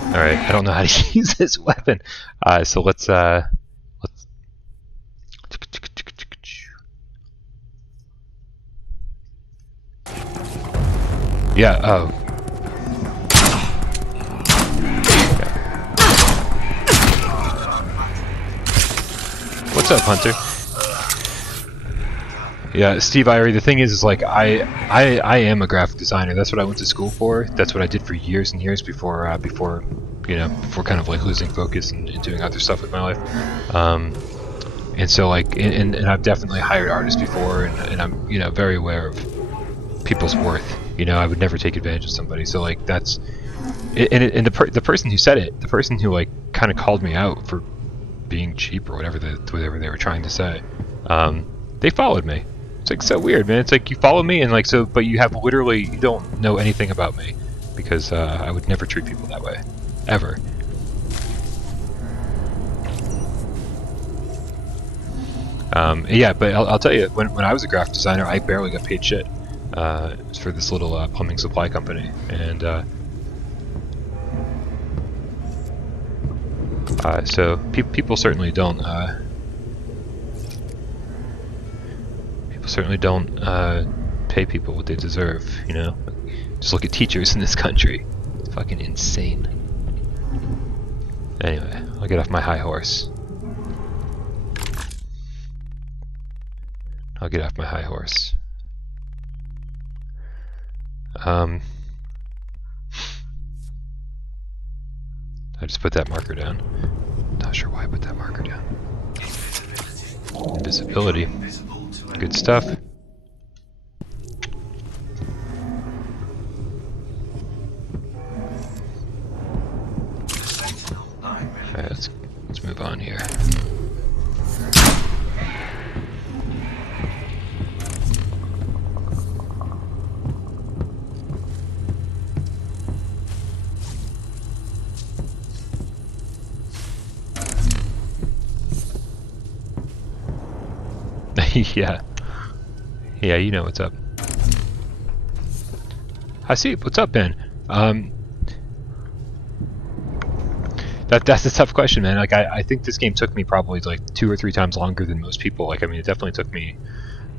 Alright, I don't know how to use this weapon. So let's yeah, oh. What's up, Hunter? Yeah, Steve Irie, the thing is like I am a graphic designer. That's what I went to school for. That's what I did for years and years before kind of like losing focus and doing other stuff with my life. And so like and I've definitely hired artists before, and I'm, you know, very aware of people's worth. You know, I would never take advantage of somebody. So like that's and the person who said it, the person who like kind of called me out for being cheap or whatever they were trying to say, they followed me. It's like so weird, man. It's like you follow me and like so, but you don't know anything about me, because I would never treat people that way, ever. Yeah, but I'll tell you, when I was a graphic designer, I barely got paid shit. It was for this little plumbing supply company, and so people certainly don't. Certainly don't pay people what they deserve, you know? Just look at teachers in this country. It's fucking insane. Anyway, I'll get off my high horse. I just put that marker down. Not sure why I put that marker down. Invisibility. Good stuff. Alright, let's move on here. Yeah. Yeah, you know what's up. I see. What's up, Ben? That's a tough question, man. Like, I think this game took me probably like 2 or 3 times longer than most people. Like, I mean, it definitely took me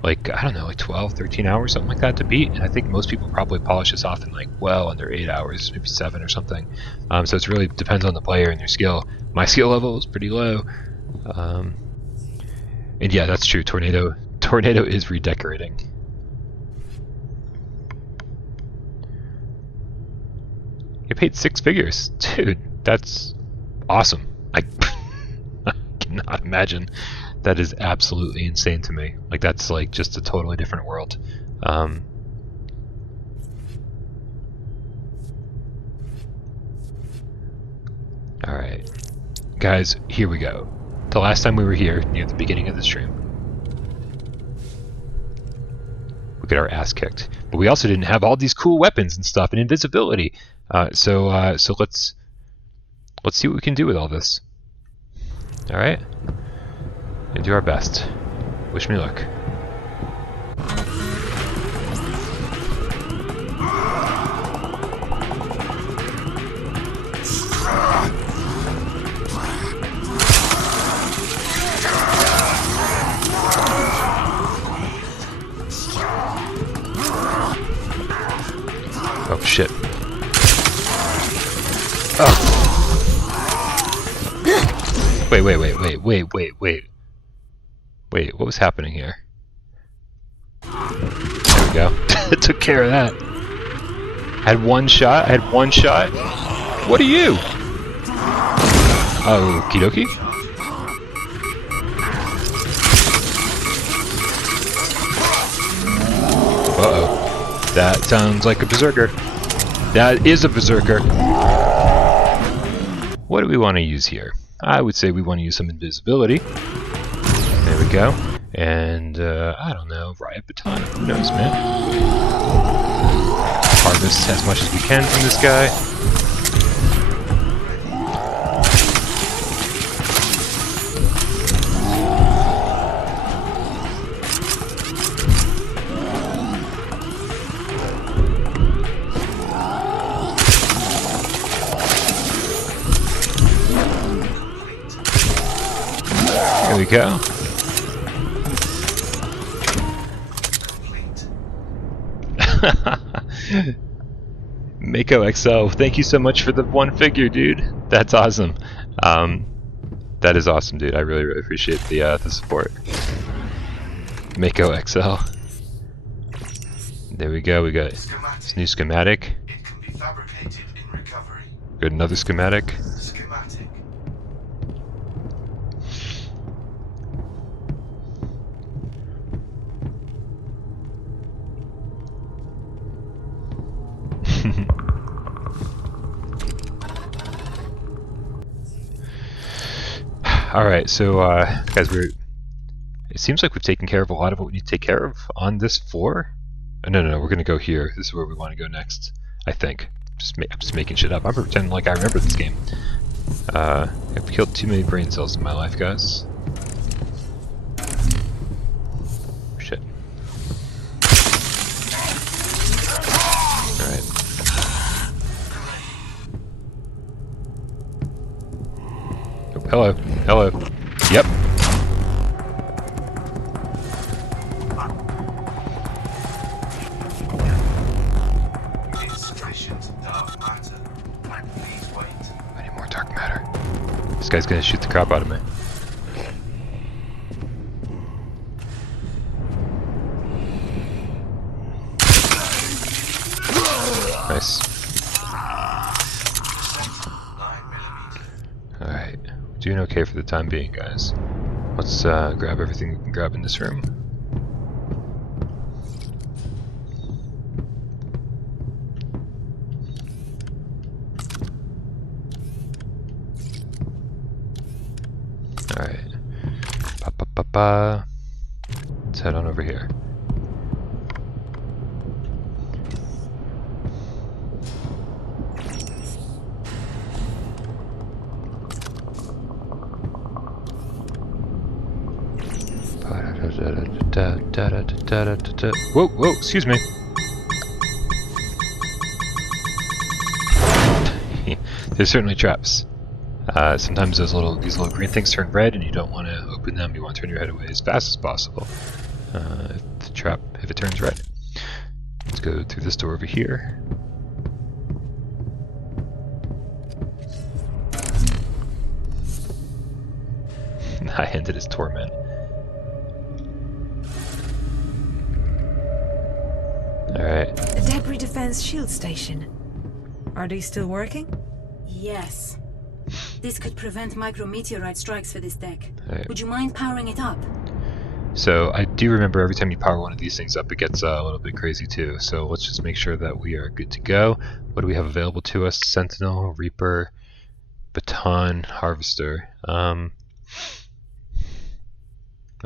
like, I don't know, like 12, 13 hours, something like that to beat. And I think most people probably polish this off in like well under 8 hours, maybe 7 or something. So it really depends on the player and their skill. My skill level is pretty low. And yeah, that's true. Tornado is redecorating. You paid 6 figures, dude. That's awesome. I cannot imagine. That is absolutely insane to me. Like, that's like just a totally different world. All right, guys, here we go. The last time we were here, near the beginning of the stream, we got our ass kicked. But we also didn't have all these cool weapons and stuff and invisibility. So let's see what we can do with all this. All right, and do our best. Wish me luck. Oh shit. Oh. Wait, what was happening here? There we go. Took care of that. Had one shot? What are you? Oh, okie dokie. Uh-oh. That sounds like a berserker. That is a berserker. What do we want to use here? I would say we want to use some invisibility. There we go. And, I don't know, riot baton. Who knows, man? Harvest as much as we can from this guy. There we go. Mako XL, thank you so much for the 1 figure, dude. That's awesome. That is awesome, dude. I really, really appreciate the support. Mako XL. There we go. We got this new schematic. It can be fabricated in recovery. Got another schematic. Schematic. Alright, so guys, it seems like we've taken care of a lot of what we need to take care of on this floor. Oh, no, we're gonna go here. This is where we want to go next, I think. I'm just making shit up. I'm pretending like I remember this game. I've killed too many brain cells in my life, guys. Shit. Alright. Oh, hello. Yep. Illustrations of dark matter. Please wait. I need more dark matter. This guy's gonna shoot the crap out of me. Nice. 9mm. Alright. Doing okay for the time being, guys. Let's grab everything we can grab in this room. Alright. Ba-ba-ba-ba. Let's head on over here. Whoa, whoa, excuse me. There's certainly traps. Sometimes these little green things turn red and you don't want to open them. You want to turn your head away as fast as possible. If it turns red. Let's go through this door over here. I ended his torment. Alright. The debris defense shield station. Are they still working? Yes. This could prevent micrometeorite strikes for this deck. Right. Would you mind powering it up? So I do remember every time you power one of these things up, it gets a little bit crazy too. So let's just make sure that we are good to go. What do we have available to us? Sentinel, Reaper, Baton, Harvester. I'll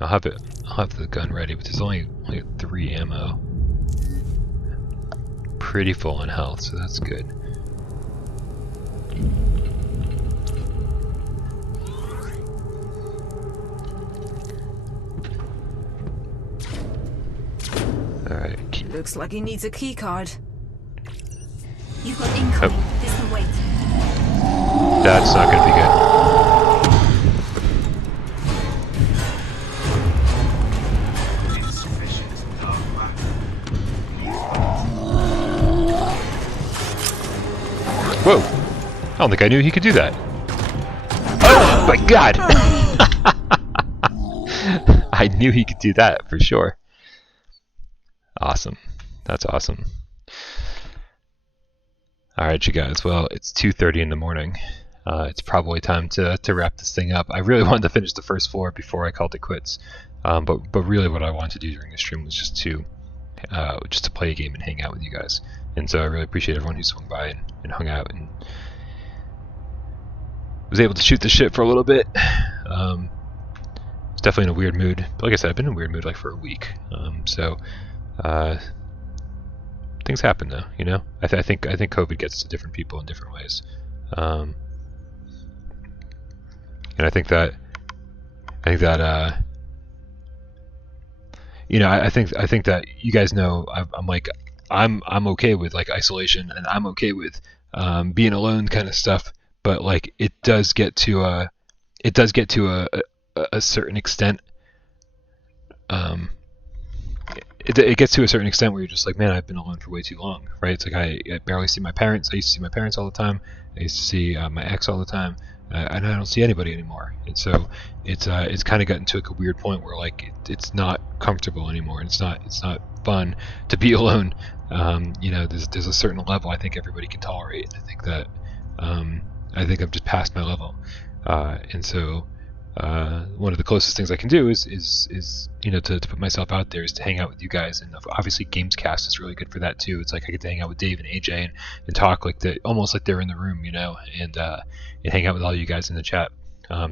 have the gun ready, but there's only 3 ammo. Pretty full on health, so that's good. Alright. Looks like he needs a key card. You've got incoming. This can wait. That's not gonna be good. Whoa! I don't think I knew he could do that. Oh my god! I knew he could do that for sure. Awesome. That's awesome. Alright, you guys. Well, it's 2:30 in the morning. It's probably time to wrap this thing up. I really wanted to finish the first floor before I called it quits. But really what I wanted to do during the stream was just to play a game and hang out with you guys. And so I really appreciate everyone who swung by and hung out and was able to shoot the shit for a little bit. Was definitely in a weird mood. But like I said, I've been in a weird mood like for a week. Things happen though, you know. I think COVID gets to different people in different ways, and I think that you know, I think that you guys know I'm okay with like isolation, and I'm okay with being alone kind of stuff. But like it does get to a certain extent. It gets to a certain extent where you're just like, man, I've been alone for way too long, right? It's like I barely see my parents. I used to see my parents all the time. I used to see my ex all the time, and I don't see anybody anymore. And so it's kind of gotten to a weird point where like it's not comfortable anymore, and it's not fun to be alone. You know, there's a certain level I think everybody can tolerate. I think that I think I've just passed my level, and so. One of the closest things I can do is you know, to put myself out there is to hang out with you guys, and obviously Gamescast is really good for that too. It's like I get to hang out with Dave and AJ and talk like almost like they're in the room, you know, and hang out with all you guys in the chat.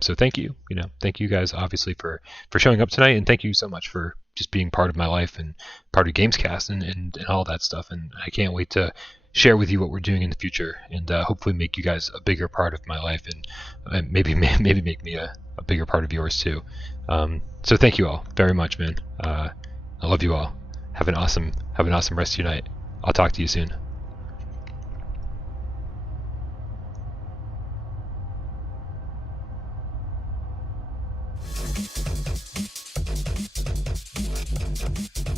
So thank you, you know, thank you guys obviously for showing up tonight, and thank you so much for just being part of my life and part of Gamescast and all that stuff. And I can't wait to share with you what we're doing in the future, and hopefully make you guys a bigger part of my life, and maybe make me a bigger part of yours too. So thank you all very much, man. I love you all. Have an awesome rest of your night. I'll talk to you soon.